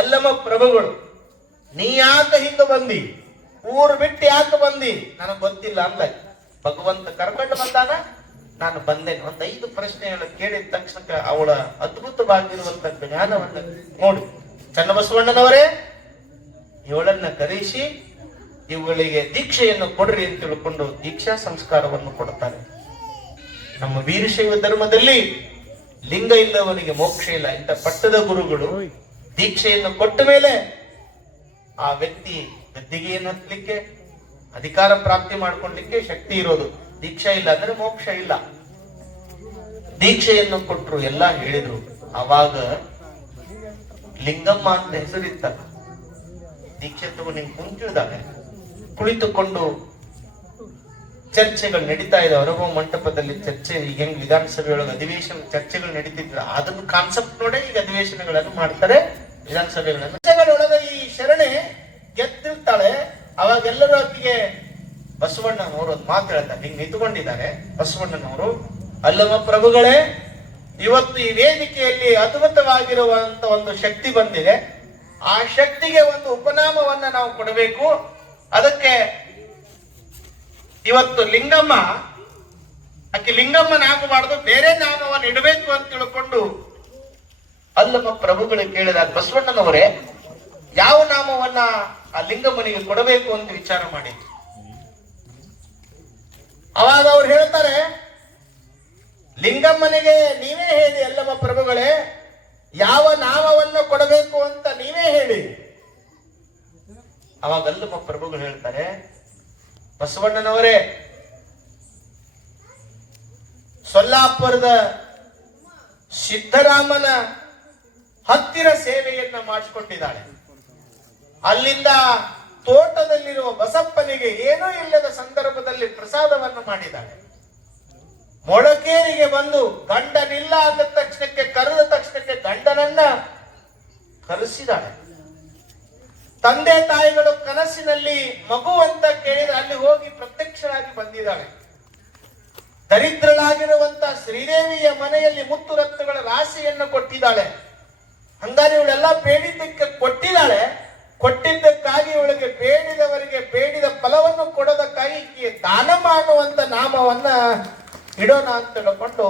ಅಲ್ಲಮ ಪ್ರಭುಗಳು. ನೀ ಯಾಕೆ ಹಿಂಗ ಬಂದಿ, ಊರು ಬಿಟ್ಟು ಯಾಕೆ ಬಂದಿ, ನನಗೆ ಗೊತ್ತಿಲ್ಲ ಅಂದ. ಭಗವಂತ ಕರ್ಕೊಂಡು ಬಂದಾನ, ನಾನು ಬಂದೇನೆ. 5 ಪ್ರಶ್ನೆಗಳನ್ನು ಕೇಳಿದ ತಕ್ಷಣ ಅವಳ ಅದ್ಭುತವಾಗಿರುವಂತ ಜ್ಞಾನವನ್ನ ನೋಡಿ ಚನ್ನಬಸವಣ್ಣನವರೇ ಇವಳನ್ನ ಕರೆಸಿ ಇವುಗಳಿಗೆ ದೀಕ್ಷೆಯನ್ನು ಕೊಡ್ರಿ ಅಂತ ತಿಳ್ಕೊಂಡು ದೀಕ್ಷಾ ಸಂಸ್ಕಾರವನ್ನು ಕೊಡ್ತಾರೆ. ನಮ್ಮ ವೀರಶೈವ ಧರ್ಮದಲ್ಲಿ ಲಿಂಗ ಇಲ್ಲವನಿಗೆ ಮೋಕ್ಷ ಇಲ್ಲ. ಇಂಥ ಪಟ್ಟದ ಗುರುಗಳು ದೀಕ್ಷೆಯನ್ನು ಕೊಟ್ಟ ಮೇಲೆ ಆ ವ್ಯಕ್ತಿ ಗದ್ದಿಗೆಯನ್ನು ಹತ್ತಲಿಕ್ಕೆ, ಅಧಿಕಾರ ಪ್ರಾಪ್ತಿ ಮಾಡ್ಕೊಳ್ಲಿಕ್ಕೆ ಶಕ್ತಿ ಇರೋದು. ದೀಕ್ಷಾ ಇಲ್ಲ ಅಂದ್ರೆ ಮೋಕ್ಷ ಇಲ್ಲ. ದೀಕ್ಷೆಯನ್ನು ಕೊಟ್ರು, ಎಲ್ಲ ಹೇಳಿದ್ರು. ಅವಾಗ ಲಿಂಗಮ್ಮ ಅಂತ ಹೆಸರಿತ್ತಲ್ಲ, ದೀಕ್ಷೆ ತಗೊಂಡು ನಿಂಗೆ ಕುಂತಿದ್ದಾನೆ, ಕುಳಿತುಕೊಂಡು ಚರ್ಚೆಗಳು ನಡೀತಾ ಇದೆ. ಅನುಭವ ಮಂಟಪದಲ್ಲಿ ಚರ್ಚೆ, ಈಗ ಹೆಂಗ್ ವಿಧಾನಸಭೆಯೊಳಗೆ ಅಧಿವೇಶನ ಚರ್ಚೆಗಳು ನಡೀತಿದ್ರು, ಅದನ್ನ ಕಾನ್ಸೆಪ್ಟ್ ನೋಡೇ ಈಗ ಅಧಿವೇಶನಗಳನ್ನು ಮಾಡ್ತಾರೆ, ವಿಧಾನಸಭೆಗಳನ್ನು. ಚರ್ಚೆಗಳೊಳಗೆ ಈ ಶರಣೆ ಗೆದ್ದಿರ್ತಾಳೆ. ಅವಾಗ ಎಲ್ಲರೂ ಆಕೆಗೆ ಬಸವಣ್ಣನವರು ಒಂದು ಮಾತು ಹೇಳ್ತಾರೆ, ಹಿಂಗ್ ನಿಂತುಕೊಂಡಿದ್ದಾರೆ ಬಸವಣ್ಣನವರು. ಅಲ್ಲಮ ಪ್ರಭುಗಳೇ, ಇವತ್ತು ಈ ವೇದಿಕೆಯಲ್ಲಿ ಅದ್ಭುತವಾಗಿರುವಂತ ಒಂದು ಶಕ್ತಿ ಬಂದಿದೆ. ಆ ಶಕ್ತಿಗೆ ಒಂದು ಉಪನಾಮವನ್ನ ನಾವು ಕೊಡಬೇಕು. ಅದಕ್ಕೆ ಇವತ್ತು ಲಿಂಗಮ್ಮ, ಆಕೆ ಲಿಂಗಮ್ಮನಾಗಬಾರ್ದು, ಬೇರೆ ನಾಮವನ್ನು ಇಡಬೇಕು ಅಂತ ತಿಳ್ಕೊಂಡು ಅಲ್ಲಮ ಪ್ರಭುಗಳು ಕೇಳಿದಾಗ ಬಸವಣ್ಣನವರೇ ಯಾವ ನಾಮವನ್ನ ಆ ಲಿಂಗಮ್ಮನಿಗೆ ಕೊಡಬೇಕು ಅಂತ ವಿಚಾರ ಮಾಡಿ. ಅವಾಗ ಅವ್ರು ಹೇಳ್ತಾರೆ, ಲಿಂಗಮ್ಮನಿಗೆ ನೀವೇ ಹೇಳಿ ಅಲ್ಲಮ ಪ್ರಭುಗಳೇ, ಯಾವ ನಾಮವನ್ನು ಕೊಡಬೇಕು ಅಂತ ನೀವೇ ಹೇಳಿ. ಅವಾಗ ಅಲ್ಲಮ ಪ್ರಭುಗಳು ಹೇಳ್ತಾರೆ, ಬಸವಣ್ಣನವರೇ, ಸೊಲ್ಲಾಪುರದ ಸಿದ್ದರಾಮನ ಹತ್ತಿರ ಸೇವೆಯನ್ನ ಮಾಡಿಸಿಕೊಂಡಿದ್ದಾಳೆ. ಅಲ್ಲಿಂದ ತೋಟದಲ್ಲಿರುವ ಬಸಪ್ಪನಿಗೆ ಏನೂ ಇಲ್ಲದ ಸಂದರ್ಭದಲ್ಲಿ ಪ್ರಸಾದವನ್ನು ಮಾಡಿದ್ದಾಳೆ. ಮೊಳಕೇರಿಗೆ ಬಂದು ಗಂಡನಿಲ್ಲ ಅಂದ ತಕ್ಷಣಕ್ಕೆ ಕರೆದ ತಕ್ಷಣಕ್ಕೆ ಗಂಡನನ್ನ ಕರೆಸಿದಾಳೆ. ತಂದೆ ತಾಯಿಗಳು ಕನಸಿನಲ್ಲಿ ಮಗು ಅಂತ ಕೇಳಿದ್ರೆ ಅಲ್ಲಿ ಹೋಗಿ ಪ್ರತ್ಯಕ್ಷರಾಗಿ ಬಂದಿದ್ದಾಳೆ. ದರಿದ್ರಳಾಗಿರುವಂತ ಶ್ರೀದೇವಿಯ ಮನೆಯಲ್ಲಿ ಮುತ್ತು ರತ್ನಗಳ ರಾಶಿಯನ್ನು ಕೊಟ್ಟಿದ್ದಾಳೆ. ಹಂಗಾರೆ ಇವಳೆಲ್ಲ ಬೇಡಿದ್ದಕ್ಕೆ ಕೊಟ್ಟಿದ್ದಾಳೆ. ಕೊಟ್ಟಿದ್ದಕ್ಕಾಗಿ ಇವಳಿಗೆ ಬೇಡಿದವರಿಗೆ ಬೇಡಿದ ಫಲವನ್ನು ಕೊಡೋದಕ್ಕಾಗಿ ಈಕೆ ದಾನಮ್ಮ ಅನ್ನುವಂತ ನಾಮವನ್ನ ಇಡೋಣ ಅಂತ ತಿಳ್ಕೊಂಡು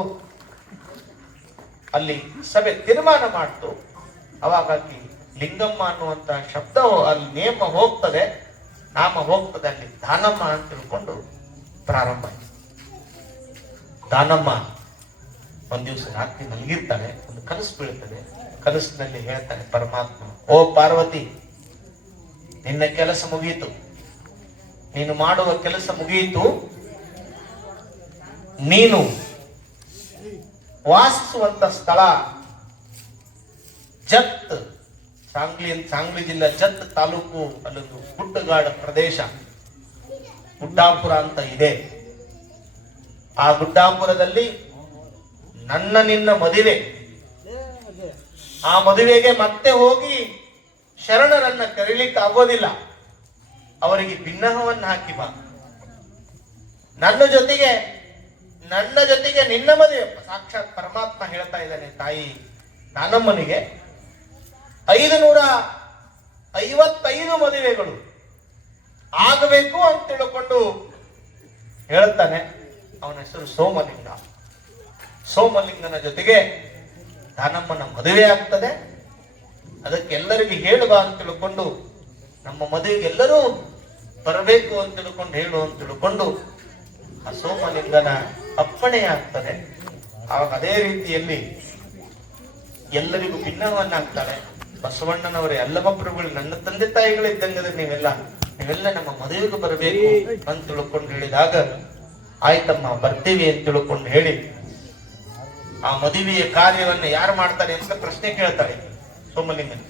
ಅಲ್ಲಿ ಸಭೆ ತೀರ್ಮಾನ ಮಾಡ್ತು. ಅವಾಗ ಆಕಿ ಲಿಂಗಮ್ಮ ಅನ್ನುವಂತ ಶಬ್ದ ಅಲ್ಲಿ ನೇಮ ಹೋಗ್ತದೆ, ನಾಮ ಹೋಗ್ತದೆ, ಅಲ್ಲಿ ದಾನಮ್ಮ ಅಂತ ತಿಳ್ಕೊಂಡು ಪ್ರಾರಂಭ ಆಯ್ತು. ದಾನಮ್ಮ ಒಂದ್ ದಿವಸ ರಾತ್ರಿ ಮಲಗಿರ್ತಾಳೆ, ಒಂದು ಕನಸು ಬೀಳ್ತದೆ. ಕನಸಿನಲ್ಲಿ ಹೇಳ್ತಾನೆ ಪರಮಾತ್ಮ, ಓ ಪಾರ್ವತಿ, ನಿನ್ನ ಕೆಲಸ ಮುಗಿಯಿತು, ನೀನು ಮಾಡುವ ಕೆಲಸ ಮುಗಿಯಿತು. ನೀನು ವಾಸಿಸುವಂತ ಸ್ಥಳ ಜತ್, ಸಾಂಗ್ಲಿ ಜಿಲ್ಲೆ ಜತ್ ತಾಲೂಕು, ಅಲ್ಲೊಂದು ಗುಡ್ಡಗಾಡ ಪ್ರದೇಶ ಗುಡ್ಡಾಪುರ ಅಂತ ಇದೆ. ಆ ಗುಡ್ಡಾಪುರದಲ್ಲಿ ನಿನ್ನ ಮದುವೆ. ಆ ಮದುವೆಗೆ ಮತ್ತೆ ಹೋಗಿ ಶರಣರನ್ನ ಕರೀಲಿಕ್ಕೆ ಆಗೋದಿಲ್ಲ. ಅವರಿಗೆ ಭಿನ್ನಹವನ್ನು ಹಾಕಿ ಬಾ. ನನ್ನ ಜೊತೆಗೆ ನಿನ್ನ ಮದುವೆ. ಸಾಕ್ಷಾತ್ ಪರಮಾತ್ಮ ಹೇಳ್ತಾ ಇದ್ದಾನೆ ತಾಯಿ ದಾನಮ್ಮನಿಗೆ 555 ಮದುವೆಗಳು ಆಗಬೇಕು ಅಂತ ತಿಳ್ಕೊಂಡು ಹೇಳ್ತಾನೆ. ಅವನ ಹೆಸರು ಸೋಮಲಿಂಗ. ಸೋಮಲಿಂಗನ ಜೊತೆಗೆ ದಾನಮ್ಮನ ಮದುವೆ ಆಗ್ತದೆ. ಅದಕ್ಕೆ ಎಲ್ಲರಿಗೂ ಹೇಳುವ ಅಂತ ತಿಳ್ಕೊಂಡು, ನಮ್ಮ ಮದುವೆಗೆ ಎಲ್ಲರೂ ಬರಬೇಕು ಅಂತ ತಿಳ್ಕೊಂಡು ಹೇಳು ಅಂತ ತಿಳ್ಕೊಂಡು ಆ ಸೋಮಲಿಂಗನ ಅಪ್ಪಣೆ ಆಗ್ತದೆ. ಆವಾಗ ಅದೇ ರೀತಿಯಲ್ಲಿ ಎಲ್ಲರಿಗೂ ಭಿನ್ನವನ್ನಾಗ್ತಾಳೆ. ಬಸವಣ್ಣನವರ ಎಲ್ಲವ ಪ್ರಭುಗಳು ನನ್ನ ತಂದೆ ತಾಯಿಗಳಿದ್ದಂಗದ ನೀವೆಲ್ಲ ನಮ್ಮ ಮದುವೆಗೆ ಬರಬೇಕು ಅಂತ ತಿಳ್ಕೊಂಡು ಹೇಳಿದಾಗ, ಆಯ್ತಮ್ಮ ಬರ್ತೀವಿ ಅಂತ ತಿಳ್ಕೊಂಡು ಹೇಳಿ ಆ ಮದುವೆಯ ಕಾರ್ಯವನ್ನು ಯಾರು ಮಾಡ್ತಾರೆ ಅಂತ ಪ್ರಶ್ನೆ ಕೇಳ್ತಾಳೆ ಸೋಮಲಿಂಗನ.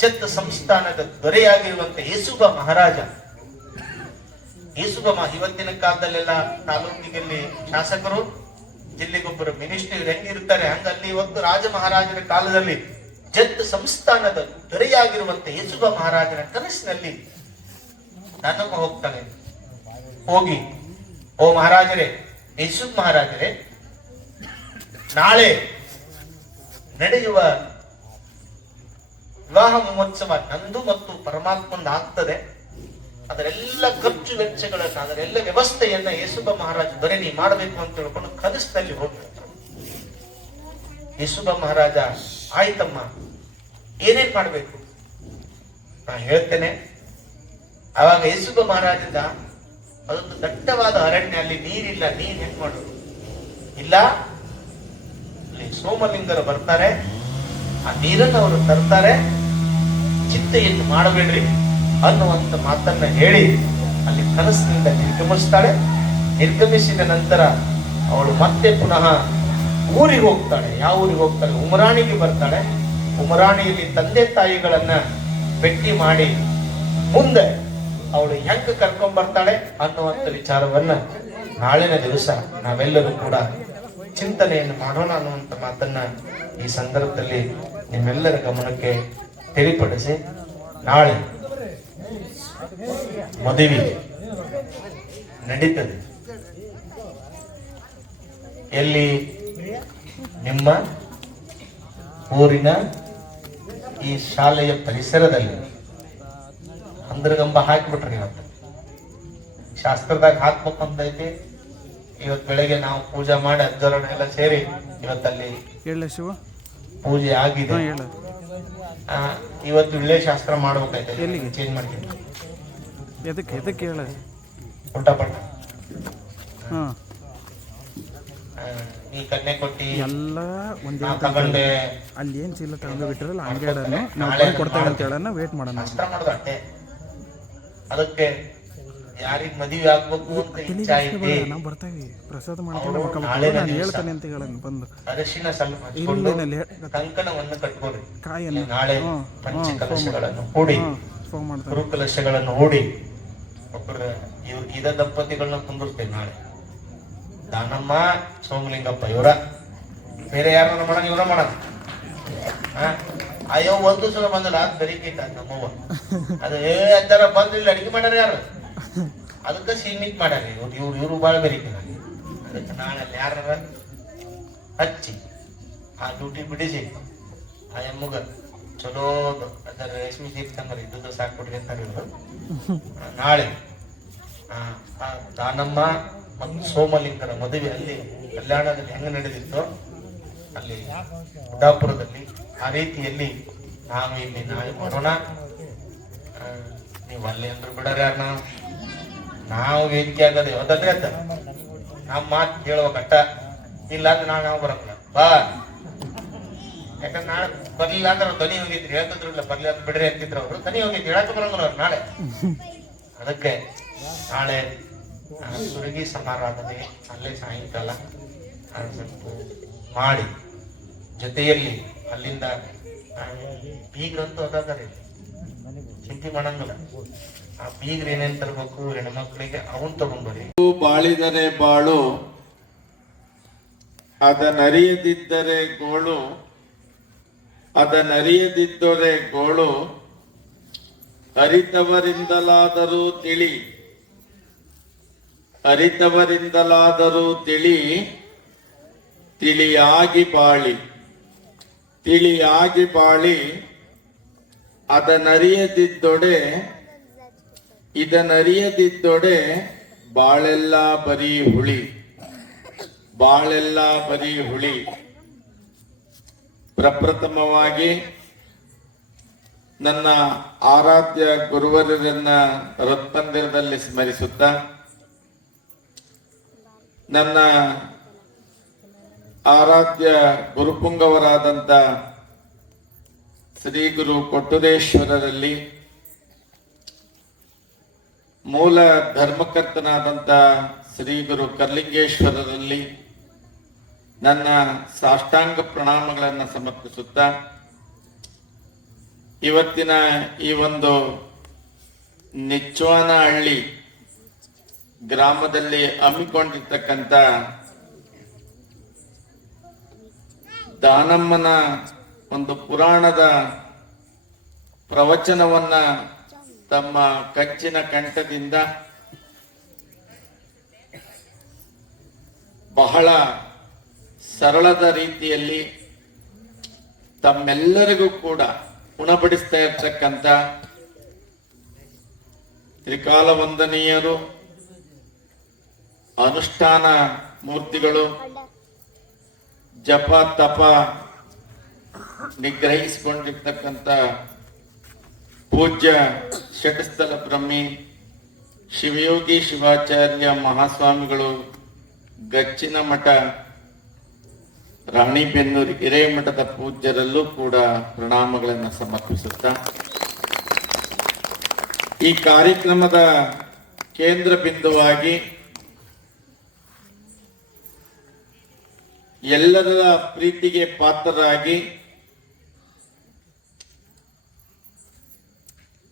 ಜತ್ ಸಂಸ್ಥಾನದ ದೊರೆಯಾಗಿರುವಂತ ಯೇಸುಬ ಮಹಾರಾಜ. ಯೇಸುಬ ಇವತ್ತಿನ ಕಾಲದಲ್ಲೆಲ್ಲ ತಾಲೂಕಿನಲ್ಲಿ ಶಾಸಕರು, ಜಿಲ್ಲೆಗೊಬ್ಬರು ಮಿನಿಸ್ಟರ್ ಹೆಂಗಿರ್ತಾರೆ ಹಂಗಲ್ಲಿ ಇವತ್ತು ರಾಜ ಮಹಾರಾಜರ ಕಾಲದಲ್ಲಿ ಜತ್ ಸಂಸ್ಥಾನದ ದೊರೆಯಾಗಿರುವಂತ ಯೇಸುಬ ಮಹಾರಾಜನ ಕನಸಿನಲ್ಲಿ ನನ್ನಮ್ಮ ಹೋಗ್ತಾನೆ. ಹೋಗಿ, ಓ ಮಹಾರಾಜರೇ, ಯೇಸುಬ ಮಹಾರಾಜರೇ, ನಾಳೆ ನಡೆಯುವ ವಿವಾಹ ಮಹೋತ್ಸವ ನಂದು ಮತ್ತು ಪರಮಾತ್ಮಂದ ಆಗ್ತದೆ. ಅದರೆಲ್ಲ ಖರ್ಚು ವೆಚ್ಚಗಳನ್ನ, ಅದರೆಲ್ಲ ವ್ಯವಸ್ಥೆಯನ್ನ ಯೇಸುಬ ಮಹಾರಾಜ ದೊರೆ ನೀ ಮಾಡಬೇಕು ಅಂತ ತಿಳ್ಕೊಂಡು ಕನಸಿನಲ್ಲಿ ಹೋಗ್ತಾರೆ. ಯೇಸುಬ ಮಹಾರಾಜ, ಆಯ್ತಮ್ಮ, ಏನೇನ್ ಮಾಡ್ಬೇಕು ನಾ ಹೇಳ್ತೇನೆ. ಅವಾಗ ಯೇಸುಬ ಮಹಾರಾಜದ ಅದೊಂದು ದಟ್ಟವಾದ ಅರಣ್ಯ, ಅಲ್ಲಿ ನೀರಿಲ್ಲ, ನೀರ್ ಹೆಂಗ್ ಮಾಡೋದು ಇಲ್ಲ. ಅಲ್ಲಿ ಸೋಮಲಿಂಗರು ಬರ್ತಾರೆ, ಆ ನೀರನ್ನು ಅವರು ತರ್ತಾರೆ. ಚಿಂತೆಯನ್ನು ಮಾಡಬೇಡ್ರಿ ಅನ್ನುವಂತ ಮಾತನ್ನ ಹೇಳಿ ಅಲ್ಲಿ ಕನಸಿನಿಂದ ನಿರ್ಗಮಿಸ್ತಾಳೆ. ನಿರ್ಗಮಿಸಿದ ನಂತರ ಅವಳು ಮತ್ತೆ ಪುನಃ ಊರಿಗೆ ಹೋಗ್ತಾಳೆ. ಯಾವ ಊರಿಗೆ ಹೋಗ್ತಾಳೆ? ಉಮರಾಣಿಗೆ ಬರ್ತಾಳೆ. ಉಮರಾಣಿಯಲ್ಲಿ ತಂದೆ ತಾಯಿಗಳನ್ನ ಭೇಟಿ ಮಾಡಿ ಮುಂದೆ ಅವಳು ಹೆಂಗ್ ಕರ್ಕೊಂಡ್ ಬರ್ತಾಳೆ ಅನ್ನುವಂತ ವಿಚಾರವನ್ನ ನಾಳಿನ ದಿವಸ ನಾವೆಲ್ಲರೂ ಕೂಡ ಚಿಂತನೆಯನ್ನು ಮಾಡೋಣ ಅನ್ನುವಂತ ಮಾತನ್ನ ಈ ಸಂದರ್ಭದಲ್ಲಿ ನಿಮ್ಮೆಲ್ಲರ ಗಮನಕ್ಕೆ ತಿಳಿಪಡಿಸಿ, ನಾಳೆ ಮದುವೆ ನಡೀತದೆ. ಎಲ್ಲಿ? ನಿಮ್ಮ ಊರಿನ ಈ ಶಾಲೆಯ ಪರಿಸರದಲ್ಲಿ. ಅಂದ್ರಗಂಬ ಹಾಕಿಬಿಟ್ರಿ. ಇವತ್ತು ಶಾಸ್ತ್ರದಾಗ ಹಾಕ್ಬೇಕಂತೈತಿ. ಇವತ್ತು ಬೆಳಗ್ಗೆ ನಾವು ಪೂಜೆ ಮಾಡಿ ಅಜ್ಜರನ್ನ ಎಲ್ಲ ಸೇರಿ ಇವತ್ತಲ್ಲಿ ಪೂಜೆ ಆಗಿದೆ. ಇವತ್ತು ಇಳ್ಳೆ ಶಾಸ್ತ್ರ ಮಾಡ್ಬೇಕಾಯ್ತು. ಚೇಂಜ್ ಮಾಡ್ತೀನಿ. ಉಲ್ಟಾಪಟ್ಟ ನೀ ಕನ್ನೆ ಕೊಟ್ಟಿ ಎಲ್ಲ ಒಂದೇ ತಗೊಂಡೆ. ಅಲ್ಲಿ ಏನ್ ಚೀಲ ತಗೊಂಡು ಬಿಟ್ಟಿರಲ್ಲ ಹಂಗೆ ನಾವು ಕೊಡ್ತೇವೆ ಅಂತ ಹೇಳೋಣ. ವೇಟ್ ಮಾಡೋಣ. ಶಾಸ್ತ್ರ ಮಾಡೋದು ಅಟ್ಟೆ. ಅದಕ್ಕೆ ಯಾರಿಗ್ ಮದುವೆ ಆಗ್ಬೇಕು ಅಂತ ಇಚ್ಛೆ ಐತಿ, ನಾವು ಬರ್ತಾವಿ ಪ್ರಸಾದ ಮಾಡ್ಕೊಂಡು ನಾನು ಹೇಳ್ತಾನೆ ಅಂತ ಹೇಳ ಬಂದು ಅರಿಶಿನ ಸ್ವಲ್ಪ ಹಚ್ಕೊಂಡು ಕಂಕಣವನ್ನು ಕಟ್ಕೋರಿ. ನಾಳೆ ಪಂಚಕಲಶಗಳನ್ನು ಹೂಡಿ, ಗುರುಕಲಶಗಳನ್ನು ಹೂಡಿ, ಒಬ್ಬರ ಇದ ದಂಪತಿಗಳನ್ನ ಕುಂದಿರ್ತೇವೆ. ನಾಳೆ ದಾನಮ್ಮ ಸೋಮಲಿಂಗಪ್ಪ ಇವರ, ಬೇರೆ ಯಾರು ಮಾಡೋಣ, ಇವರ ಮಾಡೋಣ. ಅಯ್ಯೋ ಒಂದು ಸಲ ಬಂದಲ್ಲ ಅದು ಬೆರಿಕಿಟ್ಟ ನಮ್ಮವ್ವ, ಅದು ಅಂತಾರ ಬಂದಿಲ್ಲ ಅಡಿಗೆ ಮಾಡ್ಯಾರ ಯಾರು, ಅದಕ್ಕೆ ಸೀಮಿತ್ ಮಾಡ್ಯಾರ ಇವ್ರು ಭಾಳ ಬೆರಿಕಿನ. ಅದಕ್ಕೆ ನಾಳೆ ಯಾರ ಹಚ್ಚಿ ಆ ಡ್ಯೂಟಿ ಬಿಡಿಸಿ ಆ ಎಮ್ಮಗ ಚಲೋದು ಅದರ ರೇಷ್ಮೆ ಸೀರೆ ತಂದ್ರೆ ಇದ್ದು ಸಾಕ್ಬಿಡ್ರಿ ಅಂತ ಹೇಳಿದ್ರು. ನಾಳೆ ದಾನಮ್ಮ ಮತ್ತು ಸೋಮಲಿಂಗರ ಮದುವೆ ಅಲ್ಲಿ ಕಲ್ಯಾಣದಲ್ಲಿ ಹೆಂಗೆ ನಡೆದಿತ್ತು ಅಲ್ಲಿ ಗುಡ್ಡಾಪುರದಲ್ಲಿ, ಆ ರೀತಿಯಲ್ಲಿ ನಾವು ಇಲ್ಲಿ ನಾಳೆ ಮಾಡೋಣ. ನೀವು ಅಲ್ಲಿ ಅಂದ್ರೆ ಬಿಡೋರು ಯಾರು, ನಾವು ವೇದಿಕೆ ಆಗದೆ ಹೋದ್ರೆ ಅಂತ ನಮ್ಮ ಮಾತು ಕೇಳುವ ಕಟ್ಟ, ಇಲ್ಲ ಅಂದ್ರೆ ನಾವು ಬರೋಲ್ಲ ಬಾ. ಯಾಕಂದ್ರೆ ನಾಳೆ ಬರ್ಲಿಲ್ಲ ಅಂದ್ರೆ ಅವ್ರು ಧ್ವನಿ ಹೋಗಿದ್ರು, ಹೇಳ್ತಿದ್ರಲ್ಲ ಬರ್ಲಿ ಅಂತ ಬಿಡ್ರಿ ಅಂತಿದ್ರು, ಅವರು ಧ್ವನಿ ಹೋಗಿದ್ರು, ಹೇಳಕ್ಕೆ ಬರೋಂಗಿಲ್ಲ ಅವ್ರು ನಾಳೆ. ಅದಕ್ಕೆ ನಾಳೆ ಸುರಗಿ ಸಮಾರಾಧನೆ ಅಲ್ಲೇ ಸಾಯಂಕಾಲ ಸ್ವಲ್ಪ ಮಾಡಿ, ಜೊತೆಯಲ್ಲಿ ಅಲ್ಲಿಂದ ಬೀಗ್ರಂತೂ ಅದಾದರೆ ಚಿಂತೆ ಮಾಡಂಗಿಲ್ಲ. ಆ ಬೀಗ್ರ ಏನೇನ್ ತರಬೇಕು ಹೆಣ್ಮಕ್ಳಿಗೆ ಅವನ್ ತಗೊಂಡ್ಬರಿ. ಬಾಳಿದರೆ ಬಾಳು ಅದನರಿಯದಿದ್ದರೆ ಗೋಳು, ಅದನರಿಯದಿದ್ದರೆ ಗೋಳು, ಅರಿತವರಿಂದಲಾದರೂ ತಿಳಿ, ಅರಿತವರಿಂದಲಾದರೂ ತಿಳಿ, ತಿಳಿಯಾಗಿ ಬಾಳಿ, ತಿಳಿಯಾಗಿ ಬಾಳಿ, ಅದನರಿಯದಿದ್ದೊಡೆ ಇದನರಿಯದಿದ್ದೊಡೆ ಬಾಳೆಲ್ಲ ಬರೀ ಹುಳಿ, ಬಾಳೆಲ್ಲ ಬರೀ ಹುಳಿ. ಪ್ರಪ್ರಥಮವಾಗಿ ನನ್ನ ಆರಾಧ್ಯ ಗುರುವರರನ್ನ ರತ್ಮಂದಿರದಲ್ಲಿ ಸ್ಮರಿಸುತ್ತಾ, ನನ್ನ ಆರಾಧ್ಯ ಗುರುಪುಂಗವರಾದಂಥ ಶ್ರೀ ಗುರು ಕೊಟ್ಟೂರೇಶ್ವರರಲ್ಲಿ, ಮೂಲ ಧರ್ಮಕರ್ತನಾದಂಥ ಶ್ರೀ ಗುರು ಕರ್ಲಿಂಗೇಶ್ವರರಲ್ಲಿ ನನ್ನ ಸಾಷ್ಟಾಂಗ ಪ್ರಣಾಮಗಳನ್ನು ಸಮರ್ಪಿಸುತ್ತಾ, ಇವತ್ತಿನ ಈ ಒಂದು ನಿಚ್ವಾನಹಳ್ಳಿ ಗ್ರಾಮದಲ್ಲಿ ಹಮ್ಮಿಕೊಂಡಿರ್ತಕ್ಕಂಥ ದಾನಮ್ಮನ ಒಂದು ಪುರಾಣದ ಪ್ರವಚನವನ್ನ ತಮ್ಮ ಕಂಚಿನ ಕಂಠದಿಂದ ಬಹಳ ಸರಳದ ರೀತಿಯಲ್ಲಿ ತಮ್ಮೆಲ್ಲರಿಗೂ ಕೂಡ ಉಣಬಡಿಸ್ತಾ ಇರ್ತಕ್ಕಂಥ ತ್ರಿಕಾಲ ವಂದನೀಯರು, ಅನುಷ್ಠಾನ ಮೂರ್ತಿಗಳು, ಜಪ ತಪ ನಿಗ್ರಹಿಸಿಕೊಂಡಿರ್ತಕ್ಕಂಥ ಪೂಜ್ಯ ಷಟ್ಸ್ಥಲ ಬ್ರಹ್ಮಿ ಶಿವಯೋಗಿ ಶಿವಾಚಾರ್ಯ ಮಹಾಸ್ವಾಮಿಗಳು, ಗಚ್ಚಿನ ಮಠ ರಾಣಿಬೆನ್ನೂರು ಹಿರೇಮಠದ ಪೂಜ್ಯರಲ್ಲೂ ಕೂಡ ಪ್ರಣಾಮಗಳನ್ನು ಸಮರ್ಪಿಸುತ್ತಾ, ಈ ಕಾರ್ಯಕ್ರಮದ ಕೇಂದ್ರ ಬಿಂದುವಾಗಿ ಎಲ್ಲರ ಪ್ರೀತಿಗೆ ಪಾತ್ರರಾಗಿ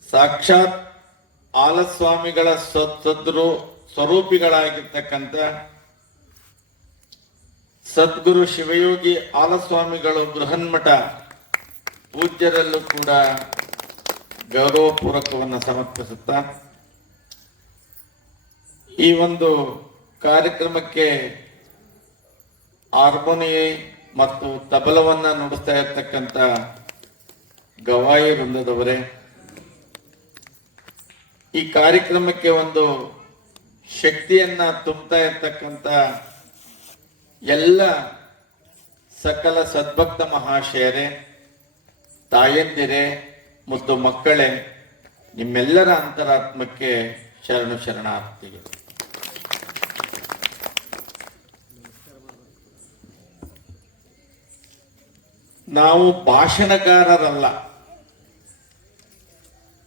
ಸಾಕ್ಷಾತ್ ಆಲಸ್ವಾಮಿಗಳ ಸ್ವರೂಪಿಗಳಾಗಿರ್ತಕ್ಕಂಥ ಸದ್ಗುರು ಶಿವಯೋಗಿ ಆಲಸ್ವಾಮಿಗಳು ಬೃಹನ್ಮಠ ಪೂಜ್ಯರಲ್ಲೂ ಕೂಡ ಗೌರವಪೂರ್ವಕವನ್ನು ಸಮರ್ಪಿಸುತ್ತಾ, ಈ ಒಂದು ಕಾರ್ಯಕ್ರಮಕ್ಕೆ ಹಾರ್ಮೋನಿ ಮತ್ತು ತಬಲವನ್ನ ನುಡಿಸ್ತಾ ಇರ್ತಕ್ಕಂಥ ಗವಾಯಿ ವೃಂದದವರೇ, ಈ ಕಾರ್ಯಕ್ರಮಕ್ಕೆ ಒಂದು ಶಕ್ತಿಯನ್ನ ತುಂಬುತ್ತಾ ಇರ್ತಕ್ಕಂಥ ಎಲ್ಲ ಸಕಲ ಸದ್ಭಕ್ತ ಮಹಾಶಯರೇ, ತಾಯಂದಿರೇ ಮತ್ತು ಮಕ್ಕಳೇ, ನಿಮ್ಮೆಲ್ಲರ ಅಂತರಾತ್ಮಕ್ಕೆ ಶರಣಾರ್ಥಿಗಳು. ನಾವು ಭಾಷಣಕಾರರಲ್ಲ.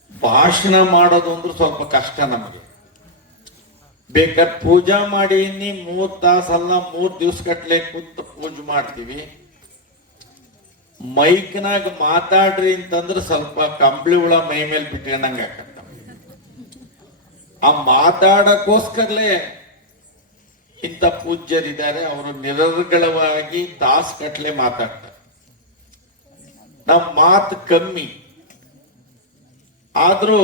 ಭಾಷಣ ಮಾಡೋದು ಅಂದ್ರೆ ಸ್ವಲ್ಪ ಕಷ್ಟ ನಮಗೆ. ಬೇಕಾದ್ರೆ ಪೂಜಾ ಮಾಡಿ 3 ತಾಸಲ್ಲ 3 ದಿವಸ ಗಟ್ಲೆ ಕೂತು ಪೂಜೆ ಮಾಡ್ತೀವಿ. ಮೈಕ್ನಾಗ ಮಾತಾಡ್ರಿ ಅಂತಂದ್ರೆ ಸ್ವಲ್ಪ ಕಂಬಳಿ ಹುಳ ಮೈ ಮೇಲೆ ಬಿಟ್ಕೊಂಡಂಗೆ ಆಕತ್ತ. ಆ ಮಾತಾಡಕ್ಕೋಸ್ಕರಲೇ ಇಂಥ ಪೂಜ್ಯರಿದ್ದಾರೆ, ಅವರು ನಿರರ್ಗಳವಾಗಿ ತಾಸುಗಟ್ಲೆ ಮಾತಾಡ್ತಾರೆ. ನಮ್ಮ ಮಾತು ಕಮ್ಮಿ ಆದ್ರೂ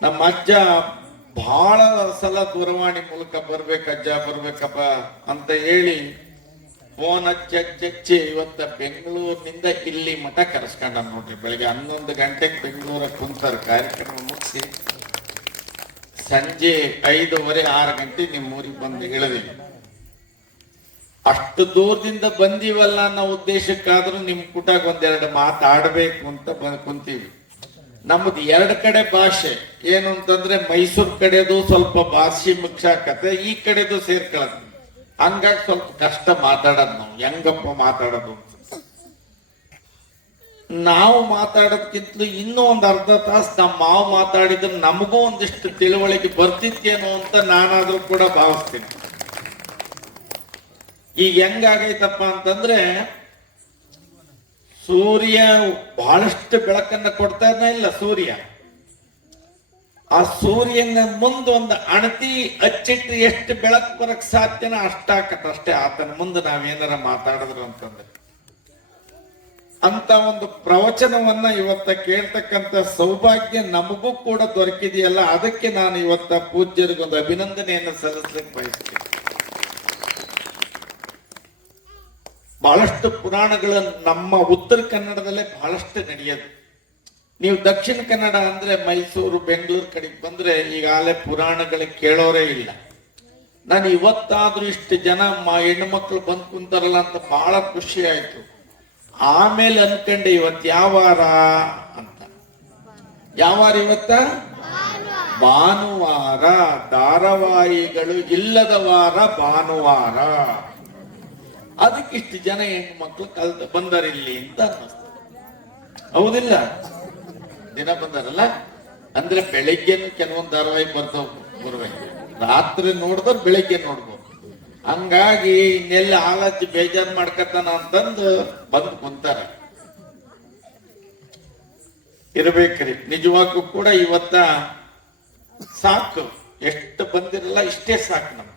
ನಮ್ಮ ಅಜ್ಜ ಬಹಳ ಸಲ ದೂರವಾಣಿ ಮೂಲಕ ಬರ್ಬೇಕಜ್ಜ ಬರ್ಬೇಕಪ್ಪ ಅಂತ ಹೇಳಿ ಫೋನ್ ಹಚ್ಚಿ ಇವತ್ತ ಬೆಂಗಳೂರಿನಿಂದ ಇಲ್ಲಿ ಮಠ ಕರೆಸ್ಕೊಂಡ ನೋಡ್ರಿ. ಬೆಳಿಗ್ಗೆ 11 ಗಂಟೆಗೆ ಬೆಂಗಳೂರ ಕುಂತಾರ, ಕಾರ್ಯಕ್ರಮ ಮುಗಿಸಿ ಸಂಜೆ 5:30 6 ಗಂಟೆ ನಿಮ್ಮ ಊರಿಗೆ ಬಂದು ಇಳಿದಿವಿ. ಅಷ್ಟು ದೂರದಿಂದ ಬಂದೀವಲ್ಲ ಅನ್ನೋ ಉದ್ದೇಶಕ್ಕಾದ್ರೂ ನಿಮ್ ಕೂಟಾಗ ಒಂದೆರಡು ಮಾತಾಡ್ಬೇಕು ಅಂತ ಕುಂತೀವಿ. ನಮ್ದು 2 ಕಡೆ ಭಾಷೆ ಏನು ಅಂತಂದ್ರೆ ಮೈಸೂರು ಕಡೆದು ಸ್ವಲ್ಪ ಭಾಷೆ ಮುಖ್ಯ ಆಕತ್ತೆ, ಈ ಕಡೆದು ಸೇರ್ಕೊಳತ್ತೆ. ಹಂಗಾಗಿ ಸ್ವಲ್ಪ ಕಷ್ಟ ಮಾತಾಡೋದು. ನಾವು ಹೆಂಗಪ್ಪ ಮಾತಾಡೋದು ಅಂತ ನಾವು ಮಾತಾಡೋದ್ಕಿಂತಲೂ ಇನ್ನೂ ಒಂದು ಅರ್ಧ ತಾಸು ನಮ್ಮ ಮಾವು ಮಾತಾಡಿದ್ರೆ ನಮಗೂ ಒಂದಿಷ್ಟು ತಿಳುವಳಿಕೆ ಬರ್ತಿತ್ತೇನೋ ಅಂತ ನಾನಾದ್ರೂ ಕೂಡ ಭಾವಿಸ್ತೀನಿ. ಈಗ ಹೆಂಗಾಗೈತಪ್ಪ ಅಂತಂದ್ರೆ ಸೂರ್ಯ ಬಹಳಷ್ಟು ಬೆಳಕನ್ನ ಕೊಡ್ತಾನೆ ಇಲ್ಲ ಸೂರ್ಯ. ಆ ಸೂರ್ಯನ ಮುಂದೆ ಒಂದು ಅಣತಿ ಹಚ್ಚಿಟ್ಟು ಎಷ್ಟು ಬೆಳಕು ಬರಕ್ ಸಾಧ್ಯನ ಅಷ್ಟೇ. ಆತನ ಮುಂದೆ ನಾವೇನಾರ ಮಾತಾಡಿದ್ರು ಅಂತಂದ್ರೆ ಅಂತ ಒಂದು ಪ್ರವಚನವನ್ನ ಇವತ್ತ ಕೇಳ್ತಕ್ಕಂಥ ಸೌಭಾಗ್ಯ ನಮಗೂ ಕೂಡ ದೊರಕಿದೆಯಲ್ಲ. ಅದಕ್ಕೆ ನಾನು ಇವತ್ತ ಪೂಜ್ಯರಿಗೊಂದು ಅಭಿನಂದನೆಯನ್ನು ಸಲ್ಲಿಸ್ಲಿಕ್ಕೆ ಬಯಸ್ತೀನಿ. ಬಹಳಷ್ಟು ಪುರಾಣಗಳು ನಮ್ಮ ಉತ್ತರ ಕನ್ನಡದಲ್ಲೇ ಬಹಳಷ್ಟು ನಡೆಯೋದು. ನೀವು ದಕ್ಷಿಣ ಕನ್ನಡ ಅಂದ್ರೆ ಮೈಸೂರು ಬೆಂಗಳೂರು ಕಡೆಗೆ ಬಂದ್ರೆ ಈಗಾಗಲೇ ಪುರಾಣಗಳಿಗೆ ಕೇಳೋರೇ ಇಲ್ಲ. ನಾನು ಇವತ್ತಾದ್ರೂ ಇಷ್ಟು ಜನ ಹೆಣ್ಣು ಮಕ್ಕಳು ಬಂದ್ ಕುಂತಾರಲ್ಲ ಅಂತ ಬಹಳ ಖುಷಿ ಆಯ್ತು. ಆಮೇಲೆ ಅನ್ಕಂಡೆ ಇವತ್ತು ಯಾವ ವಾರ ಅಂತ. ಯಾವ ವಾರ ಇವತ್ತ? ಭಾನುವಾರ. ಧಾರಾವಾಹಿಗಳು ಇಲ್ಲದ ವಾರ ಭಾನುವಾರ. ಅದಕ್ಕಿಷ್ಟು ಜನ ಹೆಣ್ಣು ಮಕ್ಕಳು ಬಂದರಿಲ್ಲಿ ಅಂತ ಅನ್ನಿಸ್ತದೆ. ಹೌದಿಲ್ಲ? ದಿನ ಬಂದಾರಲ್ಲ ಅಂದ್ರೆ ಬೆಳಿಗ್ಗೆನು ಕೆಲವೊಂದು ಧಾರಾವಾಹಿ ಬರ್ಬೇಕು, ರಾತ್ರಿ ನೋಡಿದ್ರೆ ಬೆಳಿಗ್ಗೆ ನೋಡ್ಬೋದು. ಹಂಗಾಗಿ ಇನ್ನೆಲ್ಲ ಆಲಜ್ಜಿ ಬೇಜಾರ್ ಮಾಡ್ಕತಾನ ಅಂತಂದು ಬಂದು ಕುಂತಾರೆ. ಇರ್ಬೇಕ್ರಿ ನಿಜವಾಗೂ ಕೂಡ ಇವತ್ತ ಸಾಕು, ಎಷ್ಟು ಬಂದಿರಲ್ಲ ಇಷ್ಟೇ ಸಾಕು ನಮ್ಗೆ.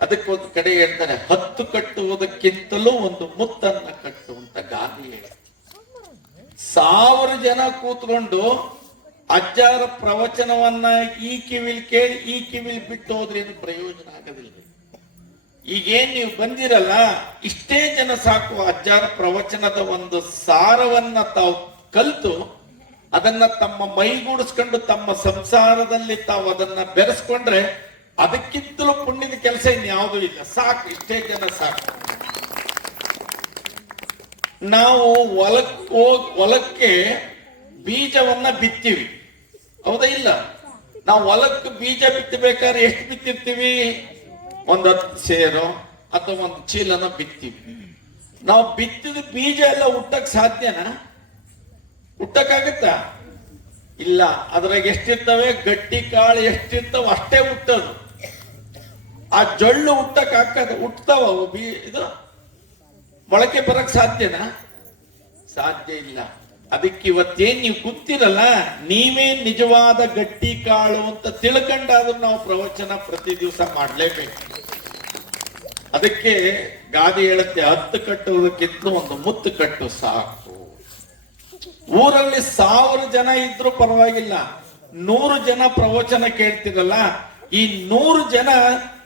ಅದಕ್ಕೊಂದು ಕಡೆ ಹೇಳ್ತಾರೆ, 10 ಕಟ್ಟುವುದಕ್ಕಿಂತಲೂ ಒಂದು ಮುತ್ತನ್ನ ಕಟ್ಟುವಂತ ಗಾಂಧಿ ಹೇಳಿ 1000 ಜನ ಕೂತ್ಕೊಂಡು ಅಜ್ಜಾರ ಪ್ರವಚನವನ್ನ ಈ ಕಿವಿಲ್ ಕೇಳಿ ಈ ಕಿವಿಲ್ ಬಿಟ್ಟು ಹೋದ್ರೆ ಏನು ಪ್ರಯೋಜನ ಆಗೋದಿಲ್ಲ. ಈಗೇನ್ ನೀವು ಬಂದಿರಲ್ಲ ಇಷ್ಟೇ ಜನ ಸಾಕು. ಅಜ್ಜಾರ ಪ್ರವಚನದ ಒಂದು ಸಾರವನ್ನ ತಾವು ಕಲಿತು ಅದನ್ನ ತಮ್ಮ ಮೈಗೂಡಿಸ್ಕೊಂಡು ತಮ್ಮ ಸಂಸಾರದಲ್ಲಿ ತಾವು ಅದನ್ನ ಬೆರೆಸ್ಕೊಂಡ್ರೆ ಅದಕ್ಕಿಂತಲೂ ಪುಣ್ಯದ ಕೆಲಸ ಇನ್ಯಾವುದೂ ಇಲ್ಲ. ಸಾಕು, ಇಷ್ಟೇ ಜನ ಸಾಕು. ನಾವು ಹೊಲಕ್ಕೆ ಬೀಜವನ್ನ ಬಿತ್ತೀವಿ, ಹೌದಾ ಇಲ್ಲ? ನಾವು ಹೊಲಕ್ಕೆ ಬೀಜ ಬಿತ್ತಬೇಕಾದ್ರೆ ಎಷ್ಟು ಬಿತ್ತಿರ್ತೀವಿ? 10 ಸೇರೋ ಅಥವಾ 1 ಚೀಲನ ಬಿತ್ತೀವಿ. ನಾವು ಬಿತ್ತಿದ ಬೀಜ ಎಲ್ಲ ಹುಟ್ಟಕ್ ಸಾಧ್ಯನಾ? ಹುಟ್ಟಕ್ಕಾಗತ್ತಾ? ಇಲ್ಲ. ಅದ್ರಾಗ ಎಷ್ಟಿರ್ತವೆ? ಗಟ್ಟಿ ಕಾಳು ಎಷ್ಟಿರ್ತಾವ ಅಷ್ಟೇ ಹುಟ್ಟೋದು. ಆ ಜೊಳ್ಳು ಹುಟ್ಟಕ್ ಹುಟ್ಟತಾವ ಇದು ಮೊಳಕೆ ಬರಕ್ ಸಾಧ್ಯನಾ? ಸಾಧ್ಯ ಇಲ್ಲ. ಅದಕ್ಕೆ ಇವತ್ತೇನ್ ನೀವು ಕೂತಿರಲ್ಲ, ನೀವೇ ನಿಜವಾದ ಗಟ್ಟಿ ಕಾಳು ಅಂತ ತಿಳ್ಕೊಂಡಾದ್ರೂ ನಾವು ಪ್ರವಚನ ಪ್ರತಿ ದಿವಸ ಮಾಡ್ಲೇಬೇಕು. ಅದಕ್ಕೆ ಗಾದೆ ಹೇಳುತ್ತೆ, 10 ಕಟ್ಟುವುದಕ್ಕಿಂತ ಒಂದು ಮುತ್ತು ಕಟ್ಟು ಸಾಕು. ಊರಲ್ಲಿ 1000 ಜನ ಇದ್ರು ಪರವಾಗಿಲ್ಲ, 100 ಜನ ಪ್ರವಚನ ಕೇಳ್ತಿರಲ್ಲ, ಈ 100 ಜನ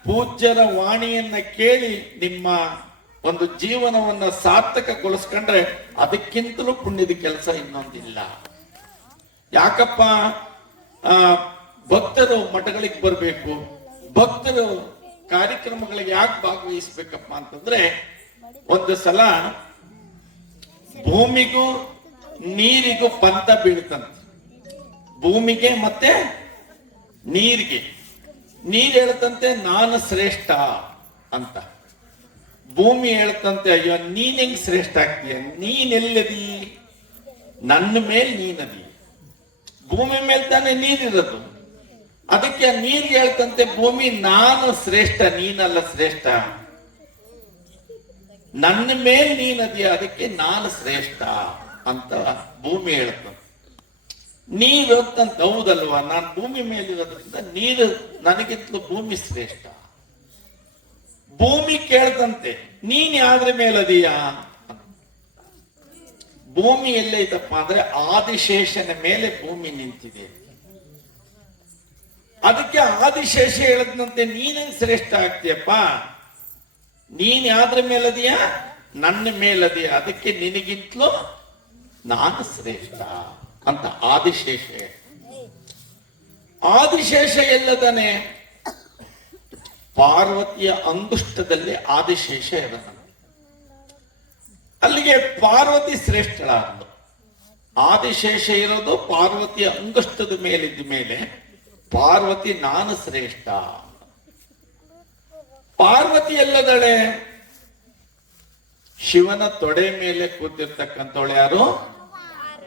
ಪೂಜ್ಯರ ವಾಣಿಯನ್ನ ಕೇಳಿ ನಿಮ್ಮ ಒಂದು ಜೀವನವನ್ನ ಸಾರ್ಥಕಗೊಳಿಸ್ಕೊಂಡ್ರೆ ಅದಕ್ಕಿಂತಲೂ ಪುಣ್ಯದ ಕೆಲಸ ಇನ್ನೊಂದಿಲ್ಲ. ಯಾಕಪ್ಪ ಭಕ್ತರು ಮಠಗಳಿಗೆ ಬರಬೇಕು, ಭಕ್ತರು ಕಾರ್ಯಕ್ರಮಗಳಿಗೆ ಯಾಕೆ ಭಾಗವಹಿಸ್ಬೇಕಪ್ಪ ಅಂತಂದ್ರೆ, ಒಂದು ಸಲ ಭೂಮಿಗೂ ನೀರಿಗೂ ಪಂಥ ಬೀಳ್ತಂತೆ. ಭೂಮಿಗೆ ಮತ್ತೆ ನೀರಿಗೆ. ನೀರ್ ಹೇಳ್ತಂತೆ ನಾನು ಶ್ರೇಷ್ಠ ಅಂತ, ಭೂಮಿ ಹೇಳ್ತಂತೆ ಅಯ್ಯೋ ನೀನ್ ಹೆಂಗ್ ಶ್ರೇಷ್ಠ ಆಗ್ತೀಯ, ನೀನೆಲ್ಲದಿ, ನನ್ನ ಮೇಲೆ ನೀನದಿ. ಭೂಮಿ ಮೇಲೆ ತಾನೇ ನೀರಿರೋದು. ಅದಕ್ಕೆ ನೀರ್ ಹೇಳ್ತಂತೆ ಭೂಮಿ ನಾನು ಶ್ರೇಷ್ಠ, ನೀನಲ್ಲ ಶ್ರೇಷ್ಠ, ನನ್ನ ಮೇಲೆ ನೀನದಿಯ, ಅದಕ್ಕೆ ನಾನು ಶ್ರೇಷ್ಠ ಅಂತ ಭೂಮಿ ಹೇಳ್ತಂತೆ. ನೀರು ಹೇಳ್ತಂತ ಹೌದಲ್ವಾ, ನಾನು ಭೂಮಿ ಮೇಲೆ ಇರೋದ್ರಿಂದ ನೀರು ನನಗಿಂತಲೂ ಭೂಮಿ ಶ್ರೇಷ್ಠ. ಭೂಮಿ ಕೇಳ್ದಂತೆ ನೀನ್ ಯಾವ್ದ್ರ ಮೇಲದೀಯಾ? ಭೂಮಿ ಎಲ್ಲೈತಪ್ಪ ಅಂದ್ರೆ ಆದಿಶೇಷನ ಮೇಲೆ ಭೂಮಿ ನಿಂತಿದೆ. ಅದಕ್ಕೆ ಆದಿಶೇಷ ಹೇಳದಂತೆ ನೀನೇನ್ ಶ್ರೇಷ್ಠ ಆಗ್ತೀಯಪ್ಪ? ನೀನ್ ಯಾವ್ದ್ರ ಮೇಲದೀಯ? ನನ್ನ ಮೇಲದೀಯ. ಅದಕ್ಕೆ ನಿನಗಿಂತಲೂ ನಾನು ಶ್ರೇಷ್ಠ ಅಂತ ಆದಿಶೇಷ. ಆದಿಶೇಷ ಎಲ್ಲದಾನೆ? ಪಾರ್ವತಿಯ ಅಂಗುಷ್ಟದಲ್ಲಿ ಆದಿಶೇಷ ಇರಲ್ಲ. ಅಲ್ಲಿಗೆ ಪಾರ್ವತಿ ಶ್ರೇಷ್ಠಳಾದ್ಲು. ಆದಿಶೇಷ ಇರೋದು ಪಾರ್ವತಿಯ ಅಂಗುಷ್ಟದ ಮೇಲಿದ್ದ ಮೇಲೆ ಪಾರ್ವತಿ ನಾನು ಶ್ರೇಷ್ಠ. ಪಾರ್ವತಿ ಎಲ್ಲದಳೆ? ಶಿವನ ತೊಡೆ ಮೇಲೆ ಕೂತಿರ್ತಕ್ಕಂಥವಳು ಯಾರು?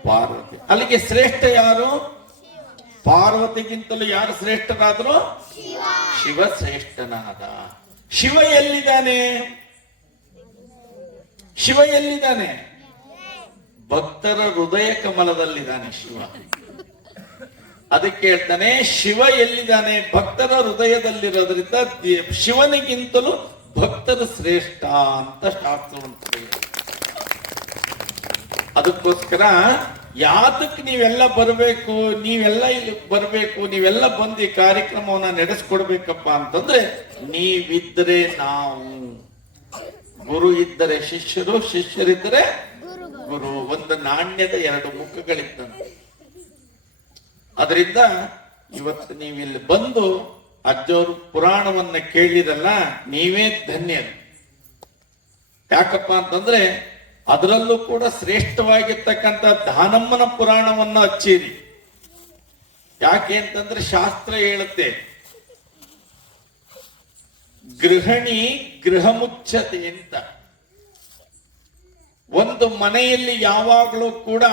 ಪಾರ್ವತಿ. ಅಲ್ಲಿಗೆ ಶ್ರೇಷ್ಠ ಯಾರು? ಪಾರ್ವತಿಗಿಂತಲೂ ಯಾರು ಶ್ರೇಷ್ಠರಾದ್ರು? ಶಿವ ಶ್ರೇಷ್ಠನಾದ. ಶಿವ ಎಲ್ಲಿದ್ದಾನೆ? ಶಿವ ಎಲ್ಲಿದ್ದಾನೆ? ಭಕ್ತರ ಹೃದಯ ಕಮಲದಲ್ಲಿದ್ದಾನೆ ಶಿವ. ಅದಕ್ಕೆ ಹೇಳ್ತಾನೆ ಶಿವ ಎಲ್ಲಿದ್ದಾನೆ? ಭಕ್ತರ ಹೃದಯದಲ್ಲಿರೋದ್ರಿಂದ ಶಿವನಿಗಿಂತಲೂ ಭಕ್ತರು ಶ್ರೇಷ್ಠ ಅಂತ ಶಾಸ್ತ್ರವಂತರು. ಅದಕ್ಕೋಸ್ಕರ ಯಾತಕ್ಕೆ ನೀವೆಲ್ಲ ಬರಬೇಕು, ನೀವೆಲ್ಲ ಇಲ್ಲಿ ಬರಬೇಕು, ನೀವೆಲ್ಲ ಬಂದು ಈ ಕಾರ್ಯಕ್ರಮವನ್ನ ನಡೆಸ್ಕೊಡ್ಬೇಕಪ್ಪ ಅಂತಂದ್ರೆ ನೀವಿದ್ರೆ ನಾವು, ಗುರು ಇದ್ದರೆ ಶಿಷ್ಯರು, ಶಿಷ್ಯರಿದ್ದರೆ ಗುರು. ಒಂದು ನಾಣ್ಯದ ಎರಡು ಮುಖಗಳಿದ್ದಂತೆ. ಅದರಿಂದ ಇವತ್ತು ನೀವಿಲ್ಲಿ ಬಂದು ಅಜ್ಜವರು ಪುರಾಣವನ್ನ ಕೇಳಿರಲ್ಲ, ನೀವೇ ಧನ್ಯರು. ಯಾಕಪ್ಪ ಅಂತಂದ್ರೆ ಅದರಲ್ಲೂ ಕೂಡ ಶ್ರೇಷ್ಠವಾಗಿರ್ತಕ್ಕಂಥ ದಾನಮ್ಮನ ಪುರಾಣವನ್ನ ಹಚ್ಚಿರಿ. ಯಾಕೆ ಅಂತಂದ್ರೆ ಶಾಸ್ತ್ರ ಹೇಳುತ್ತೆ, ಗೃಹಿಣಿ ಗೃಹ ಮುಚ್ಚತೆ ಅಂತ. ಒಂದು ಮನೆಯಲ್ಲಿ ಯಾವಾಗಲೂ ಕೂಡ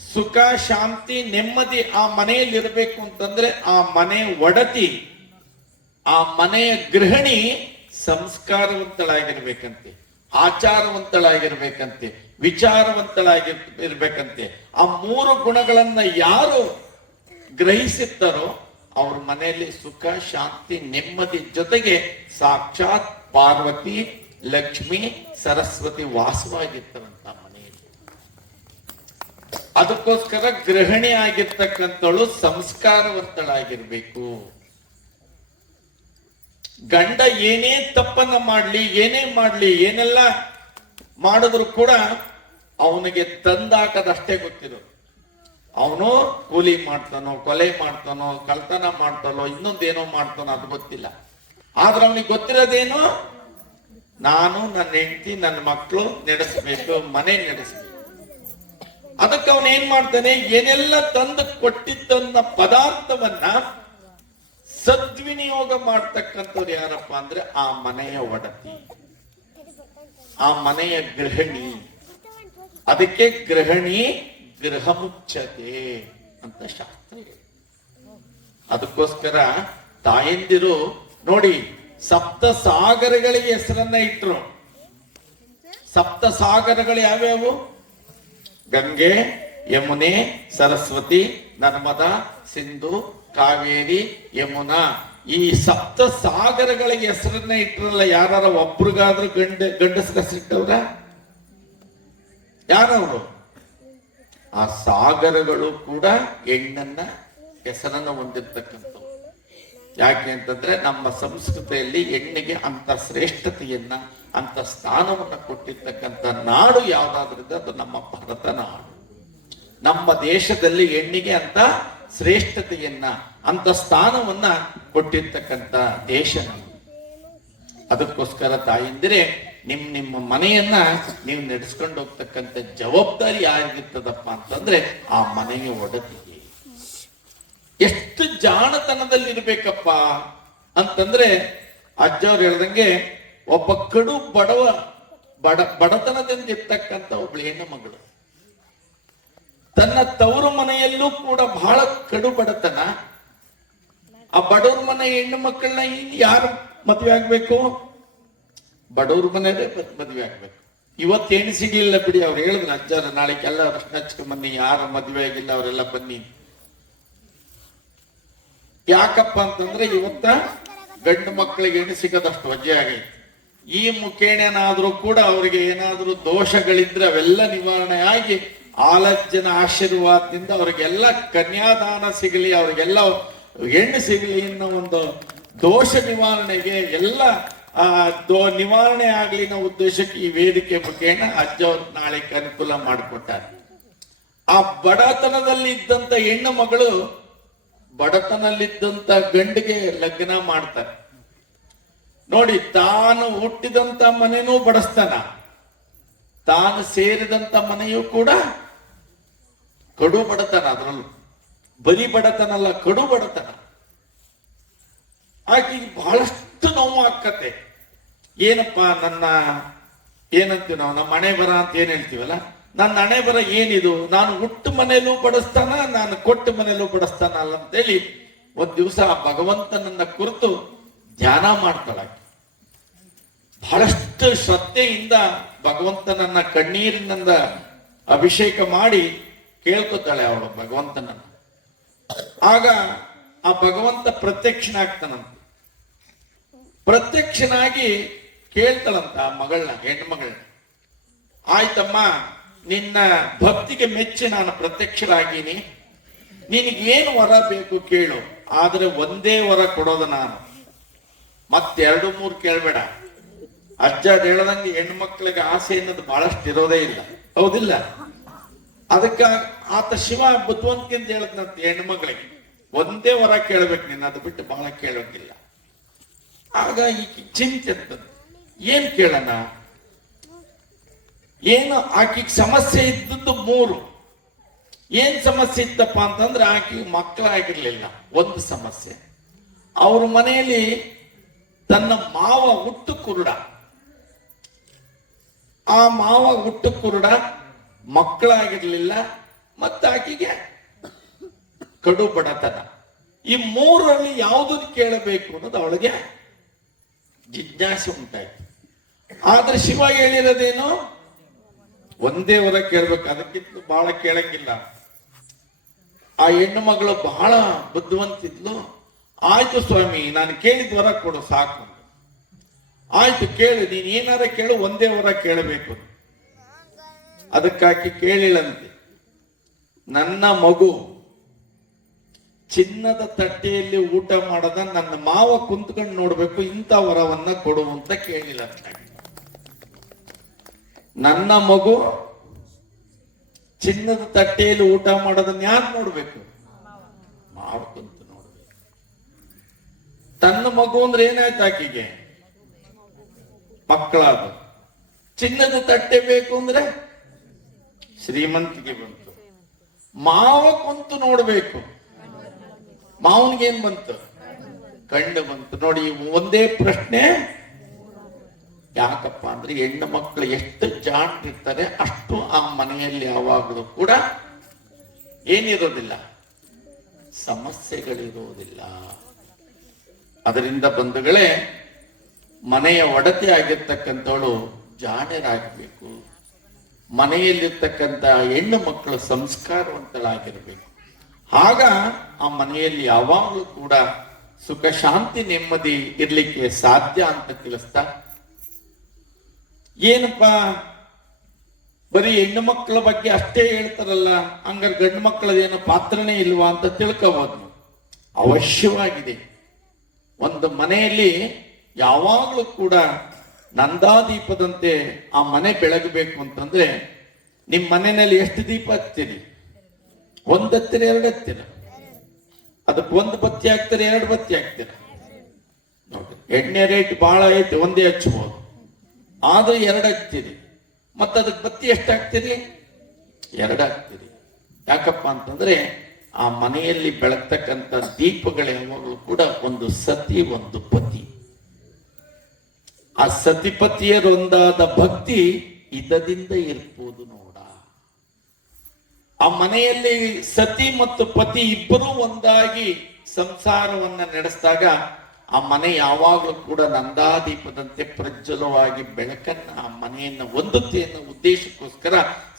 ಸುಖ, ಶಾಂತಿ, ನೆಮ್ಮದಿ ಆ ಮನೆಯಲ್ಲಿ ಇರಬೇಕು ಅಂತಂದ್ರೆ ಆ ಮನೆ ಒಡತಿ, ಆ ಮನೆಯ ಗೃಹಿಣಿ ಸಂಸ್ಕಾರವಂತಳಾಗಿರ್ಬೇಕಂತೆ, ಆಚಾರವಂತಳಾಗಿರ್ಬೇಕಂತೆ, ವಿಚಾರವಂತಳಾಗಿರ್ಬೇಕಂತೆ. ಆ ಮೂರು ಗುಣಗಳನ್ನ ಯಾರು ಗ್ರಹಿಸುತ್ತಾರೋ ಅವ್ರ ಮನೆಯಲ್ಲಿ ಸುಖ, ಶಾಂತಿ, ನೆಮ್ಮದಿ ಜೊತೆಗೆ ಸಾಕ್ಷಾತ್ ಪಾರ್ವತಿ, ಲಕ್ಷ್ಮಿ, ಸರಸ್ವತಿ ವಾಸವಾಗಿರ್ತಾರಂತ ಮನೆಯಲ್ಲಿ. ಅದಕ್ಕೋಸ್ಕರ ಗೃಹಿಣಿ ಆಗಿರ್ತಕ್ಕಂಥವಳು ಸಂಸ್ಕಾರವಂತಳಾಗಿರ್ಬೇಕು. ಗಂಡ ಏನೇ ತಪ್ಪನ್ನ ಮಾಡ್ಲಿ, ಏನೇ ಮಾಡ್ಲಿ, ಏನೆಲ್ಲ ಮಾಡಿದ್ರು ಕೂಡ ಅವನಿಗೆ ತಂದಾಕದಷ್ಟೇ ಗೊತ್ತಿರೋದು. ಅವನು ಕೂಲಿ ಮಾಡ್ತಾನೋ, ಕೊಲೆ ಮಾಡ್ತಾನೋ, ಕಳ್ತನ ಮಾಡ್ತಾನೋ, ಇನ್ನೊಂದೇನೋ ಮಾಡ್ತಾನೋ ಅದು ಗೊತ್ತಿಲ್ಲ. ಆದ್ರೆ ಅವನಿಗೆ ಗೊತ್ತಿರೋದೇನು? ನಾನು, ನನ್ನ ಹೆಂಡತಿ, ನನ್ನ ಮಕ್ಕಳು ನಡೆಸಬೇಕು, ಮನೆ ನಡೆಸಬೇಕು. ಅದಕ್ಕೆ ಅವನು ಏನ್ ಮಾಡ್ತಾನೆ? ಏನೆಲ್ಲ ತಂದು ಕೊಟ್ಟಿದ್ದನ್ನ ಪದಾರ್ಥವನ್ನ ಸದ್ವಿನಿಯೋಗ ಮಾಡ್ತಕ್ಕಂಥವ್ರು ಯಾರಪ್ಪ ಅಂದ್ರೆ ಆ ಮನೆಯ ಒಡತಿ, ಆ ಮನೆಯ ಗೃಹಿಣಿ. ಅದಕ್ಕೆ ಗೃಹಿಣಿ ಗೃಹ ಮುಚ್ಚತೆ ಅಂತ ಶಾಸ್ತ್ರ ಇದೆ. ಅದಕ್ಕೋಸ್ಕರ ತಾಯಂದಿರು ನೋಡಿ ಸಪ್ತ ಸಾಗರಗಳಿಗೆ ಹೆಸರನ್ನ ಇಟ್ರು. ಸಪ್ತ ಸಾಗರಗಳು ಯಾವ್ಯಾವು? ಗಂಗೆ, ಯಮುನೆ, ಸರಸ್ವತಿ, ನರ್ಮದಾ, ಸಿಂಧು, ಕಾವೇರಿ, ಯಮುನಾ. ಈ ಸಪ್ತ ಸಾಗರಗಳಿಗೆ ಹೆಸರನ್ನ ಇಟ್ರಲ್ಲ, ಯಾರ ಒಬ್ರಿಗಾದ್ರೂ ಗಂಡಸರ ಹೆಸರಿಟ್ಟವ್ರ? ಯಾರವರು? ಆ ಸಾಗರಗಳು ಕೂಡ ಹೆಣ್ಣನ್ನ ಹೆಸರನ್ನ ಹೊಂದಿರ್ತಕ್ಕಂಥವು. ಯಾಕೆ ಅಂತಂದ್ರೆ ನಮ್ಮ ಸಂಸ್ಕೃತಿಯಲ್ಲಿ ಹೆಣ್ಣಿಗೆ ಅಂತ ಶ್ರೇಷ್ಠತೆಯನ್ನ, ಅಂತ ಸ್ಥಾನವನ್ನ ಕೊಟ್ಟಿರ್ತಕ್ಕಂಥ ನಾಡು ಯಾವ್ದಾದ್ರಿಂದ ಅದು ನಮ್ಮ ಭಾರತ ನಾಡು. ನಮ್ಮ ದೇಶದಲ್ಲಿ ಹೆಣ್ಣಿಗೆ ಅಂತ ಶ್ರೇಷ್ಠತೆಯನ್ನ, ಅಂತ ಸ್ಥಾನವನ್ನ ಕೊಟ್ಟಿರ್ತಕ್ಕಂಥ ದೇಶ ನಮ್ಮದು. ಅದಕ್ಕೋಸ್ಕರ ತಾಯಿಂದಿರೇ ನಿಮ್ಮ ಮನೆಯನ್ನ ನೀವು ನಡೆಸ್ಕೊಂಡು ಹೋಗ್ತಕ್ಕಂಥ ಜವಾಬ್ದಾರಿ ಯಾರಿಗಿರ್ತದಪ್ಪ ಅಂತಂದ್ರೆ ಆ ಮನೆಯ ಒಡತಿಗೆ. ಎಷ್ಟು ಜಾಣತನದಲ್ಲಿ ಇರ್ಬೇಕಪ್ಪ ಅಂತಂದ್ರೆ ಅಜ್ಜವ್ರು ಹೇಳ್ದಂಗೆ ಒಬ್ಬ ಕಡು ಬಡತನದಿಂದ ಇರ್ತಕ್ಕಂಥ ಒಬ್ಳು ಹೆಣ್ಣು ಮಗಳು ತನ್ನ ತವರು ಮನೆಯಲ್ಲೂ ಕೂಡ ಬಹಳ ಕಡು ಬಡತನ. ಆ ಬಡವ್ರ ಮನೆ ಹೆಣ್ಣು ಮಕ್ಕಳನ್ನ ಯಾರು ಮದುವೆ ಆಗ್ಬೇಕು? ಬಡವ್ರ ಮನೆಯೇ ಮದುವೆ ಆಗ್ಬೇಕು. ಇವತ್ತೇನು ಸಿಗ್ಲಿಲ್ಲ ಬಿಡಿ, ಅವ್ರು ಹೇಳಿದ್ರು ಅಜ್ಜಾರ ನಾಳೆಗೆಲ್ಲ ಪ್ರಶ್ನೆ ಹಚ್ಕೊಂಡ್ ಬನ್ನಿ, ಯಾರ ಮದುವೆ ಆಗಿಲ್ಲ ಅವರೆಲ್ಲ ಬನ್ನಿ. ಯಾಕಪ್ಪ ಅಂತಂದ್ರೆ ಇವತ್ತ ಗಂಡು ಮಕ್ಕಳಿಗೆ ಹೆಣ್ಣು ಸಿಗದಷ್ಟು ವಜ್ಜೆ ಆಗೈತೆ. ಈ ಮುಖೇಣನಾದ್ರೂ ಕೂಡ ಅವರಿಗೆ ಏನಾದ್ರೂ ದೋಷಗಳಿದ್ರೆ ಅವೆಲ್ಲ ನಿವಾರಣೆ ಆಗಿ ಆಲಜ್ಜನ ಆಶೀರ್ವಾದದಿಂದ ಅವರಿಗೆಲ್ಲ ಕನ್ಯಾದಾನ ಸಿಗಲಿ, ಅವರಿಗೆಲ್ಲ ಹೆಣ್ಣು ಸಿಗಲಿ ಅನ್ನೋ ಒಂದು ದೋಷ ನಿವಾರಣೆಗೆ ಎಲ್ಲ ನಿವಾರಣೆ ಆಗ್ಲಿ ಅನ್ನೋ ಉದ್ದೇಶಕ್ಕೆ ಈ ವೇದಿಕೆ ಮುಖೇನ ಅಜ್ಜ ಅವ್ರು ನಾಳೆ ಅನುಕೂಲ ಮಾಡಿಕೊಟ್ಟಾರೆ. ಆ ಬಡತನದಲ್ಲಿ ಇದ್ದಂತ ಹೆಣ್ಣು ಮಗಳು ಬಡತನಲ್ಲಿದ್ದಂತ ಗಂಡಿಗೆ ಲಗ್ನ ಮಾಡ್ತಾರೆ. ನೋಡಿ, ತಾನು ಹುಟ್ಟಿದಂತ ಮನೆನೂ ಬಡಸ್ತಾನ, ತಾನು ಸೇರಿದಂತ ಮನೆಯೂ ಕೂಡ ಕಡು ಬಡತನ. ಅದರಲ್ಲೂ ಬರೀ ಬಡತನ ಅಲ್ಲ, ಕಡು ಬಡತನ. ಆಕೆ ಬಹಳಷ್ಟು ನೋವು ಆಕ್ಕತೆ. ಏನಪ್ಪಾ ನನ್ನ ಏನಂತೀವಿ ನಾವು, ನಮ್ಮ ಹಣೆ ಬರ ಅಂತ ಏನ್ ಹೇಳ್ತೀವಲ್ಲ, ನನ್ನ ಹಣೆ ಬರ ಏನಿದು, ನಾನು ಹುಟ್ಟು ಮನೆಯಲ್ಲೂ ಬಡಿಸ್ತಾನ, ನಾನು ಕೊಟ್ಟು ಮನೆಯಲ್ಲೂ ಬಡಿಸ್ತಾನ ಅಲ್ಲ ಅಂತೇಳಿ ಒಂದ್ ದಿವಸ ಆ ಭಗವಂತನನ್ನ ಕುರಿತು ಧ್ಯಾನ ಮಾಡ್ತಾಳೆ. ಬಹಳಷ್ಟು ಶ್ರದ್ಧೆಯಿಂದ ಭಗವಂತನನ್ನ ಕಣ್ಣೀರಿನಿಂದ ಅಭಿಷೇಕ ಮಾಡಿ ಕೇಳ್ಕೊತಾಳೆ ಅವಳು ಭಗವಂತನನ್ನ. ಆಗ ಆ ಭಗವಂತ ಪ್ರತ್ಯಕ್ಷನಾಗ್ತಾನಂತ. ಪ್ರತ್ಯಕ್ಷನಾಗಿ ಕೇಳ್ತಾಳಂತ ಆ ಮಗಳನ್ನ, ಹೆಣ್ಮಗಳನ್ನ, ಆಯ್ತಮ್ಮ, ನಿನ್ನ ಭಕ್ತಿಗೆ ಮೆಚ್ಚಿ ನಾನು ಪ್ರತ್ಯಕ್ಷರಾಗೀನಿ, ನಿನಗೇನು ವರ ಬೇಕು ಕೇಳು, ಆದ್ರೆ ಒಂದೇ ವರ ಕೊಡೋದು ನಾನು, ಮತ್ತೆರಡು ಮೂರು ಕೇಳಬೇಡ. ಅಜ್ಜ ಹೇಳ್ದಂಗೆ ಹೆಣ್ಮಕ್ಳಿಗೆ ಆಸೆ ಅನ್ನೋದು ಬಹಳಷ್ಟು ಇರೋದೇ ಇಲ್ಲ, ಹೌದಿಲ್ಲ? ಅದಕ್ಕ ಆತ ಶಿವ ಬುದ್ಧಿವಂತಿಕೆಂತ ಹೇಳದ್ನಂತ ಹೆಣ್ಮಗಳಿಗೆ, ಒಂದೇ ವರ ಕೇಳ್ಬೇಕು ನೀನು, ಅದು ಬಿಟ್ಟು ಬಹಳ ಕೇಳೋದಿಲ್ಲ. ಆಗ ಈ ಚಿಂತೆ ಏನ್ ಕೇಳೋಣ, ಏನು ಆಕಿಗೆ ಸಮಸ್ಯೆ ಇದ್ದದ್ದು ಮೂರು. ಏನ್ ಸಮಸ್ಯೆ ಇತ್ತಪ್ಪ ಅಂತಂದ್ರೆ ಆಕೆಗೆ ಮಕ್ಕಳಾಗಿರ್ಲಿಲ್ಲ. ಒಂದು ಸಮಸ್ಯೆ, ಅವ್ರ ಮನೆಯಲ್ಲಿ ತನ್ನ ಮಾವ ಹುಟ್ಟು ಕುರುಡ, ಆ ಮಾವ ಹುಟ್ಟು ಕುರುಡ, ಮಕ್ಕಳಾಗಿರ್ಲಿಲ್ಲ, ಮತ್ತೆ ಆಕೆಗೆ ಕಡು ಬಡತನ. ಈ ಮೂರರಲ್ಲಿ ಯಾವುದನ್ನು ಕೇಳಬೇಕು ಅನ್ನೋದು ಅವಳಿಗೆ ಜಿಜ್ಞಾಸೆ ಉಂಟಾಯ್ತು. ಆದ್ರೆ ಶಿವ ಹೇಳಿರೋದೇನು, ಒಂದೇ ವರ ಕೇಳ್ಬೇಕು, ಅದಕ್ಕಿಂತ ಬಹಳ ಕೇಳಂಗಿಲ್ಲ. ಆ ಹೆಣ್ಣು ಮಗಳು ಬಹಳ ಬುದ್ಧಿವಂತಿದ್ಲು. ಆಯ್ತು ಸ್ವಾಮಿ, ನಾನು ಕೇಳಿದ ವರ ಕೊಡು ಸಾಕು. ಆಯ್ತು ಕೇಳು, ನೀನ್ ಏನಾರ ಕೇಳು, ಒಂದೇ ವರ ಕೇಳಬೇಕು. ಅದಕ್ಕಾಕಿ ಕೇಳಿಳಂತೆ, ನನ್ನ ಮಗು ಚಿನ್ನದ ತಟ್ಟೆಯಲ್ಲಿ ಊಟ ಮಾಡದ ನನ್ನ ಮಾವ ಕುಂತ್ಕೊಂಡು ನೋಡ್ಬೇಕು, ಇಂಥ ವರವನ್ನ ಕೊಡು ಅಂತ ಕೇಳಿಲ್ಲ. ನನ್ನ ಮಗು ಚಿನ್ನದ ತಟ್ಟೆಯಲ್ಲಿ ಊಟ ಮಾಡೋದನ್ನ ಯಾರು ನೋಡ್ಬೇಕು? ಮಾವ ಕುಂತು ನೋಡ್ಬೇಕು. ತನ್ನ ಮಗು ಅಂದ್ರೆ ಏನಾಯ್ತು ಆಕೆಗೆ? ಮಕ್ಕಳಾದ. ಚಿನ್ನದ ತಟ್ಟೆ ಬೇಕು ಅಂದ್ರೆ ಶ್ರೀಮಂತಿಗೆ ಬಂತು. ಮಾವ ಕುಂತು ನೋಡ್ಬೇಕು, ಮಾವನ್ಗೆ ಏನ್ ಬಂತು? ಕಣ್ಣು ಬಂತು. ನೋಡಿ, ಒಂದೇ ಪ್ರಶ್ನೆ. ಯಾಕಪ್ಪ ಅಂದ್ರೆ ಹೆಣ್ಣು ಮಕ್ಕಳು ಎಷ್ಟು ಜಾಣ್ತಿರ್ತಾರೆ ಅಷ್ಟು ಆ ಮನೆಯಲ್ಲಿ ಯಾವಾಗಲೂ ಕೂಡ ಏನಿರೋದಿಲ್ಲ, ಸಮಸ್ಯೆಗಳಿರೋದಿಲ್ಲ. ಅದರಿಂದ ಬಂಧುಗಳೇ, ಮನೆಯ ಒಡತಿ ಆಗಿರ್ತಕ್ಕಂಥವಳು ಜಾಣರಾಗಬೇಕು. ಮನೆಯಲ್ಲಿರ್ತಕ್ಕಂಥ ಹೆಣ್ಣು ಮಕ್ಕಳು ಸಂಸ್ಕಾರವಂತಳಾಗಿರ್ಬೇಕು. ಆಗ ಆ ಮನೆಯಲ್ಲಿ ಯಾವಾಗಲೂ ಕೂಡ ಸುಖ ಶಾಂತಿ ನೆಮ್ಮದಿ ಇರ್ಲಿಕ್ಕೆ ಸಾಧ್ಯ ಅಂತ ತಿಳಿಸ್ತಾ, ಏನಪ್ಪಾ ಬರೀ ಹೆಣ್ಣು ಮಕ್ಕಳ ಬಗ್ಗೆ ಅಷ್ಟೇ ಹೇಳ್ತಾರಲ್ಲ, ಹಂಗಾರೆ ಗಂಡು ಮಕ್ಕಳದೇನೋ ಪಾತ್ರನೇ ಇಲ್ವಾ ಅಂತ ತಿಳ್ಕೋಬಹುದು. ಅವಶ್ಯವಾಗಿದೆ. ಒಂದು ಮನೆಯಲ್ಲಿ ಯಾವಾಗಲೂ ಕೂಡ ನಂದಾದೀಪದಂತೆ ಆ ಮನೆ ಬೆಳಗಬೇಕು ಅಂತಂದ್ರೆ, ನಿಮ್ ಮನೆಯಲ್ಲಿ ಎಷ್ಟು ದೀಪ ಹಚ್ತೀರಿ? ಒಂದ್ ಹತ್ತಿರ, ಎರಡು ಹತ್ತಿರ? ಅದಕ್ಕೆ ಒಂದು ಬತ್ತಿ ಹಾಕ್ತಾರೆ, ಎರಡು ಬತ್ತಿ ಹಾಕ್ತೀರ? ನೋಡ್ರಿ, ಎಣ್ಣೆ ರೇಟ್ ಬಹಳ ಐತಿ, ಒಂದೇ ಹಚ್ಚಬಹುದು. ಆದ್ರೂ ಎರಡು ಹಚ್ತೀರಿ. ಮತ್ತೆ ಅದಕ್ಕೆ ಬತ್ತಿ ಎಷ್ಟು ಹಾಕ್ತೀರಿ? ಎರಡು ಹಾಕ್ತೀರಿ. ಯಾಕಪ್ಪ ಅಂತಂದ್ರೆ ಆ ಮನೆಯಲ್ಲಿ ಬೆಳಗ್ತಕ್ಕಂಥ ದೀಪಗಳು ಯಾವಾಗಲೂ ಕೂಡ ಒಂದು ಸತಿ, ಒಂದು ಪತಿ. ಆ ಸತಿಪತಿಯರೊಂದಾದ ಭಕ್ತಿ ಇದದಿಂದ ಇರ್ಬೋದು ನೋಡ. ಆ ಮನೆಯಲ್ಲಿ ಸತಿ ಮತ್ತು ಪತಿ ಇಬ್ಬರೂ ಒಂದಾಗಿ ಸಂಸಾರವನ್ನ ನಡೆಸಿದಾಗ ಆ ಮನೆ ಯಾವಾಗಲೂ ಕೂಡ ನಂದಾದೀಪದಂತೆ ಪ್ರಜ್ವಲವಾಗಿ ಬೆಳಕನ್ನ ಆ ಮನೆಯನ್ನ ಹೊಂದುತ್ತೆ ಅನ್ನೋ ಉದ್ದೇಶಕ್ಕೋಸ್ಕರ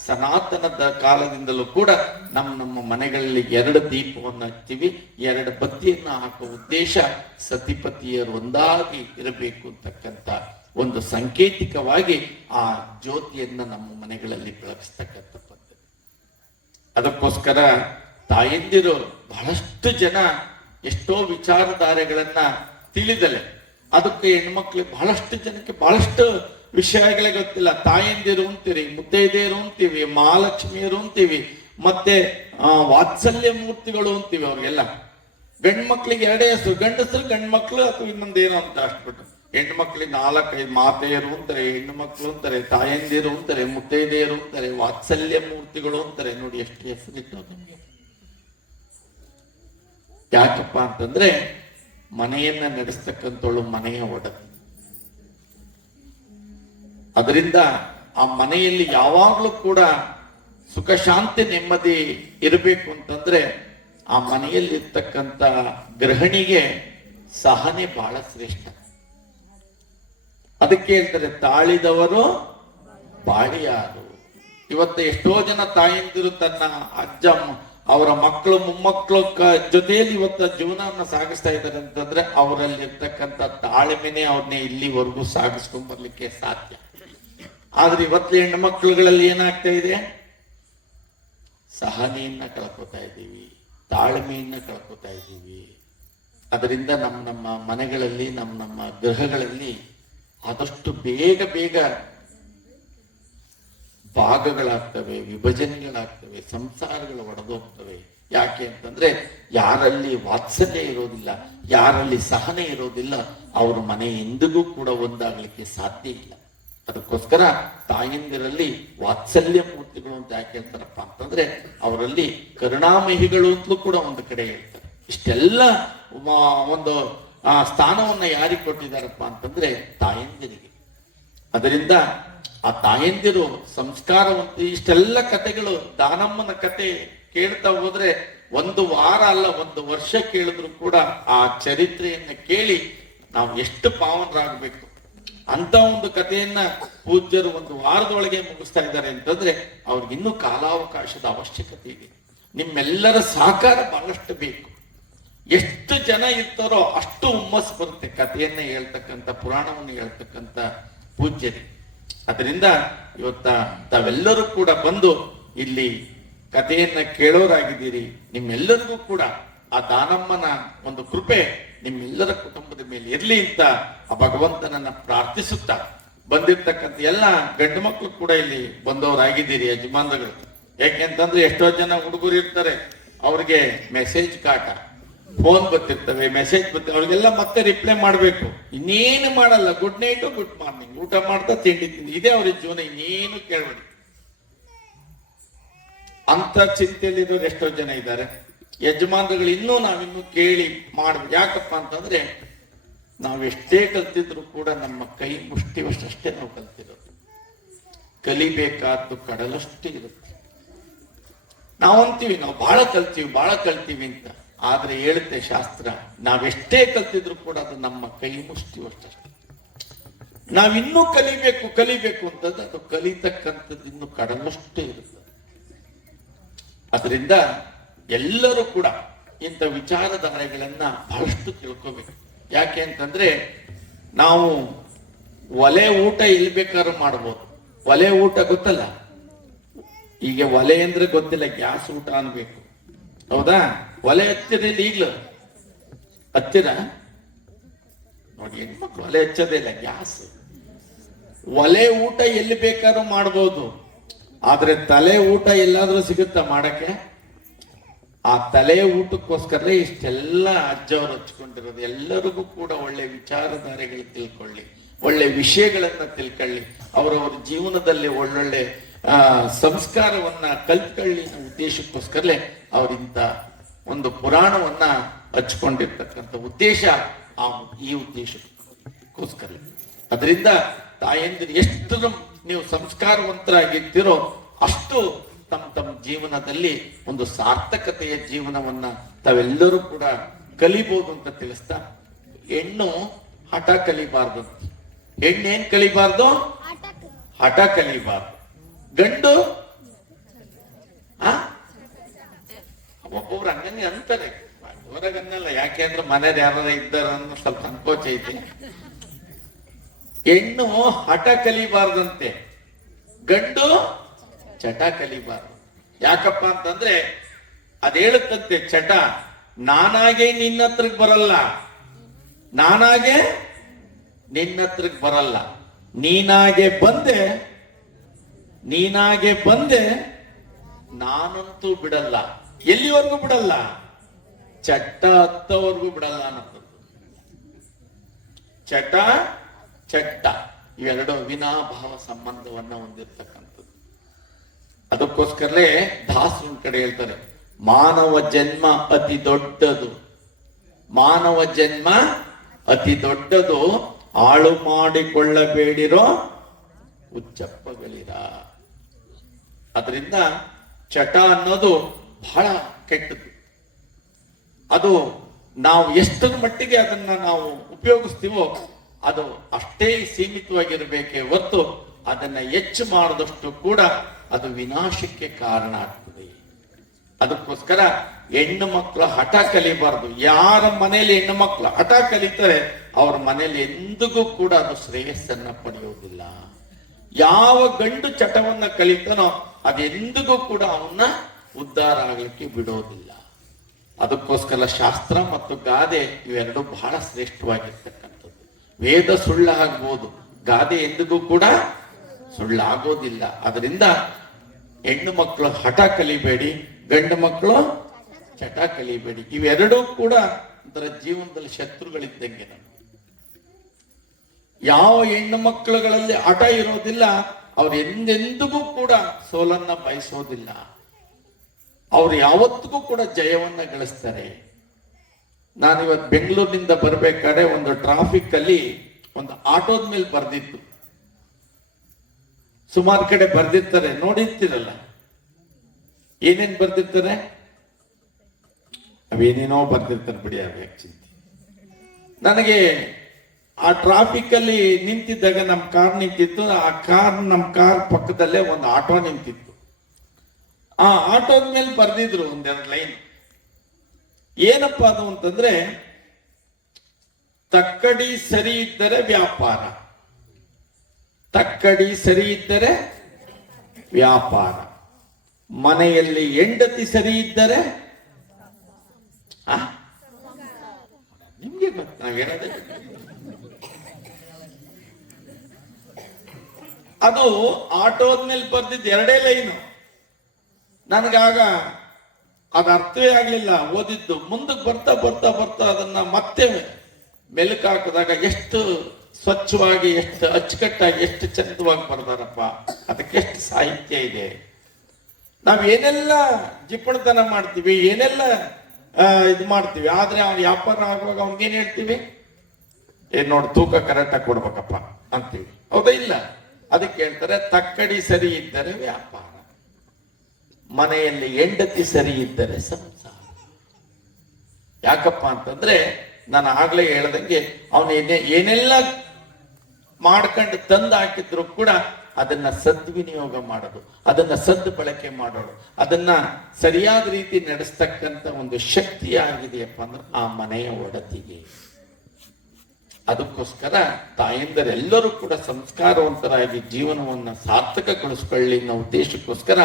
ಸನಾತನದ ಕಾಲದಿಂದಲೂ ಕೂಡ ನಮ್ಮ ಮನೆಗಳಲ್ಲಿ 2 ದೀಪವನ್ನು ಹಚ್ತೀವಿ, 2 ಬತ್ತಿಯನ್ನ ಹಾಕುವ ಉದ್ದೇಶ ಸತಿಪತಿಯರು ಒಂದಾಗಿ ಇರಬೇಕು ಅಂತಕ್ಕಂಥ ಒಂದು ಸಾಂಕೇತಿಕವಾಗಿ ಆ ಜ್ಯೋತಿಯನ್ನ ನಮ್ಮ ಮನೆಗಳಲ್ಲಿ ಬೆಳಗಿಸ್ತಕ್ಕಂಥ ಪದ್ಧತಿ. ಅದಕ್ಕೋಸ್ಕರ ತಾಯಂದಿರು ಬಹಳಷ್ಟು ಜನ ಎಷ್ಟೋ ವಿಚಾರಧಾರೆಗಳನ್ನ ತಿಳಿದಲೆ, ಅದಕ್ಕೆ ಹೆಣ್ಮಕ್ಳು ಬಹಳಷ್ಟು ಜನಕ್ಕೆ ಬಹಳಷ್ಟು ವಿಷಯಗಳೇ ಗೊತ್ತಿಲ್ಲ. ತಾಯಂದಿರು ಅಂತೀವಿ, ಮುತ್ತೈದೆಯರು ಅಂತೀವಿ, ಮಹಾಲಕ್ಷ್ಮಿಯರು ಅಂತೀವಿ, ಮತ್ತೆ ವಾತ್ಸಲ್ಯ ಮೂರ್ತಿಗಳು ಅಂತೀವಿ. ಅವ್ರಿಗೆಲ್ಲ ಗಂಡು ಮಕ್ಳಿಗೆ 2 ಹೆಸರು, ಗಂಡಸರು ಗಂಡು ಮಕ್ಳು ಅಥವಾ ಇನ್ನೊಂದೇನೋ ಅಂತ ಅಷ್ಟ್ಬಿಟ್ಟು. ಹೆಣ್ಣು ಮಕ್ಳಿಗೆ 4-5 ಮಾತೆಯರು ಅಂತಾರೆ, ಹೆಣ್ಣು ಮಕ್ಳು ಅಂತಾರೆ, ತಾಯಂದಿರು ಅಂತಾರೆ, ಮುತ್ತೈದೆಯರು ಅಂತಾರೆ, ವಾತ್ಸಲ್ಯ ಮೂರ್ತಿಗಳು ಅಂತಾರೆ. ನೋಡಿ ಎಷ್ಟು ಹೆಸರಿಟ್ಟು ನಮ್ಗೆ. ಯಾಕಪ್ಪ ಅಂತಂದ್ರೆ ಮನೆಯನ್ನ ನಡೆಸ್ತಕ್ಕಂಥವಳು ಮನೆಯ ಒಡತಿ. ಅದರಿಂದ ಆ ಮನೆಯಲ್ಲಿ ಯಾವಾಗ್ಲೂ ಕೂಡ ಸುಖ ಶಾಂತಿ ನೆಮ್ಮದಿ ಇರಬೇಕು ಅಂತಂದ್ರೆ ಆ ಮನೆಯಲ್ಲಿ ಇರ್ತಕ್ಕಂಥ ಗೃಹಿಣಿಗೆ ಸಹನೆ ಬಹಳ ಶ್ರೇಷ್ಠ. ಅದಕ್ಕೆ ಹೇಳ್ತಾರೆ ತಾಳಿದವರು ಬಾಳಿಯಾರು. ಇವತ್ತು ಎಷ್ಟೋ ಜನ ತಾಯಂದಿರು ತನ್ನ ಅಜ್ಜ ಅವರ ಮಕ್ಕಳು ಮೊಮ್ಮಕ್ಕಳು ಜೊತೆಯಲ್ಲಿ ಇವತ್ತು ಜೀವನವನ್ನ ಸಾಗಿಸ್ತಾ ಇದ್ದಾರೆ ಅಂತಂದ್ರೆ ಅವರಲ್ಲಿ ಇರ್ತಕ್ಕಂಥ ತಾಳ್ಮೆನೆ ಅವ್ರನ್ನೇ ಇಲ್ಲಿವರೆಗೂ ಸಾಗಿಸ್ಕೊಂಡ್ ಬರ್ಲಿಕ್ಕೆ ಸಾಧ್ಯ. ಆದ್ರೆ ಇವತ್ತು ಹೆಣ್ಣು ಮಕ್ಕಳುಗಳಲ್ಲಿ ಏನಾಗ್ತಾ ಇದೆ, ಸಹನೆಯನ್ನ ಕಳ್ಕೊತಾ ಇದ್ದೀವಿ, ತಾಳ್ಮೆಯನ್ನ ಕಳ್ಕೊತಾ ಇದ್ದೀವಿ. ಅದರಿಂದ ನಮ್ಮ ಮನೆಗಳಲ್ಲಿ ನಮ್ಮ ಗೃಹಗಳಲ್ಲಿ ಆದಷ್ಟು ಬೇಗ ಭಾಗಗಳಾಗ್ತವೆ, ವಿಭಜನೆಗಳಾಗ್ತವೆ, ಸಂಸಾರಗಳು ಒಡೆದೋಗ್ತವೆ. ಯಾಕೆ ಅಂತಂದ್ರೆ ಯಾರಲ್ಲಿ ವಾತ್ಸಲ್ಯ ಇರೋದಿಲ್ಲ, ಯಾರಲ್ಲಿ ಸಹನೆ ಇರೋದಿಲ್ಲ, ಅವ್ರ ಮನೆ ಎಂದಿಗೂ ಕೂಡ ಒಂದಾಗ್ಲಿಕ್ಕೆ ಸಾಧ್ಯ ಇಲ್ಲ. ಅದಕ್ಕೋಸ್ಕರ ತಾಯಂದಿರಲ್ಲಿ ವಾತ್ಸಲ್ಯ ಮೂರ್ತಿಗಳು ಅಂತ ಯಾಕೆ ಹೇಳ್ತಾರಪ್ಪ ಅಂತಂದ್ರೆ ಅವರಲ್ಲಿ ಕರುಣಾಮಹಿಗಳು ಅಂತಲೂ ಕೂಡ ಒಂದು ಕಡೆ ಹೇಳ್ತಾರೆ. ಇಷ್ಟೆಲ್ಲ ಒಂದು ಸ್ಥಾನವನ್ನ ಯಾರಿಗೆ ಕೊಟ್ಟಿದ್ದಾರಪ್ಪ ಅಂತಂದ್ರೆ ತಾಯಂದಿರಿಗೆ. ಅದರಿಂದ ಆ ತಾಯಂದಿರು ಸಂಸ್ಕಾರವಂತ. ಇಷ್ಟೆಲ್ಲ ಕಥೆಗಳು, ದಾನಮ್ಮನ ಕತೆ ಕೇಳ್ತಾ ಹೋದ್ರೆ 1 ವಾರ ಅಲ್ಲ 1 ವರ್ಷ ಕೇಳಿದ್ರು ಕೂಡ ಆ ಚರಿತ್ರೆಯನ್ನ ಕೇಳಿ ನಾವು ಎಷ್ಟು ಪಾವನರಾಗಬೇಕು ಅಂತ ಒಂದು ಕಥೆಯನ್ನ ಪೂಜ್ಯರು 1 ವಾರದೊಳಗೆ ಮುಗಿಸ್ತಾ ಇದ್ದಾರೆ ಅಂತಂದ್ರೆ ಅವ್ರಿಗೆ ಇನ್ನೂ ಕಾಲಾವಕಾಶದ ಅವಶ್ಯಕತೆ ಇದೆ. ನಿಮ್ಮೆಲ್ಲರ ಸಹಕಾರ ಬಹಳಷ್ಟು ಬೇಕು. ಎಷ್ಟು ಜನ ಇರ್ತಾರೋ ಅಷ್ಟು ಹುಮ್ಮಸ್ ಬರುತ್ತೆ ಕಥೆಯನ್ನ ಹೇಳ್ತಕ್ಕಂಥ, ಪುರಾಣವನ್ನು ಹೇಳ್ತಕ್ಕಂಥ ಪೂಜ್ಯರಿ. ಅದರಿಂದ ಇವತ್ತ ತಾವೆಲ್ಲರೂ ಕೂಡ ಬಂದು ಇಲ್ಲಿ ಕಥೆಯನ್ನ ಕೇಳೋರಾಗಿದ್ದೀರಿ. ನಿಮ್ಮೆಲ್ಲರಿಗೂ ಕೂಡ ಆ ದಾನಮ್ಮನ ಒಂದು ಕೃಪೆ ನಿಮ್ಮೆಲ್ಲರ ಕುಟುಂಬದ ಮೇಲೆ ಇರ್ಲಿ ಅಂತ ಆ ಭಗವಂತನನ್ನ ಪ್ರಾರ್ಥಿಸುತ್ತಾ ಬಂದಿರ್ತಕ್ಕಂಥ ಎಲ್ಲ ಗಂಡು ಮಕ್ಕಳು ಕೂಡ ಇಲ್ಲಿ ಬಂದವರಾಗಿದ್ದೀರಿ ಯಜಮಾನರುಗಳು. ಯಾಕೆಂತಂದ್ರೆ ಎಷ್ಟೋ ಜನ ಹುಡುಗರು ಇರ್ತಾರೆ, ಅವ್ರಿಗೆ ಮೆಸೇಜ್ ಕಾಟ, ಫೋನ್ ಬರ್ತಿರ್ತವೆ, ಮೆಸೇಜ್ ಬರ್ತವೆ, ಅವ್ರಿಗೆಲ್ಲ ಮತ್ತೆ ರಿಪ್ಲೈ ಮಾಡ್ಬೇಕು. ಇನ್ನೇನು ಮಾಡಲ್ಲ, ಗುಡ್ ನೈಟ್ ಗುಡ್ ಮಾರ್ನಿಂಗ್, ಊಟ ಮಾಡ್ತಾ ತಿಂಡಿ ತಿಂಡಿ, ಇದೇ ಅವ್ರ ಜೀವನ, ಇನ್ನೇನು ಕೇಳಬೇಡಿ ಅಂತ ಚಿಂತೆಯಲ್ಲಿರೋರು ಎಷ್ಟೋ ಜನ ಇದ್ದಾರೆ. ಯಜಮಾನರುಗಳು ನಾವಿನ್ನೂ ಕೇಳಿ ಮಾಡ್ಬೇಕು. ಯಾಕಪ್ಪ ಅಂತಂದ್ರೆ ನಾವೆಷ್ಟೇ ಕಲ್ತಿದ್ರು ಕೂಡ ನಮ್ಮ ಕೈ ಮುಷ್ಟಿವಷ್ಟೇ ನಾವು ಕಲ್ತಿರೋದು. ಕಲಿಬೇಕಾದ್ದು ಕಡಲಷ್ಟು ಇರುತ್ತೆ. ನಾವಂತೀವಿ ನಾವು ಬಹಳ ಕಲ್ತೀವಿ ಅಂತ. ಆದ್ರೆ ಹೇಳುತ್ತೆ ಶಾಸ್ತ್ರ, ನಾವೆಷ್ಟೇ ಕಲ್ತಿದ್ರು ಕೂಡ ಅದು ನಮ್ಮ ಕೈ ಮುಷ್ಟಿವಷ್ಟೇ. ನಾವಿನ್ನೂ ಕಲಿಬೇಕು ಅಂತಂದ್ರೆ ಅದು ಕಲಿತಕ್ಕಂಥದ್ದು ಇನ್ನು ಕಡಲಷ್ಟು ಇರುತ್ತೆ. ಅದರಿಂದ ಎಲ್ಲರೂ ಕೂಡ ಇಂಥ ವಿಚಾರಧಾರೆಗಳನ್ನ ಬಹಳಷ್ಟು ತಿಳ್ಕೋಬೇಕು. ಯಾಕೆ ಅಂತಂದ್ರೆ ನಾವು ಒಲೆ ಊಟ ಎಲ್ಲಿ ಬೇಕಾದ್ರೂ ಮಾಡ್ಬೋದು. ಒಲೆ ಊಟ ಗೊತ್ತಲ್ಲ, ಈಗ ಒಲೆ ಅಂದ್ರೆ ಗೊತ್ತಿಲ್ಲ, ಗ್ಯಾಸ್ ಊಟ ಅನ್ಬೇಕು. ಹೌದಾ? ಒಲೆ ಹತ್ತಿರ ಈಗ್ಲೂ ಹತ್ತಿರ ನೋಡಿ, ಹೆಣ್ಮಕ್ಳು ಒಲೆ ಹಚ್ಚೋದೇ ಇಲ್ಲ, ಗ್ಯಾಸ್. ಒಲೆ ಊಟ ಎಲ್ಲಿ ಬೇಕಾದ್ರೂ ಮಾಡ್ಬೋದು. ಆದ್ರೆ ತಲೆ ಊಟ ಎಲ್ಲಾದ್ರೂ ಸಿಗುತ್ತಾ ಮಾಡಕ್ಕೆ? ಆ ತಲೆ ಊಟಕ್ಕೋಸ್ಕರ ಇಷ್ಟೆಲ್ಲ ಅಜ್ಜವ್ರು ಹಚ್ಕೊಂಡಿರೋದು. ಎಲ್ಲರಿಗೂ ಕೂಡ ಒಳ್ಳೆ ವಿಚಾರಧಾರೆಗಳು ತಿಳ್ಕೊಳ್ಳಿ, ಒಳ್ಳೆ ವಿಷಯಗಳನ್ನ ತಿಳ್ಕೊಳ್ಳಿ, ಅವರವರ ಜೀವನದಲ್ಲಿ ಒಳ್ಳೊಳ್ಳೆ ಸಂಸ್ಕಾರವನ್ನ ಕಲ್ತ್ಕೊಳ್ಳಿ ಅನ್ನೋ ಉದ್ದೇಶಕ್ಕೋಸ್ಕರಲೇ ಅವರಿಂತ ಒಂದು ಪುರಾಣವನ್ನ ಹಚ್ಕೊಂಡಿರ್ತಕ್ಕಂಥ ಉದ್ದೇಶ ಈ ಉದ್ದೇಶಕ್ಕೋಸ್ಕರ. ಅದರಿಂದ ತಾಯಂದಿರು ಎಷ್ಟು ನೀವು ಸಂಸ್ಕಾರವಂತರಾಗಿರ್ತೀರೋ ಅಷ್ಟು ತಮ್ಮ ಜೀವನದಲ್ಲಿ ಒಂದು ಸಾರ್ಥಕತೆಯ ಜೀವನವನ್ನ ತಾವೆಲ್ಲರೂ ಕೂಡ ಕಲಿಬಹುದು ಅಂತ ತಿಳಿಸ್ತಾ ಹೆಣ್ಣು ಹಠ ಕಲಿಬಾರ್ದು. ಹೆಣ್ಣೇನ್ ಕಲಿಬಾರ್ದು? ಹಠ ಕಲಿಬಾರ್ದು. ಗಂಡು ಒಬ್ಬೊಬ್ರು ಹಂಗಂಗೆ ಅಂತಾರೆ, ಹೊರಗನ್ನಲ್ಲ. ಯಾಕೆ ಅಂದ್ರೆ ಮನೇಲಿ ಯಾರು ಇದ್ದಾರ ಅನ್ನೋ ಸ್ವಲ್ಪ ಸಂಕೋಚ ಐತಿ. ಹೆಣ್ಣು ಹಠ ಕಲಿಬಾರ್ದಂತೆ, ಗಂಡು ಚಟ ಕಲಿಬಾರ್ದು. ಯಾಕಪ್ಪ ಅಂತಂದ್ರೆ ಅದ್ ಹೇಳುತ್ತಂತೆ ಚಟ, ನಾನಾಗೆ ನಿನ್ನ ಹತ್ರಕ್ ಬರಲ್ಲ, ನಾನಾಗೆ ನಿನ್ನ ಹತ್ರಕ್ ಬರಲ್ಲ, ನೀನಾಗೆ ಬಂದೆ ನಾನಂತೂ ಬಿಡಲ್ಲ. ಎಲ್ಲಿವರೆಗೂ ಬಿಡಲ್ಲ? ಚಟ್ಟ ಹತ್ತವರೆಗೂ ಬಿಡಲ್ಲ ಅನ್ನೋದು. ಚಟ ಚಟ್ಟ ಇವೆರಡು ಅವಿನಾಭಾವ ಸಂಬಂಧವನ್ನ ಹೊಂದಿರ್ತಕ್ಕಂಥದ್ದು. ಅದಕ್ಕೋಸ್ಕರಲೇ ದಾಸರ ಕಡೆ ಹೇಳ್ತಾರೆ, ಮಾನವ ಜನ್ಮ ಅತಿ ದೊಡ್ಡದು, ಮಾನವ ಜನ್ಮ ಅತಿ ದೊಡ್ಡದು, ಹಾಳು ಮಾಡಿಕೊಳ್ಳಬೇಡಿರೋ ಹುಚ್ಚಪ್ಪಗಳಿರ. ಅದರಿಂದ ಚಟ ಅನ್ನೋದು ಬಹಳ ಕೆಟ್ಟದ್ದು. ಅದು ನಾವು ಎಷ್ಟರ ಮಟ್ಟಿಗೆ ಅದನ್ನ ನಾವು ಉಪಯೋಗಿಸ್ತೀವೋ ಅದು ಅಷ್ಟೇ ಸೀಮಿತವಾಗಿರಬೇಕೇ ಹೊರತು ಅದನ್ನ ಹೆಚ್ಚು ಮಾಡಿದಷ್ಟು ಕೂಡ ಅದು ವಿನಾಶಕ್ಕೆ ಕಾರಣ ಆಗ್ತದೆ. ಅದಕ್ಕೋಸ್ಕರ ಹೆಣ್ಣು ಮಕ್ಕಳ ಹಠ ಕಲಿಬಾರ್ದು. ಯಾರ ಮನೆಯಲ್ಲಿ ಹೆಣ್ಣು ಮಕ್ಕಳು ಹಠ ಕಲಿತಾರೆ ಅವ್ರ ಮನೆಯಲ್ಲಿ ಎಂದಿಗೂ ಕೂಡ ಅದು ಶ್ರೇಯಸ್ಸನ್ನ ಪಡೆಯುವುದಿಲ್ಲ. ಯಾವ ಗಂಡು ಚಟವನ್ನ ಕಲಿತಾನೋ ಅದೆಂದಿಗೂ ಕೂಡ ಅವನ್ನ ಉದ್ಧಾರ ಆಗ್ಲಿಕ್ಕೆ ಬಿಡೋದಿಲ್ಲ. ಅದಕ್ಕೋಸ್ಕರ ಶಾಸ್ತ್ರ ಮತ್ತು ಗಾದೆ ಇವೆರಡು ಬಹಳ ಶ್ರೇಷ್ಠವಾಗಿರ್ತಕ್ಕಂಥದ್ದು. ವೇದ ಸುಳ್ಳಾಗ್ಬೋದು, ಗಾದೆ ಎಂದಿಗೂ ಕೂಡ ಸುಳ್ಳಾಗೋದಿಲ್ಲ. ಅದರಿಂದ ಹೆಣ್ಣು ಮಕ್ಕಳು ಹಠ ಕಲಿಬೇಡಿ, ಗಂಡು ಮಕ್ಕಳು ಚಟ ಕಲಿಬೇಡಿ. ಇವೆರಡೂ ಕೂಡ ಒಂಥರ ಜೀವನದಲ್ಲಿ ಶತ್ರುಗಳಿದ್ದಂಗೆ. ಯಾವ ಹೆಣ್ಣು ಮಕ್ಕಳುಗಳಲ್ಲಿ ಹಠ ಇರೋದಿಲ್ಲ ಅವ್ರು ಎಂದೆಂದಿಗೂ ಕೂಡ ಸೋಲನ್ನ ಬಯಸೋದಿಲ್ಲ. ಅವ್ರು ಯಾವತ್ತಿಗೂ ಕೂಡ ಜಯವನ್ನ ಗಳಿಸ್ತಾರೆ. ನಾನಿವತ್ತು ಬೆಂಗಳೂರಿನಿಂದ ಬರ್ಬೇಕಾದ್ರೆ ಒಂದು ಟ್ರಾಫಿಕ್ ಅಲ್ಲಿ ಒಂದು ಆಟೋದ ಮೇಲೆ ಬರ್ದಿತ್ತು. ಸುಮಾರು ಕಡೆ ಬರ್ದಿರ್ತಾರೆ, ನೋಡಿರ್ತೀರಲ್ಲ. ಏನೇನ್ ಬರ್ದಿರ್ತಾರೆ? ಅವೇನೇನೋ ಬರ್ದಿರ್ತಾರೆ ಬಿಡಿ, ಅವ ಚಿಂತೆ. ನನಗೆ ಆ ಟ್ರಾಫಿಕ್ ಅಲ್ಲಿ ನಿಂತಿದ್ದಾಗ ನಮ್ಮ ಕಾರ್ ನಿಂತಿತ್ತು. ನಮ್ಮ ಕಾರ್ ಪಕ್ಕದಲ್ಲೇ ಒಂದು ಆಟೋ ನಿಂತಿತ್ತು. ಆ ಆಟೋದ ಮೇಲೆ ಬರ್ದಿದ್ರು ಒಂದೆರಡು ಲೈನ್. ಏನಪ್ಪಾ ಅದು ಅಂತಂದ್ರೆ, ತಕ್ಕಡಿ ಸರಿ ಇದ್ದರೆ ವ್ಯಾಪಾರ, ತಕ್ಕಡಿ ಸರಿ ಇದ್ದರೆ ವ್ಯಾಪಾರ, ಮನೆಯಲ್ಲಿ ಹೆಂಡತಿ ಸರಿ ಇದ್ದರೆ ನಿಮ್ಗೆ ಗೊತ್ತು ನಾವೇನದೇ. ಅದು ಆಟೋದ ಮೇಲೆ ಬರ್ದಿದ್ದು ಎರಡೇ ಲೈನು. ನನಗಾಗ ಅದು ಅರ್ಥವೇ ಆಗ್ಲಿಲ್ಲ ಓದಿದ್ದು. ಮುಂದಕ್ಕೆ ಬರ್ತಾ ಬರ್ತಾ ಬರ್ತಾ ಅದನ್ನ ಮತ್ತೆ ಮೆಲುಕು ಹಾಕಿದಾಗ ಎಷ್ಟು ಸ್ವಚ್ಛವಾಗಿ, ಎಷ್ಟು ಅಚ್ಚುಕಟ್ಟಾಗಿ, ಎಷ್ಟು ಚಂದವಾಗಿ ಬರ್ದಾರಪ್ಪ. ಅದಕ್ಕೆಷ್ಟು ಸಾಹಿತ್ಯ ಇದೆ. ನಾವ್ ಏನೆಲ್ಲ ಜಿಪಣತನ ಮಾಡ್ತೀವಿ, ಏನೆಲ್ಲ ಇದು ಮಾಡ್ತೀವಿ, ಆದ್ರೆ ಅವ್ನ ವ್ಯಾಪಾರ ಆಗುವಾಗ ಅವ್ನಿಗೇನ್ ಹೇಳ್ತೀವಿ? ನೋಡಿ ತೂಕ ಕರೆಕ್ಟಾಗಿ ಕೊಡ್ಬೇಕಪ್ಪ ಅಂತೀವಿ, ಹೌದಾ? ಇಲ್ಲ. ಅದಕ್ಕೆ ಹೇಳ್ತಾರೆ ತಕ್ಕಡಿ ಸರಿ ಇದ್ದರೆ ವ್ಯಾಪಾರ, ಮನೆಯಲ್ಲಿ ಹೆಂಡತಿ ಸರಿ ಇದ್ದರೆ ಸಂಸಾರ. ಯಾಕಪ್ಪ ಅಂತಂದ್ರೆ ನಾನು ಆಗ್ಲೇ ಹೇಳ್ದಂಗೆ ಅವನು ಏನೆಲ್ಲ ಮಾಡ್ಕೊಂಡು ತಂದು ಹಾಕಿದ್ರು ಕೂಡ ಅದನ್ನ ಸದ್ವಿನಿಯೋಗ ಮಾಡೋದು, ಅದನ್ನ ಬಳಕೆ ಮಾಡೋದು, ಅದನ್ನ ಸರಿಯಾದ ರೀತಿ ನಡೆಸ್ತಕ್ಕಂಥ ಒಂದು ಶಕ್ತಿ ಆಗಿದೆಯಪ್ಪ ಅಂದ್ರೆ ಆ ಮನೆಯ ಒಡತಿಗೆ. ಅದಕ್ಕೋಸ್ಕರ ತಾಯಂದರೆಲ್ಲರೂ ಕೂಡ ಸಂಸ್ಕಾರವಂತರಾಗಿ ಜೀವನವನ್ನ ಸಾರ್ಥಕಗೊಳಿಸ್ಕೊಳ್ಳಿ ಅನ್ನೋ ಉದ್ದೇಶಕ್ಕೋಸ್ಕರ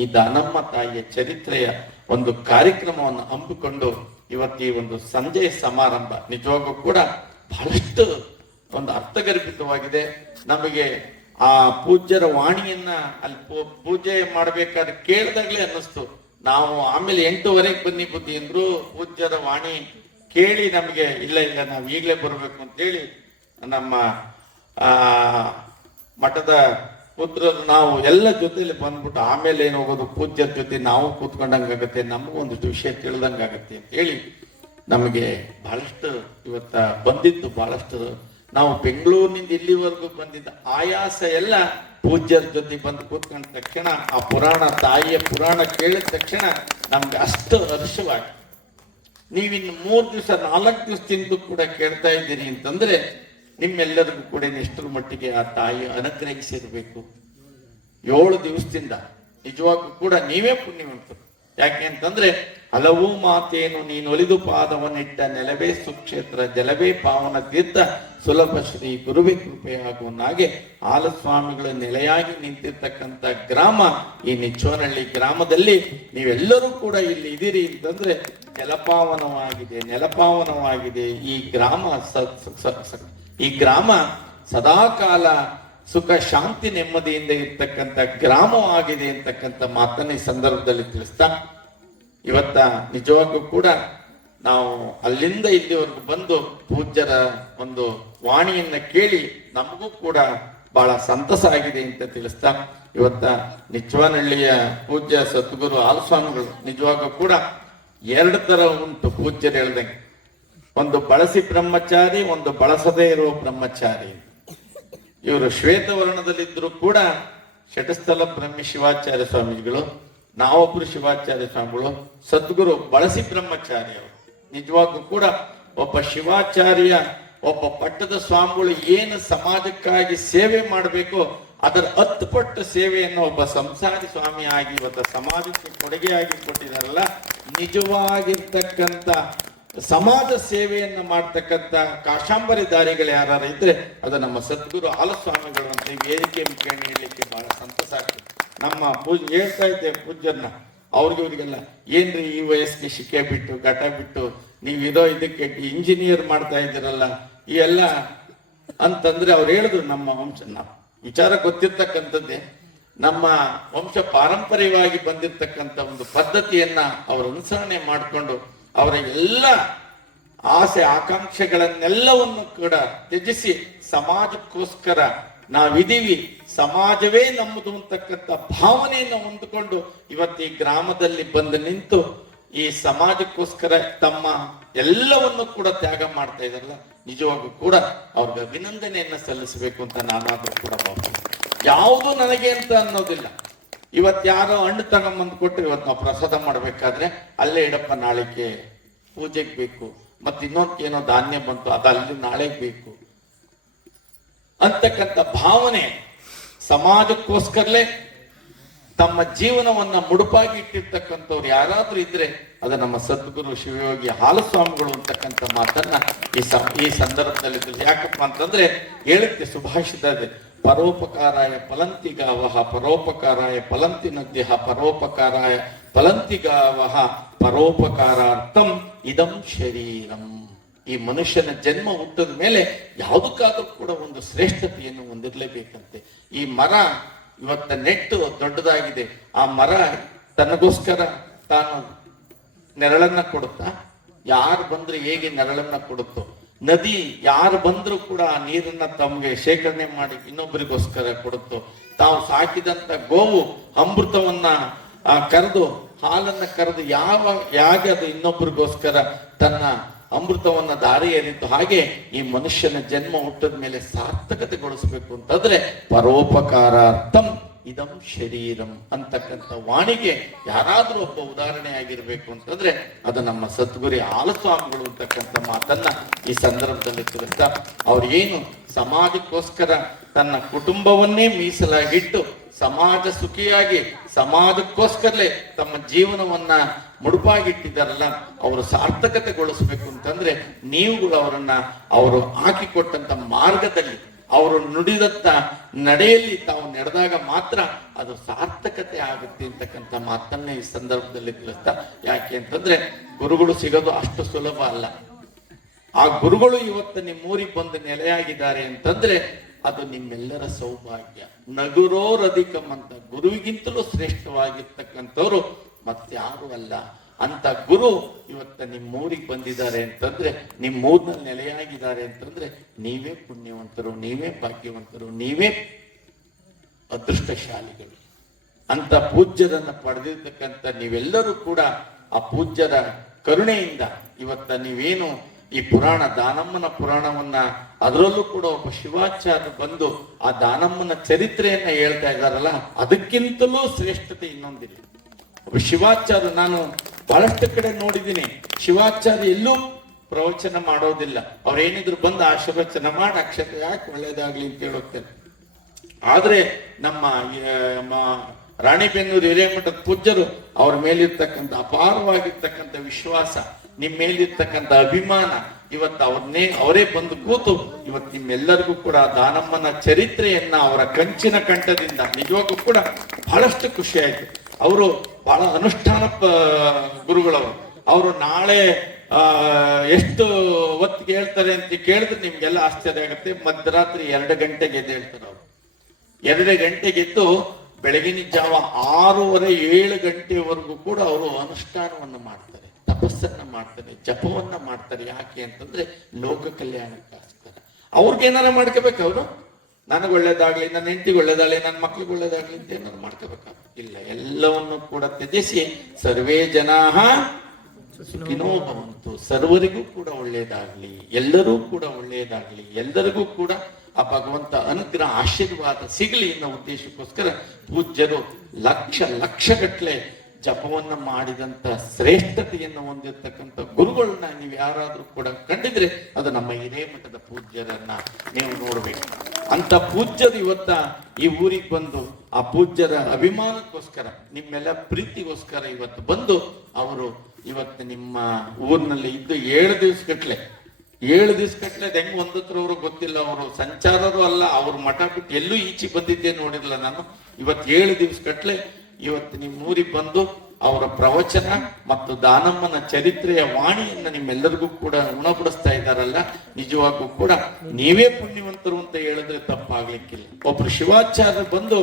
ಈ ದಾನಮ್ಮ ತಾಯಿಯ ಚರಿತ್ರೆಯ ಒಂದು ಕಾರ್ಯಕ್ರಮವನ್ನು ಹಮ್ಮಿಕೊಂಡು ಇವತ್ತು ಈ ಒಂದು ಸಂಜೆಯ ಸಮಾರಂಭ ನಿಜವಾಗೂ ಕೂಡ ಬಹಳಷ್ಟು ಒಂದು ಅರ್ಥಗರ್ಭಿತವಾಗಿದೆ. ನಮಗೆ ಆ ಪೂಜ್ಯರ ವಾಣಿಯನ್ನ ಅಲ್ಲಿ ಪೂಜೆ ಮಾಡ್ಬೇಕಾದ್ರೆ ಕೇಳಿದಾಗ್ಲೇ ಅನ್ನಿಸ್ತು. ನಾವು ಆಮೇಲೆ 8:30 ಬನ್ನಿ ಬುದ್ಧಿ ಅಂದ್ರು. ಪೂಜ್ಯರ ವಾಣಿ ಕೇಳಿ ನಮಗೆ ಇಲ್ಲ ನಾವು ಈಗಲೇ ಬರ್ಬೇಕು ಅಂತೇಳಿ ನಮ್ಮ ಮಠದ ಪುತ್ರರು ನಾವು ಎಲ್ಲ ಜೊತೆಲಿ ಬಂದ್ಬಿಟ್ಟು ಆಮೇಲೆ ಏನು ಹೋಗೋದು, ಪೂಜ್ಯರ ಜೊತೆ ನಾವು ಕೂತ್ಕೊಂಡಂಗಾಗತ್ತೆ, ನಮಗೂ ಒಂದಿಷ್ಟು ವಿಷಯ ತಿಳಿದಂಗಾಗತ್ತೆ ಅಂತ ಹೇಳಿ ನಮಗೆ ಬಹಳಷ್ಟು ಇವತ್ತ ಬಂದಿದ್ದು. ಬಹಳಷ್ಟು ನಾವು ಬೆಂಗಳೂರಿನಿಂದ ಇಲ್ಲಿವರೆಗೂ ಬಂದಿದ್ದ ಆಯಾಸ ಎಲ್ಲ ಪೂಜ್ಯರ ಜೊತೆ ಬಂದು ಕೂತ್ಕೊಂಡ ತಕ್ಷಣ ಆ ಪುರಾಣ, ತಾಯಿಯ ಪುರಾಣ ಕೇಳಿದ ತಕ್ಷಣ ನಮ್ಗೆ ಅಷ್ಟು ಹರ್ಷವಾಗಿ ನೀವಿನ್ನು 3 ದಿವಸ 4 ದಿವಸದಿಂದ ಕೂಡ ಕೇಳ್ತಾ ಇದ್ದೀರಿ ಅಂತಂದ್ರೆ ನಿಮ್ಮೆಲ್ಲರಿಗೂ ಕೂಡ ಎಷ್ಟರ ಮಟ್ಟಿಗೆ ಆ ತಾಯಿ ಅನುಗ್ರಹಿಸಿರ್ಬೇಕು. 7 ದಿವಸದಿಂದ ನಿಜವಾಗೂ ಕೂಡ ನೀವೇ ಪುಣ್ಯವಂತರು. ಯಾಕೆ ಅಂತಂದ್ರೆ ಹಲವು ಮಾತೇನು ನೀನೊಲಿದು ಪಾದವನ್ನಿಟ್ಟ ನೆಲವೇ ಸುಕ್ಷೇತ್ರ ಜಲವೇ ಪಾವನ ತೀರ್ಥ ಸುಲಭ ಶ್ರೀ ಗುರುವೇ ಕೃಪೆಯಾಗುವನಾಗೆ ಹಾಲಸ್ವಾಮಿಗಳು ನೆಲೆಯಾಗಿ ನಿಂತಿರ್ತಕ್ಕಂಥ ಗ್ರಾಮ ಈ ನಿಚ್ಚೋನಹಳ್ಳಿ ಗ್ರಾಮದಲ್ಲಿ ನೀವೆಲ್ಲರೂ ಕೂಡ ಇಲ್ಲಿ ಇದೀರಿ ಅಂತಂದ್ರೆ ನೆಲಪಾವನವಾಗಿದೆ ಈ ಗ್ರಾಮ. ಈ ಗ್ರಾಮ ಸದಾಕಾಲ ಸುಖ ಶಾಂತಿ ನೆಮ್ಮದಿಯಿಂದ ಇರ್ತಕ್ಕಂಥ ಗ್ರಾಮವಾಗಿದೆ ಅಂತಕ್ಕಂಥ ಮಾತನ್ನ ಈ ಸಂದರ್ಭದಲ್ಲಿ ತಿಳಿಸ್ತಾ ಇವತ್ತ ನಿಜವಾಗೂ ಕೂಡ ನಾವು ಅಲ್ಲಿಂದ ಇಲ್ಲಿವರೆಗೂ ಬಂದು ಪೂಜ್ಯರ ಒಂದು ವಾಣಿಯನ್ನ ಕೇಳಿ ನಮಗೂ ಕೂಡ ಬಹಳ ಸಂತಸ ಆಗಿದೆ ಅಂತ ತಿಳಿಸ್ತಾ ಇವತ್ತ ನಿಚ್ಚೋನಹಳ್ಳಿಯ ಪೂಜ್ಯ ಸದ್ಗುರು ಹಾಲಸ್ವಾಮಿಗಳು ನಿಜವಾಗೂ ಕೂಡ 2 ತರ ಉಂಟು. ಪೂಜ್ಯರು ಹೇಳ್ದಂಗೆ ಒಂದು ಬಳಸಿ ಬ್ರಹ್ಮಚಾರಿ, ಒಂದು ಬಳಸದೇ ಇರುವ ಬ್ರಹ್ಮಚಾರಿ. ಇವರು ಶ್ವೇತವರ್ಣದಲ್ಲಿದ್ರು ಕೂಡ ಶಟಸ್ಥಲ ಬ್ರಹ್ಮಿ ಶಿವಾಚಾರ್ಯ ಸ್ವಾಮೀಜಿಗಳು, ನಾವೊಬ್ರು ಶಿವಾಚಾರ್ಯ ಸ್ವಾಮಿಗಳು, ಸದ್ಗುರು ಬಳಸಿ ಬ್ರಹ್ಮಚಾರಿ ಅವರು. ನಿಜವಾಗೂ ಕೂಡ ಒಬ್ಬ ಶಿವಾಚಾರ್ಯ, ಒಬ್ಬ ಪಟ್ಟದ ಸ್ವಾಮಿಗಳು ಏನು ಸಮಾಜಕ್ಕಾಗಿ ಸೇವೆ ಮಾಡಬೇಕು ಅದರ 10 ಪಟ್ಟು ಸೇವೆಯನ್ನು ಒಬ್ಬ ಸಂಸಾರಿ ಸ್ವಾಮಿ ಆಗಿ ಇವತ್ತು ಸಮಾಜಕ್ಕೆ ಕೊಡುಗೆಯಾಗಿ ಕೊಟ್ಟಿದಾರಲ್ಲ, ನಿಜವಾಗಿರ್ತಕ್ಕಂಥ ಸಮಾಜ ಸೇವೆಯನ್ನು ಮಾಡ್ತಕ್ಕಂಥ ಕಾಶಾಂಬರಿ ದಾರಿಗಳು ಯಾರು ಇದ್ರೆ ಅದು ನಮ್ಮ ಸದ್ಗುರು ಹಾಲಸ್ವಾಮಿಗಳು ಅಂತ ಈ ವೇದಿಕೆ ಮುಖೇನ ಹೇಳಲಿಕ್ಕೆ ಬಹಳ ಸಂತಸ ಆಗ್ತದೆ. ನಮ್ಮ ಹೇಳ್ತಾ ಇದ್ದೆ ಪೂಜ್ಯರನ್ನ, ಇವ್ರಿಗೆಲ್ಲ ಏನ್ರಿ ಈ ವಯಸ್ಸಿಗೆ ಶಿಕೆ ಬಿಟ್ಟು ಘಟ ಬಿಟ್ಟು ನೀವಿರೋ ಇದಕ್ಕೆ ಇಂಜಿನಿಯರ್ ಮಾಡ್ತಾ ಇದ್ದೀರಲ್ಲ ಈ ಎಲ್ಲ ಅಂತಂದ್ರೆ ಅವ್ರು ಹೇಳಿದ್ರು ನಮ್ಮ ವಂಶ ವಿಚಾರ ಗೊತ್ತಿರ್ತಕ್ಕಂಥದ್ದೇ. ನಮ್ಮ ವಂಶ ಪಾರಂಪರ್ಯವಾಗಿ ಬಂದಿರತಕ್ಕಂಥ ಒಂದು ಪದ್ಧತಿಯನ್ನ ಅವರು ಅನುಸರಣೆ ಮಾಡಿಕೊಂಡು ಅವರ ಎಲ್ಲ ಆಸೆ ಆಕಾಂಕ್ಷೆಗಳನ್ನೆಲ್ಲವನ್ನು ಕೂಡ ತ್ಯಜಿಸಿ ಸಮಾಜಕ್ಕೋಸ್ಕರ ನಾವಿದೀವಿ, ಸಮಾಜವೇ ನಮ್ಮದು ಅಂತಕ್ಕಂಥ ಭಾವನೆಯನ್ನು ಹೊಂದಿಕೊಂಡು ಇವತ್ತು ಈ ಗ್ರಾಮದಲ್ಲಿ ಬಂದು ನಿಂತು ಈ ಸಮಾಜಕ್ಕೋಸ್ಕರ ತಮ್ಮ ಎಲ್ಲವನ್ನು ಕೂಡ ತ್ಯಾಗ ಮಾಡ್ತಾ ಇದಾರಲ್ಲ, ನಿಜವಾಗೂ ಕೂಡ ಅವ್ರಿಗೆ ಅಭಿನಂದನೆಯನ್ನ ಸಲ್ಲಿಸಬೇಕು ಅಂತ ನಾನಾದ್ರೂ ಕೂಡ ಭಾವಿಸ್ತೀನಿ. ಯಾವುದು ನನಗೆ ಅಂತ ಅನ್ನೋದಿಲ್ಲ. ಇವತ್ತು ಯಾರೋ ಹಣ್ಣು ತಗೊಂಬಂದು ಕೊಟ್ಟು ಇವತ್ತು ನಾವು ಪ್ರಸಾದ ಮಾಡ್ಬೇಕಾದ್ರೆ ಅಲ್ಲೇ ಇಡಪ್ಪ ನಾಳೆಗೆ ಪೂಜೆಗೆ ಬೇಕು, ಮತ್ತೆ ಇನ್ನೊಂದು ಏನೋ ಧಾನ್ಯ ಬಂತು ಅದು ಅಲ್ಲಿ ನಾಳೆಗೆ ಬೇಕು ಅಂತಕ್ಕಂಥ ಭಾವನೆ ಸಮಾಜಕ್ಕೋಸ್ಕರಲೇ ತಮ್ಮ ಜೀವನವನ್ನ ಮುಡುಪಾಗಿ ಇಟ್ಟಿರ್ತಕ್ಕಂಥವ್ರು ಯಾರಾದ್ರೂ ಇದ್ರೆ ಅದು ನಮ್ಮ ಸದ್ಗುರು ಶಿವಯೋಗಿ ಹಾಲಸ್ವಾಮಿಗಳು ಅಂತಕ್ಕಂಥ ಮಾತನ್ನ ಈ ಸಂದರ್ಭದಲ್ಲಿ ಯಾಕಪ್ಪ ಅಂತಂದ್ರೆ ಹೇಳುತ್ತೆ ಸುಭಾಷಿತ ಇದೆ, ಪರೋಪಕಾರಾಯ ಫಲಂತಿಗಾವಹ ಪರೋಪಕಾರಾಯ ಫಲಂತಿ ನದ್ಯಃ ಪರೋಪಕಾರಾಯ ಫಲಂತಿಗಾವಹ ಪರೋಪಕಾರಾರ್ಥಂ ಇದಂ ಶರೀರಂ. ಈ ಮನುಷ್ಯನ ಜನ್ಮ ಹುಟ್ಟಿದ ಮೇಲೆ ಯಾವುದಕ್ಕಾದ್ರೂ ಕೂಡ ಒಂದು ಶ್ರೇಷ್ಠತೆಯನ್ನು ಹೊಂದಿರಲೇಬೇಕಂತೆ. ಈ ಮರ ಇವತ್ತ ನೆಟ್ಟು ದೊಡ್ಡದಾಗಿದೆ, ಆ ಮರ ತನಗೋಸ್ಕರ ತಾನು ನೆರಳನ್ನ ಕೊಡುತ್ತಾ, ಯಾರು ಬಂದ್ರೆ ಹೇಗೆ ನೆರಳನ್ನ ಕೊಡುತ್ತೋ, ನದಿ ಯಾರು ಬಂದ್ರು ಕೂಡ ಆ ನೀರನ್ನ ತಮಗೆ ಶೇಖರಣೆ ಮಾಡಿ ಇನ್ನೊಬ್ಬರಿಗೋಸ್ಕರ ಕೊಡುತ್ತೋ, ತಾವು ಸಾಕಿದಂತ ಗೋವು ಅಮೃತವನ್ನ ಕರೆದು ಹಾಲನ್ನ ಕರೆದು ಯಾಕೆ ಅದು ಇನ್ನೊಬ್ಬರಿಗೋಸ್ಕರ ತನ್ನ ಅಮೃತವನ್ನ ದಾರಿ ಎರಿತು, ಹಾಗೆ ಈ ಮನುಷ್ಯನ ಜನ್ಮ ಹುಟ್ಟಿದ ಮೇಲೆ ಸಾರ್ಥಕತೆಗೊಳಿಸಬೇಕು ಅಂತಂದ್ರೆ ಪರೋಪಕಾರಾರ್ಥಂ ಇದಂ ಶರೀರಂ ಅಂತಕ್ಕಂಥ ವಾಣಿಗೆ ಯಾರಾದ್ರೂ ಒಬ್ಬ ಉದಾಹರಣೆ ಆಗಿರ್ಬೇಕು ಅಂತಂದ್ರೆ ಅದು ನಮ್ಮ ಸದ್ಗುರಿ ಹಾಲಸ್ವಾಮಿಗಳು ಅಂತಕ್ಕಂಥ ಮಾತನ್ನ ಈ ಸಂದರ್ಭದಲ್ಲಿ ತಿಳಿಸ್ತಾ, ಅವ್ರು ಏನು ಸಮಾಜಕ್ಕೋಸ್ಕರ ತನ್ನ ಕುಟುಂಬವನ್ನೇ ಮೀಸಲಾಗಿಟ್ಟು ಸಮಾಜ ಸುಖಿಯಾಗಿ ಸಮಾಜಕ್ಕೋಸ್ಕರಲೇ ತಮ್ಮ ಜೀವನವನ್ನ ಮುಡುಪಾಗಿಟ್ಟಿದ್ದಾರಲ್ಲ, ಅವರು ಸಾರ್ಥಕತೆಗೊಳಿಸಬೇಕು ಅಂತಂದ್ರೆ ನೀವುಗಳು ಅವರು ಹಾಕಿಕೊಟ್ಟಂತ ಮಾರ್ಗದಲ್ಲಿ ಅವರು ನುಡಿದಂತ ನಡೆಯಲ್ಲಿ ತಾವು ನಡೆದಾಗ ಮಾತ್ರ ಅದು ಸಾರ್ಥಕತೆ ಆಗುತ್ತೆ ಅಂತಕ್ಕಂಥ ಮಾತನ್ನೇ ಈ ಸಂದರ್ಭದಲ್ಲಿ ತಿಳಿಸ್ತಾ, ಯಾಕೆ ಅಂತಂದ್ರೆ ಗುರುಗಳು ಸಿಗೋದು ಅಷ್ಟು ಸುಲಭ ಅಲ್ಲ. ಆ ಗುರುಗಳು ಇವತ್ತು ನಿಮ್ಮೂರಿಗೆ ಬಂದು ನೆಲೆಯಾಗಿದ್ದಾರೆ ಅಂತಂದ್ರೆ ಅದು ನಿಮ್ಮೆಲ್ಲರ ಸೌಭಾಗ್ಯ. ನಗುರೋರಧಿಕಂ ಅಂತ ಗುರುವಿಗಿಂತಲೂ ಶ್ರೇಷ್ಠವಾಗಿರ್ತಕ್ಕಂಥವ್ರು ಮತ್ಯಾರು ಅಲ್ಲ. ಅಂತ ಗುರು ಇವತ್ತ ನಿಮ್ಮೂರಿಗೆ ಬಂದಿದ್ದಾರೆ ಅಂತಂದ್ರೆ, ನಿಮ್ಮೂರಿನಲ್ಲಿ ನೆಲೆಯಾಗಿದ್ದಾರೆ ಅಂತಂದ್ರೆ ನೀವೇ ಪುಣ್ಯವಂತರು, ನೀವೇ ಭಾಗ್ಯವಂತರು, ನೀವೇ ಅದೃಷ್ಟಶಾಲಿಗಳು. ಅಂತ ಪೂಜ್ಯರನ್ನ ಪಡೆದಿರ್ತಕ್ಕಂಥ ನೀವೆಲ್ಲರೂ ಕೂಡ ಆ ಪೂಜ್ಯರ ಕರುಣೆಯಿಂದ ಇವತ್ತ ನೀವೇನು ಈ ಪುರಾಣ ದಾನಮ್ಮನ ಪುರಾಣವನ್ನ ಅದರಲ್ಲೂ ಕೂಡ ಒಬ್ಬ ಶಿವಾಚಾರ್ಯ ಬಂದು ಆ ದಾನಮ್ಮನ ಚರಿತ್ರೆಯನ್ನ ಹೇಳ್ತಾ ಇದ್ದಾರಲ್ಲ, ಅದಕ್ಕಿಂತಲೂ ಶ್ರೇಷ್ಠತೆ ಇನ್ನೊಂದಿಲ್ಲ. ಒಬ್ಬ ಶಿವಾಚಾರ್ಯ, ನಾನು ಬಹಳಷ್ಟು ಕಡೆ ನೋಡಿದ್ದೀನಿ, ಶಿವಾಚಾರ್ಯ ಎಲ್ಲೂ ಪ್ರವಚನ ಮಾಡೋದಿಲ್ಲ. ಅವ್ರೇನಿದ್ರು ಬಂದು ಆಶೀರ್ವಚನ ಮಾಡಿ ಅಕ್ಷತೆ ಯಾಕೆ ಒಳ್ಳೇದಾಗ್ಲಿ ಅಂತ ಹೇಳೋಗ್ತಾರೆ. ಆದ್ರೆ ನಮ್ಮ ರಾಣಿಬೆನ್ನೂರು ಹಿರೇಮಠದ ಪೂಜ್ಯರು ಅವ್ರ ಮೇಲಿರ್ತಕ್ಕಂಥ ಅಪಾರವಾಗಿರ್ತಕ್ಕಂಥ ವಿಶ್ವಾಸ, ನಿಮ್ ಮೇಲಿರ್ತಕ್ಕಂಥ ಅಭಿಮಾನ, ಇವತ್ತು ಅವರೇ ಬಂದು ಕೂತು ಇವತ್ತು ನಿಮ್ಮೆಲ್ಲರಿಗೂ ಕೂಡ ದಾನಮ್ಮನ ಚರಿತ್ರೆಯನ್ನ ಅವರ ಕಂಚಿನ ಕಂಠದಿಂದ ನಿಜವಾಗೂ ಕೂಡ ಬಹಳಷ್ಟು ಖುಷಿ ಆಯ್ತು. ಅವರು ಬಹಳ ಅನುಷ್ಠಾನ ಗುರುಗಳವರು. ಅವರು ನಾಳೆ ಎಷ್ಟು ಹೊತ್ತಿಗೆ ಹೇಳ್ತಾರೆ ಅಂತ ಕೇಳಿದ್ರೆ ನಿಮ್ಗೆಲ್ಲ ಆಶ್ಚರ್ಯ ಆಗುತ್ತೆ. ಮಧ್ಯರಾತ್ರಿ 2 ಗಂಟೆಗೆ ಎದ್ದು ಹೇಳ್ತಾರೆ ಅವರು. 2 ಗಂಟೆಗೆ ಎದ್ದು ಬೆಳಗಿನ ಜಾವ 6:30-7 ಗಂಟೆವರೆಗೂ ಕೂಡ ಅವರು ಅನುಷ್ಠಾನವನ್ನ ಮಾಡ್ತಾರೆ, ತಪಸ್ಸನ್ನ ಮಾಡ್ತಾರೆ, ಜಪವನ್ನ ಮಾಡ್ತಾರೆ. ಯಾಕೆ ಅಂತಂದ್ರೆ ಲೋಕ ಕಲ್ಯಾಣಕ್ಕೋಸ್ಕರ. ಅವ್ರಿಗೇನಾರ ಮಾಡ್ಕೋಬೇಕು ಅವರು. ನನಗೆ ಒಳ್ಳೇದಾಗ್ಲಿ, ನನ್ನ ಹೆಂಡತಿಗೆ ಒಳ್ಳೇದಾಗ್ಲಿ, ನನ್ನ ಮಕ್ಳಿಗೆ ಒಳ್ಳೇದಾಗ್ಲಿ ಅಂತ ಏನಾದ್ರು ಮಾಡ್ಕೋಬೇಕಾಗ ಇಲ್ಲ. ಎಲ್ಲವನ್ನು ಕೂಡ ತ್ಯಜಿಸಿ ಸರ್ವೇ ಜನಾಃ ಸುಖಿನೋ ಭವಂತು, ಸರ್ವರಿಗೂ ಕೂಡ ಒಳ್ಳೇದಾಗ್ಲಿ, ಎಲ್ಲರೂ ಕೂಡ ಒಳ್ಳೇದಾಗ್ಲಿ, ಎಲ್ಲರಿಗೂ ಕೂಡ ಆ ಭಗವಂತ ಅನುಗ್ರಹ ಆಶೀರ್ವಾದ ಸಿಗಲಿ ಅನ್ನೋ ಉದ್ದೇಶಕ್ಕೋಸ್ಕರ ಪೂಜ್ಯರು ಲಕ್ಷಗಟ್ಟಲೆ ಜಪವನ್ನ ಮಾಡಿದಂತ ಶ್ರೇಷ್ಠತೆಯನ್ನು ಹೊಂದಿರತಕ್ಕಂಥ ಗುರುಗಳನ್ನ ನೀವು ಯಾರಾದ್ರೂ ಕೂಡ ಕಂಡಿದ್ರೆ ಅದು ನಮ್ಮ ಹಿರೇಮಠದ ಪೂಜ್ಯರನ್ನ ನೀವು ನೋಡ್ಬೇಕು. ಅಂತ ಪೂಜ್ಯರು ಇವತ್ತ ಈ ಊರಿಗೆ ಬಂದು ಆ ಪೂಜ್ಯರ ಅಭಿಮಾನಕ್ಕೋಸ್ಕರ, ನಿಮ್ಮೆಲ್ಲ ಪ್ರೀತಿಗೋಸ್ಕರ ಇವತ್ತು ಬಂದು ಅವರು ಇವತ್ತು ನಿಮ್ಮ ಊರಿನಲ್ಲಿ ಇದ್ದು 7 ದಿವಸಗಟ್ಲೆ ಹೆಂಗ್ ಹೊಂದತ್ರವ್ರು ಗೊತ್ತಿಲ್ಲ. ಅವರು ಸಂಚಾರರು ಅಲ್ಲ, ಅವ್ರ ಮಠ ಬಿಟ್ಟು ಎಲ್ಲೂ ಈಚೆ ಬಂದಿದ್ದೆ ನೋಡಿರಲ್ಲ ನಾನು. ಇವತ್ತು 7 ದಿವಸಗಟ್ಲೆ ಇವತ್ತು ನಿಮ್ಮ ಊರಿಗೆ ಬಂದು ಅವರ ಪ್ರವಚನ ಮತ್ತು ದಾನಮ್ಮನ ಚರಿತ್ರೆಯ ವಾಣಿಯನ್ನ ನಿಮ್ಮೆಲ್ಲರಿಗೂ ಕೂಡ ಉಣಬಡಿಸ್ತಾ ಇದ್ದಾರಲ್ಲ, ನಿಜವಾಗೂ ಕೂಡ ನೀವೇ ಪುಣ್ಯವಂತರು ಅಂತ ಹೇಳಿದ್ರೆ ತಪ್ಪಾಗ್ಲಿಕ್ಕಿಲ್ಲ. ಒಬ್ರು ಶಿವಾಚಾರ್ಯರು ಬಂದು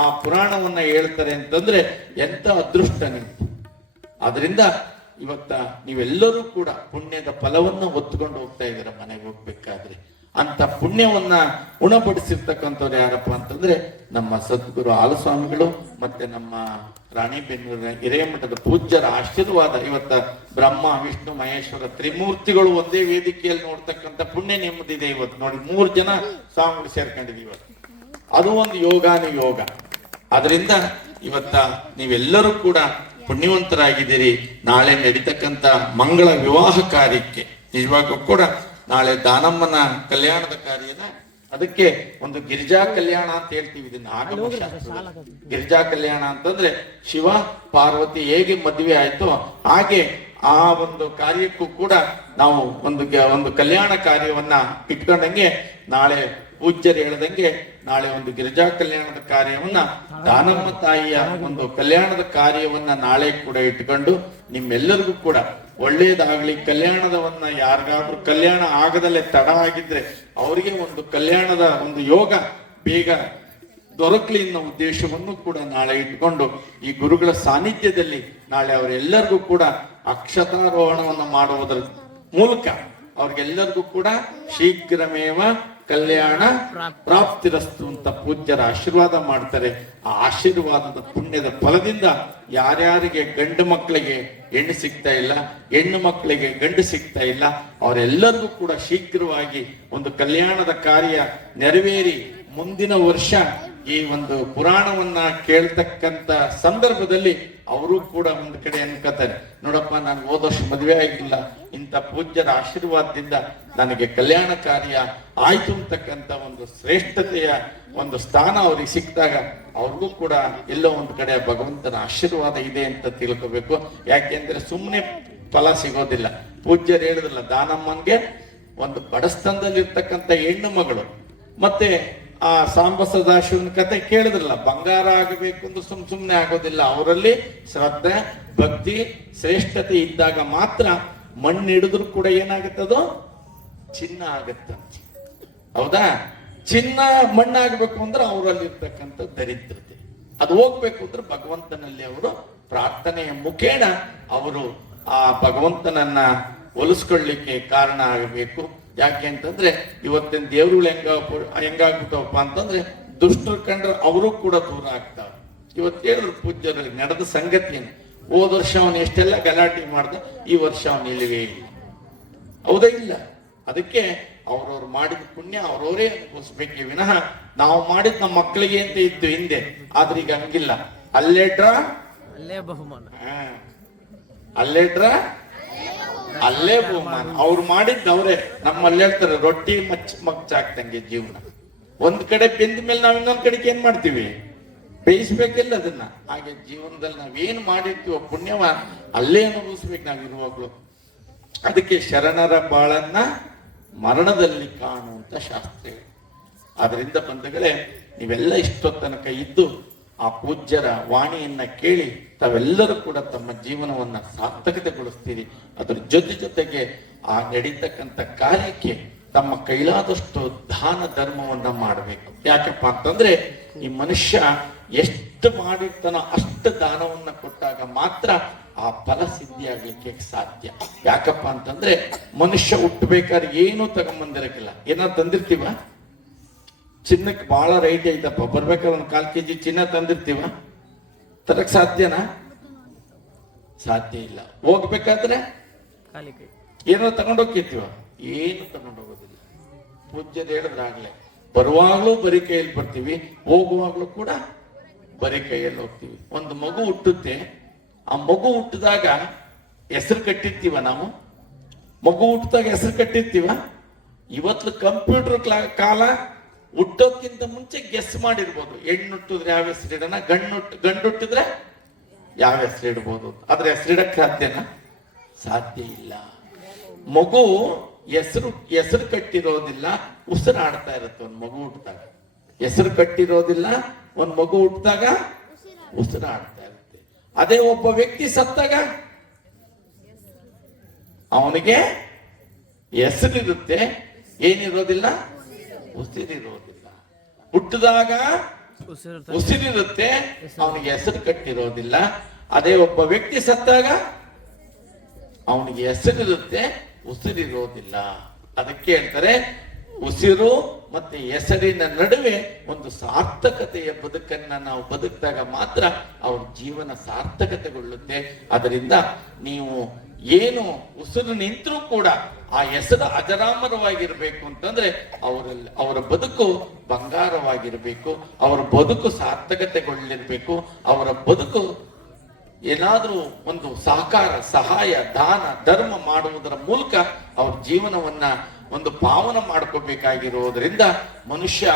ಆ ಪುರಾಣವನ್ನ ಹೇಳ್ತಾರೆ ಅಂತಂದ್ರೆ ಎಂತ ಅದೃಷ್ಟ ನಿಮ್ದು. ಆದ್ರಿಂದ ಇವತ್ತ ನೀವೆಲ್ಲರೂ ಕೂಡ ಪುಣ್ಯದ ಫಲವನ್ನ ಹೊತ್ಕೊಂಡು ಹೋಗ್ತಾ ಇದ್ದೀರ ಮನೆಗೆ ಹೋಗ್ಬೇಕಾದ್ರೆ. ಅಂತ ಪುಣ್ಯವನ್ನ ಉಣಬಡಿಸಿರ್ತಕ್ಕಂಥವ್ರು ಯಾರಪ್ಪ ಅಂತಂದ್ರೆ ನಮ್ಮ ಸದ್ಗುರು ಹಾಲಸ್ವಾಮಿಗಳು ಮತ್ತೆ ನಮ್ಮ ರಾಣಿಬೆನ್ನೂರಿನ ಹಿರೇಮಠದ ಪೂಜ್ಯರ ಆಶೀರ್ವಾದ. ಇವತ್ತ ಬ್ರಹ್ಮ ವಿಷ್ಣು ಮಹೇಶ್ವರ ತ್ರಿಮೂರ್ತಿಗಳು ಒಂದೇ ವೇದಿಕೆಯಲ್ಲಿ ನೋಡ್ತಕ್ಕಂಥ ಪುಣ್ಯ ನೆಮ್ಮದಿದೆ. ಇವತ್ತು ನೋಡಿ 3 ಜನ ಸ್ವಾಮಿಗಳು ಸೇರ್ಕೊಂಡಿದೀವಿ ಇವತ್ತು. ಅದು ಒಂದು ಯೋಗಾನುಯೋಗ. ಅದರಿಂದ ಇವತ್ತ ನೀವೆಲ್ಲರೂ ಕೂಡ ಪುಣ್ಯವಂತರಾಗಿದ್ದೀರಿ. ನಾಳೆ ನಡೀತಕ್ಕಂಥ ಮಂಗಳ ವಿವಾಹ ಕಾರ್ಯಕ್ಕೆ ನಿಜವಾಗೂ ಕೂಡ ನಾಳೆ ದಾನಮ್ಮನ ಕಲ್ಯಾಣದ ಕಾರ್ಯನ, ಅದಕ್ಕೆ ಒಂದು ಗಿರಿಜಾ ಕಲ್ಯಾಣ ಅಂತ ಹೇಳ್ತೀವಿ ಇದನ್ನ ಆಗಮ ಶಾಸ್ತ್ರದಲ್ಲಿ. ಗಿರಿಜಾ ಕಲ್ಯಾಣ ಅಂತಂದ್ರೆ ಶಿವ ಪಾರ್ವತಿ ಹೇಗೆ ಮದುವೆ ಆಯ್ತೋ ಹಾಗೆ ಆ ಒಂದು ಕಾರ್ಯಕ್ಕೂ ಕೂಡ ನಾವು ಒಂದು ಕಲ್ಯಾಣ ಕಾರ್ಯವನ್ನ ಇಟ್ಕೊಂಡಂಗೆ, ನಾಳೆ ಪೂಜ್ಯರು ಹೇಳ್ದಂಗೆ ನಾಳೆ ಒಂದು ಗಿರಿಜಾ ಕಲ್ಯಾಣದ ಕಾರ್ಯವನ್ನ, ದಾನಮ್ಮ ತಾಯಿಯ ಒಂದು ಕಲ್ಯಾಣದ ಕಾರ್ಯವನ್ನ ನಾಳೆ ಕೂಡ ಇಟ್ಕೊಂಡು ನಿಮ್ಮೆಲ್ಲರಿಗೂ ಕೂಡ ಒಳ್ಳೇದಾಗ್ಲಿ. ಕಲ್ಯಾಣದವನ್ನ ಯಾರಿಗಾದ್ರೂ ಕಲ್ಯಾಣ ಆಗದಲ್ಲೇ ತಡ ಆಗಿದ್ರೆ ಅವರಿಗೆ ಒಂದು ಕಲ್ಯಾಣದ ಒಂದು ಯೋಗ ಬೇಗ ದೊರಕಲಿ ಅನ್ನೋ ಉದ್ದೇಶವನ್ನು ಕೂಡ ನಾಳೆ ಇಟ್ಕೊಂಡು ಈ ಗುರುಗಳ ಸಾನ್ನಿಧ್ಯದಲ್ಲಿ ನಾಳೆ ಅವರೆಲ್ಲರಿಗೂ ಕೂಡ ಅಕ್ಷತಾರೋಹಣವನ್ನು ಮಾಡುವುದರ ಮೂಲಕ ಅವ್ರಿಗೆಲ್ಲರಿಗೂ ಕೂಡ ಶೀಘ್ರಮೇವ ಕಲ್ಯಾಣ ಪ್ರಾಪ್ತಿರಸ್ತು ಅಂತ ಪೂಜ್ಯರ ಆಶೀರ್ವಾದ ಮಾಡ್ತಾರೆ. ಆ ಆಶೀರ್ವಾದದ ಪುಣ್ಯದ ಫಲದಿಂದ ಯಾರ್ಯಾರಿಗೆ ಗಂಡು ಮಕ್ಕಳಿಗೆ ಹೆಣ್ಣು ಸಿಗ್ತಾ ಇಲ್ಲ, ಹೆಣ್ಣು ಮಕ್ಕಳಿಗೆ ಗಂಡು ಸಿಗ್ತಾ ಇಲ್ಲ, ಅವರೆಲ್ಲರಿಗೂ ಕೂಡ ಶೀಘ್ರವಾಗಿ ಒಂದು ಕಲ್ಯಾಣದ ಕಾರ್ಯ ನೆರವೇರಿ ಮುಂದಿನ ವರ್ಷ ಈ ಒಂದು ಪುರಾಣವನ್ನ ಕೇಳ್ತಕ್ಕಂತ ಸಂದರ್ಭದಲ್ಲಿ ಅವರು ಕೂಡ ಒಂದು ಕಡೆ ಅನ್ಕೋತಾರೆ, ನೋಡಪ್ಪ ನಾನು ಹೋದ ವರ್ಷ ಮದುವೆ ಆಗಿಲ್ಲ, ಇಂಥ ಪೂಜ್ಯರ ಆಶೀರ್ವಾದದಿಂದ ನನಗೆ ಕಲ್ಯಾಣ ಕಾರ್ಯ ಆಯ್ತು ಅಂತಕ್ಕಂಥ ಒಂದು ಶ್ರೇಷ್ಠತೆಯ ಒಂದು ಸ್ಥಾನ ಅವ್ರಿಗೆ ಸಿಕ್ಕಿದಾಗ ಅವ್ರಿಗೂ ಕೂಡ ಎಲ್ಲೋ ಒಂದು ಕಡೆ ಭಗವಂತನ ಆಶೀರ್ವಾದ ಇದೆ ಅಂತ ತಿಳ್ಕೋಬೇಕು. ಯಾಕೆಂದ್ರೆ ಸುಮ್ಮನೆ ಫಲ ಸಿಗೋದಿಲ್ಲ. ಪೂಜ್ಯರು ಹೇಳಿದ್ರಲ್ಲ, ದಾನಮ್ಮನ್ಗೆ ಒಂದು ಬಡಸ್ತನದಲ್ಲಿ ಇರ್ತಕ್ಕಂಥ ಹೆಣ್ಣು ಮಗಳು, ಮತ್ತೆ ಆ ಸಾಂಬ ಸದಾಶಿವನ ಕತೆ ಕೇಳಿದ್ರಲ್ಲ, ಬಂಗಾರ ಆಗಬೇಕು ಅಂದ್ರೆ ಸುಮ್ನೆ ಆಗೋದಿಲ್ಲ. ಅವರಲ್ಲಿ ಶ್ರದ್ಧೆ ಭಕ್ತಿ ಶ್ರೇಷ್ಠತೆ ಇದ್ದಾಗ ಮಾತ್ರ ಮಣ್ಣು ಹಿಡಿದ್ರು ಕೂಡ ಏನಾಗುತ್ತದೋ ಚಿನ್ನ ಆಗತ್ತ. ಹೌದಾ? ಚಿನ್ನ ಮಣ್ಣಾಗಬೇಕು ಅಂದ್ರೆ ಅವರಲ್ಲಿ ಇರ್ತಕ್ಕಂಥ ದರಿದ್ರತೆ ಅದು ಹೋಗ್ಬೇಕು ಅಂದ್ರೆ ಭಗವಂತನಲ್ಲಿ ಅವರು ಪ್ರಾರ್ಥನೆಯ ಮುಖೇನ ಅವರು ಆ ಭಗವಂತನನ್ನ ಒಲಿಸ್ಕೊಳ್ಳಿಕ್ಕೆ ಕಾರಣ ಆಗಬೇಕು. ಯಾಕೆ ಅಂತಂದ್ರೆ ಇವತ್ತಿನ ದೇವ್ರುಗಳು ಹೆಂಗಾಗ್ಬಿಟ್ಟವಪ್ಪ ಅಂತಂದ್ರೆ ದುಷ್ಟರು ಕಂಡ್ರೆ ಅವರು ಕೂಡ ದೂರ ಆಗ್ತಾವ. ಇವತ್ತು ಹೇಳಿದ್ರು ಪೂಜ್ಯರು ನಡೆದ ಸಂಗತಿಯನ್ನು, ಹೋದ ವರ್ಷ ಅವನು ಎಷ್ಟೆಲ್ಲ ಗಲಾಟೆ ಮಾಡ್ದ, ಈ ವರ್ಷ ಅವನು ಇಲ್ಲವೇ ಇಲ್ಲ. ಹೌದಾ? ಇಲ್ಲ. ಅದಕ್ಕೆ ಅವ್ರವ್ರು ಮಾಡಿದ ಪುಣ್ಯ ಅವ್ರವರೇ ಅನುಭವಿಸ್ಬೇಕೇ ವಿನಃ ನಾವು ಮಾಡಿದ ನಮ್ಮ ಮಕ್ಕಳಿಗೆ ಅಂತ ಇತ್ತು ಹಿಂದೆ, ಆದ್ರೆ ಈಗ ಹಂಗಿಲ್ಲ. ಅಲ್ಲೇ ಬಹುಮಾನ. ಅಲ್ಲೇಟ್ರ ಅಲ್ಲೇ ಬಹುಮಾನ. ಅವ್ರು ಮಾಡಿದ್ದು ಅವರೇ. ನಮ್ಮಲ್ಲಿ ಹೇಳ್ತಾರೆ ರೊಟ್ಟಿ ಮಚ್ಚಾಕ್ತಂಗೆ ಜೀವನ. ಒಂದ್ ಕಡೆ ಬೆಂದ ಮೇಲೆ ನಾವ್ ಇನ್ನೊಂದ್ ಕಡೆಗೆ ಏನ್ ಮಾಡ್ತೀವಿ, ಬೇಯಿಸ್ಬೇಕಿಲ್ಲ ಅದನ್ನ. ಹಾಗೆ ಜೀವನದಲ್ಲಿ ನಾವೇನ್ ಮಾಡಿರ್ತೀವೋ ಪುಣ್ಯವ ಅಲ್ಲೇ ಅನುಭವಿಸ್ಬೇಕು ನಾವಿರುವಾಗ್ಲು. ಅದಕ್ಕೆ ಶರಣರ ಬಾಳನ್ನ ಮರಣದಲ್ಲಿ ಕಾಣುವಂತ ಶಾಸ್ತ್ರ. ಆದ್ರಿಂದ ಬಂಧುಗಳೇ, ನೀವೆಲ್ಲ ಇಷ್ಟೊತ್ತನಕ ಇದ್ದು ಆ ಪೂಜ್ಯರ ವಾಣಿಯನ್ನ ಕೇಳಿ ತಾವೆಲ್ಲರೂ ಕೂಡ ತಮ್ಮ ಜೀವನವನ್ನ ಸಾರ್ಥಕತೆಗೊಳಿಸ್ತೀರಿ. ಅದ್ರ ಜೊತೆಗೆ ಆ ನಡೀತಕ್ಕಂಥ ಕಾರ್ಯಕ್ಕೆ ತಮ್ಮ ಕೈಲಾದಷ್ಟು ದಾನ ಧರ್ಮವನ್ನ ಮಾಡಬೇಕು. ಯಾಕಪ್ಪ ಅಂತಂದ್ರೆ ಈ ಮನುಷ್ಯ ಎಷ್ಟು ಮಾಡಿರ್ತಾನೋ ಅಷ್ಟು ದಾನವನ್ನ ಕೊಟ್ಟಾಗ ಮಾತ್ರ ಆ ಫಲ ಸಿದ್ಧಿಯಾಗಲಿಕ್ಕೆ ಸಾಧ್ಯ. ಯಾಕಪ್ಪ ಅಂತಂದ್ರೆ ಮನುಷ್ಯ ಹುಟ್ಟಬೇಕಾದ್ರೆ ಏನೂ ತಗೊಂಬಂದಿರಕ್ಕಿಲ್ಲ. ಏನಾದ್ರು ತಂದಿರ್ತೀವ? ಚಿನ್ನಕ್ಕೆ ಬಹಳ ರೈಟ್ ಐತಪ್ಪ, ಬರ್ಬೇಕಾದ್ರೆ ಒಂದು 1/4 kg ಚಿನ್ನ ತಂದಿರ್ತೀವ? ತರಕ್ ಸಾಧ್ಯನಾ? ಸಾಧ್ಯ ಇಲ್ಲ. ಹೋಗ್ಬೇಕಾದ್ರೆ ಏನೋ ತಗೊಂಡೋಗ್ತಿರ್ತೀವ? ಏನು ತಗೊಂಡೋಗೋದಿಲ್ಲ. ಪೂಜ್ಯರು ಹೇಳಿದ್ರಾಗ್ಲೆ, ಬರುವಾಗ್ಲೂ ಬರೀ ಕೈಯಲ್ಲಿ ಬರ್ತೀವಿ, ಹೋಗುವಾಗ್ಲೂ ಕೂಡ ಬರೀ ಕೈಯಲ್ಲಿ ಹೋಗ್ತೀವಿ. ಒಂದು ಮಗು ಹುಟ್ಟುತ್ತೆ. ಆ ಮಗು ಹುಟ್ಟಿದಾಗ ಹೆಸರು ಕಟ್ಟಿರ್ತೀವ ನಾವು? ಮಗು ಹುಟ್ಟಿದಾಗ ಹೆಸರು ಕಟ್ಟಿರ್ತೀವ? ಇವತ್ತು ಕಂಪ್ಯೂಟರ್ ಕಾಲ. ಹುಟ್ಟೋದ್ಕಿಂತ ಮುಂಚೆ ಗೆಸ್ ಮಾಡಿರ್ಬೋದು. ಹೆಣ್ಣು ಹುಟ್ಟಿದ್ರೆ ಯಾವ ಹೆಸರು ಇಡೋಣ, ಗಂಡು ಹುಟ್ಟಿದ್ರೆ ಯಾವ ಹೆಸರು ಇಡ್ಬೋದು. ಆದ್ರೆ ಹೆಸರಿಡಕ್ ಸಾಧ್ಯನಾ? ಸಾಧ್ಯ ಇಲ್ಲ. ಮಗು ಹೆಸರು ಕಟ್ಟಿರೋದಿಲ್ಲ, ಉಸಿರಾಡ್ತಾ ಇರುತ್ತೆ. ಒಂದ್ ಮಗು ಹುಟ್ಟಿದಾಗ ಹೆಸರು ಕಟ್ಟಿರೋದಿಲ್ಲ, ಒಂದ್ ಮಗು ಹುಟ್ಟಿದಾಗ ಉಸಿರಾಡ್ತಾ ಇರುತ್ತೆ. ಅದೇ ಒಬ್ಬ ವ್ಯಕ್ತಿ ಸತ್ತಾಗ ಅವನಿಗೆ ಹೆಸರಿರುತ್ತೆ, ಏನಿರೋದಿಲ್ಲ, ಉಸಿರಿರೋದಿಲ್ಲ. ಹುಟ್ಟಿದಾಗ ಉಸಿರಿರುತ್ತೆ, ಅವನಿಗೆ ಹೆಸರು ಕಟ್ಟಿರೋದಿಲ್ಲ. ಅದೇ ಒಬ್ಬ ವ್ಯಕ್ತಿ ಸತ್ತಾಗ ಅವನಿಗೆ ಹೆಸರಿರುತ್ತೆ, ಉಸಿರಿರೋದಿಲ್ಲ. ಅದಕ್ಕೆ ಹೇಳ್ತಾರೆ, ಉಸಿರು ಮತ್ತೆ ಹೆಸರಿನ ನಡುವೆ ಒಂದು ಸಾರ್ಥಕತೆಯ ಬದುಕನ್ನ ನಾವು ಬದುಕಿದಾಗ ಮಾತ್ರ ಅವ್ರ ಜೀವನ ಸಾರ್ಥಕತೆಗೊಳ್ಳುತ್ತೆ. ಅದರಿಂದ ನೀವು ಏನು ಉಸಿರು ನಿಂತರೂ ಕೂಡ ಆ ಹೆಸರು ಅಜರಾಮರವಾಗಿರ್ಬೇಕು ಅಂತಂದ್ರೆ ಅವರ ಬದುಕು ಬಂಗಾರವಾಗಿರ್ಬೇಕು, ಅವರ ಬದುಕು ಸಾರ್ಥಕತೆಗೊಳ್ಳಿರ್ಬೇಕು. ಅವರ ಬದುಕು ಏನಾದ್ರೂ ಒಂದು ಸಹಕಾರ, ಸಹಾಯ, ದಾನ, ಧರ್ಮ ಮಾಡುವುದರ ಮೂಲಕ ಅವ್ರ ಜೀವನವನ್ನ ಒಂದು ಪಾವನ ಮಾಡ್ಕೋಬೇಕಾಗಿರೋದ್ರಿಂದ ಮನುಷ್ಯ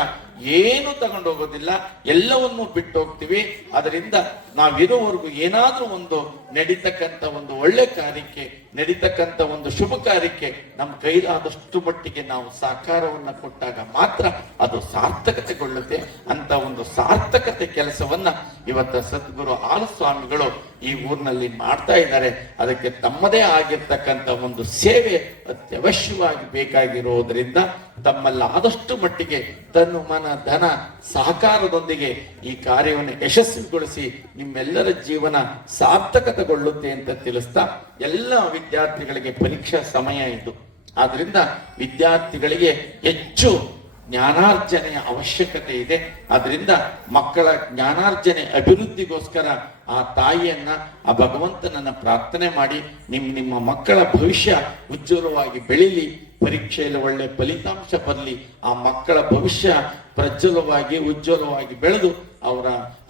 ಏನು ತಗೊಂಡೋಗೋದಿಲ್ಲ, ಎಲ್ಲವನ್ನೂ ಬಿಟ್ಟು ಹೋಗ್ತೀವಿ. ಅದರಿಂದ ನಾವಿರೋವರೆಗೂ ಏನಾದ್ರೂ ಒಂದು ನಡೀತಕ್ಕಂಥ ಒಂದು ಒಳ್ಳೆ ಕಾರ್ಯಕ್ಕೆ, ನಡೀತಕ್ಕಂಥ ಒಂದು ಶುಭ ಕಾರ್ಯಕ್ಕೆ ನಮ್ಮ ಕೈಲಾದಷ್ಟು ಮಟ್ಟಿಗೆ ನಾವು ಸಹಕಾರವನ್ನ ಕೊಟ್ಟಾಗ ಮಾತ್ರ ಅದು ಸಾರ್ಥಕತೆಗೊಳ್ಳುತ್ತೆ. ಅಂತ ಒಂದು ಸಾರ್ಥಕತೆ ಕೆಲಸವನ್ನ ಇವತ್ತ ಸದ್ಗುರು ಹಾಲಸ್ವಾಮಿಗಳು ಈ ಊರಿನಲ್ಲಿ ಮಾಡ್ತಾ ಇದ್ದಾರೆ. ಅದಕ್ಕೆ ತಮ್ಮದೇ ಆಗಿರ್ತಕ್ಕಂಥ ಒಂದು ಸೇವೆ ಅತ್ಯವಶ್ಯವಾಗಿ ಬೇಕಾಗಿರೋದ್ರಿಂದ ತಮ್ಮಲ್ಲಿ ಆದಷ್ಟು ಮಟ್ಟಿಗೆ ತನ್ನ ಮನ ಧನ ಸಹಕಾರದೊಂದಿಗೆ ಈ ಕಾರ್ಯವನ್ನು ಯಶಸ್ವಿಗೊಳಿಸಿ ನಿಮ್ಮೆಲ್ಲರ ಜೀವನ ಸಾರ್ಥಕತೆಗೊಳ್ಳುತ್ತೆ ಅಂತ ತಿಳಿಸ್ತಾ, ಎಲ್ಲ ವಿದ್ಯಾರ್ಥಿಗಳಿಗೆ ಪರೀಕ್ಷಾ ಸಮಯ ಇದು. ಆದ್ರಿಂದ ವಿದ್ಯಾರ್ಥಿಗಳಿಗೆ ಹೆಚ್ಚು ಜ್ಞಾನಾರ್ಜನೆಯ ಅವಶ್ಯಕತೆ ಇದೆ. ಆದ್ರಿಂದ ಮಕ್ಕಳ ಜ್ಞಾನಾರ್ಜನೆ ಅಭಿವೃದ್ಧಿಗೋಸ್ಕರ ಆ ತಾಯಿಯನ್ನ, ಆ ಭಗವಂತನನ್ನ ಪ್ರಾರ್ಥನೆ ಮಾಡಿ ನಿಮ್ಮ ಮಕ್ಕಳ ಭವಿಷ್ಯ ಉಜ್ವಲವಾಗಿ ಬೆಳೀಲಿ, ಪರೀಕ್ಷೆಯಲ್ಲಿ ಒಳ್ಳೆ ಫಲಿತಾಂಶ ಬರಲಿ, ಆ ಮಕ್ಕಳ ಭವಿಷ್ಯ ಪ್ರಜ್ವಲವಾಗಿ ಉಜ್ವಲವಾಗಿ ಬೆಳೆದು ಅವರ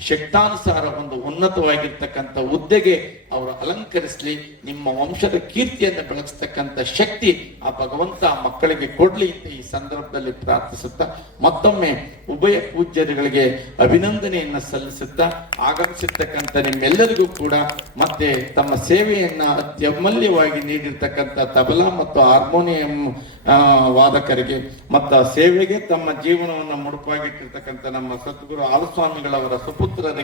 ಶಕ್ತಾನುಸಾರ ಒಂದು ಉನ್ನತವಾಗಿರ್ತಕ್ಕಂಥ ಹುದ್ದೆಗೆ ಅವರು ಅಲಂಕರಿಸಲಿ. ನಿಮ್ಮ ವಂಶದ ಕೀರ್ತಿಯನ್ನು ಬೆಳೆಸ್ತಕ್ಕಂಥ ಶಕ್ತಿ ಆ ಭಗವಂತ ಮಕ್ಕಳಿಗೆ ಕೊಡ್ಲಿ ಅಂತ ಈ ಸಂದರ್ಭದಲ್ಲಿ ಪ್ರಾರ್ಥಿಸುತ್ತಾ, ಮತ್ತೊಮ್ಮೆ ಉಭಯ ಪೂಜ್ಯರುಗಳಿಗೆ ಅಭಿನಂದನೆಯನ್ನ ಸಲ್ಲಿಸುತ್ತಾ, ಆಗಮಿಸಿರ್ತಕ್ಕಂಥ ನಿಮ್ಮೆಲ್ಲರಿಗೂ ಕೂಡ ಮತ್ತೆ ತಮ್ಮ ಸೇವೆಯನ್ನ ಅತ್ಯಮೂಲ್ಯವಾಗಿ ನೀಡಿರ್ತಕ್ಕಂಥ ತಬಲಾ ಮತ್ತು ಹಾರ್ಮೋನಿಯಂ ವಾದಕರಿಗೆ ಮತ್ತು ಸೇವೆಗೆ ತಮ್ಮ ಜೀವನವನ್ನು ಮುಡುಪಾಗಿಟ್ಟಿರ್ತಕ್ಕಂಥ ನಮ್ಮ ಸದ್ಗುರು ಹಾಲಸ್ವಾಮಿಗಳವರ ಸುಪುತ್ರರಿಗೆ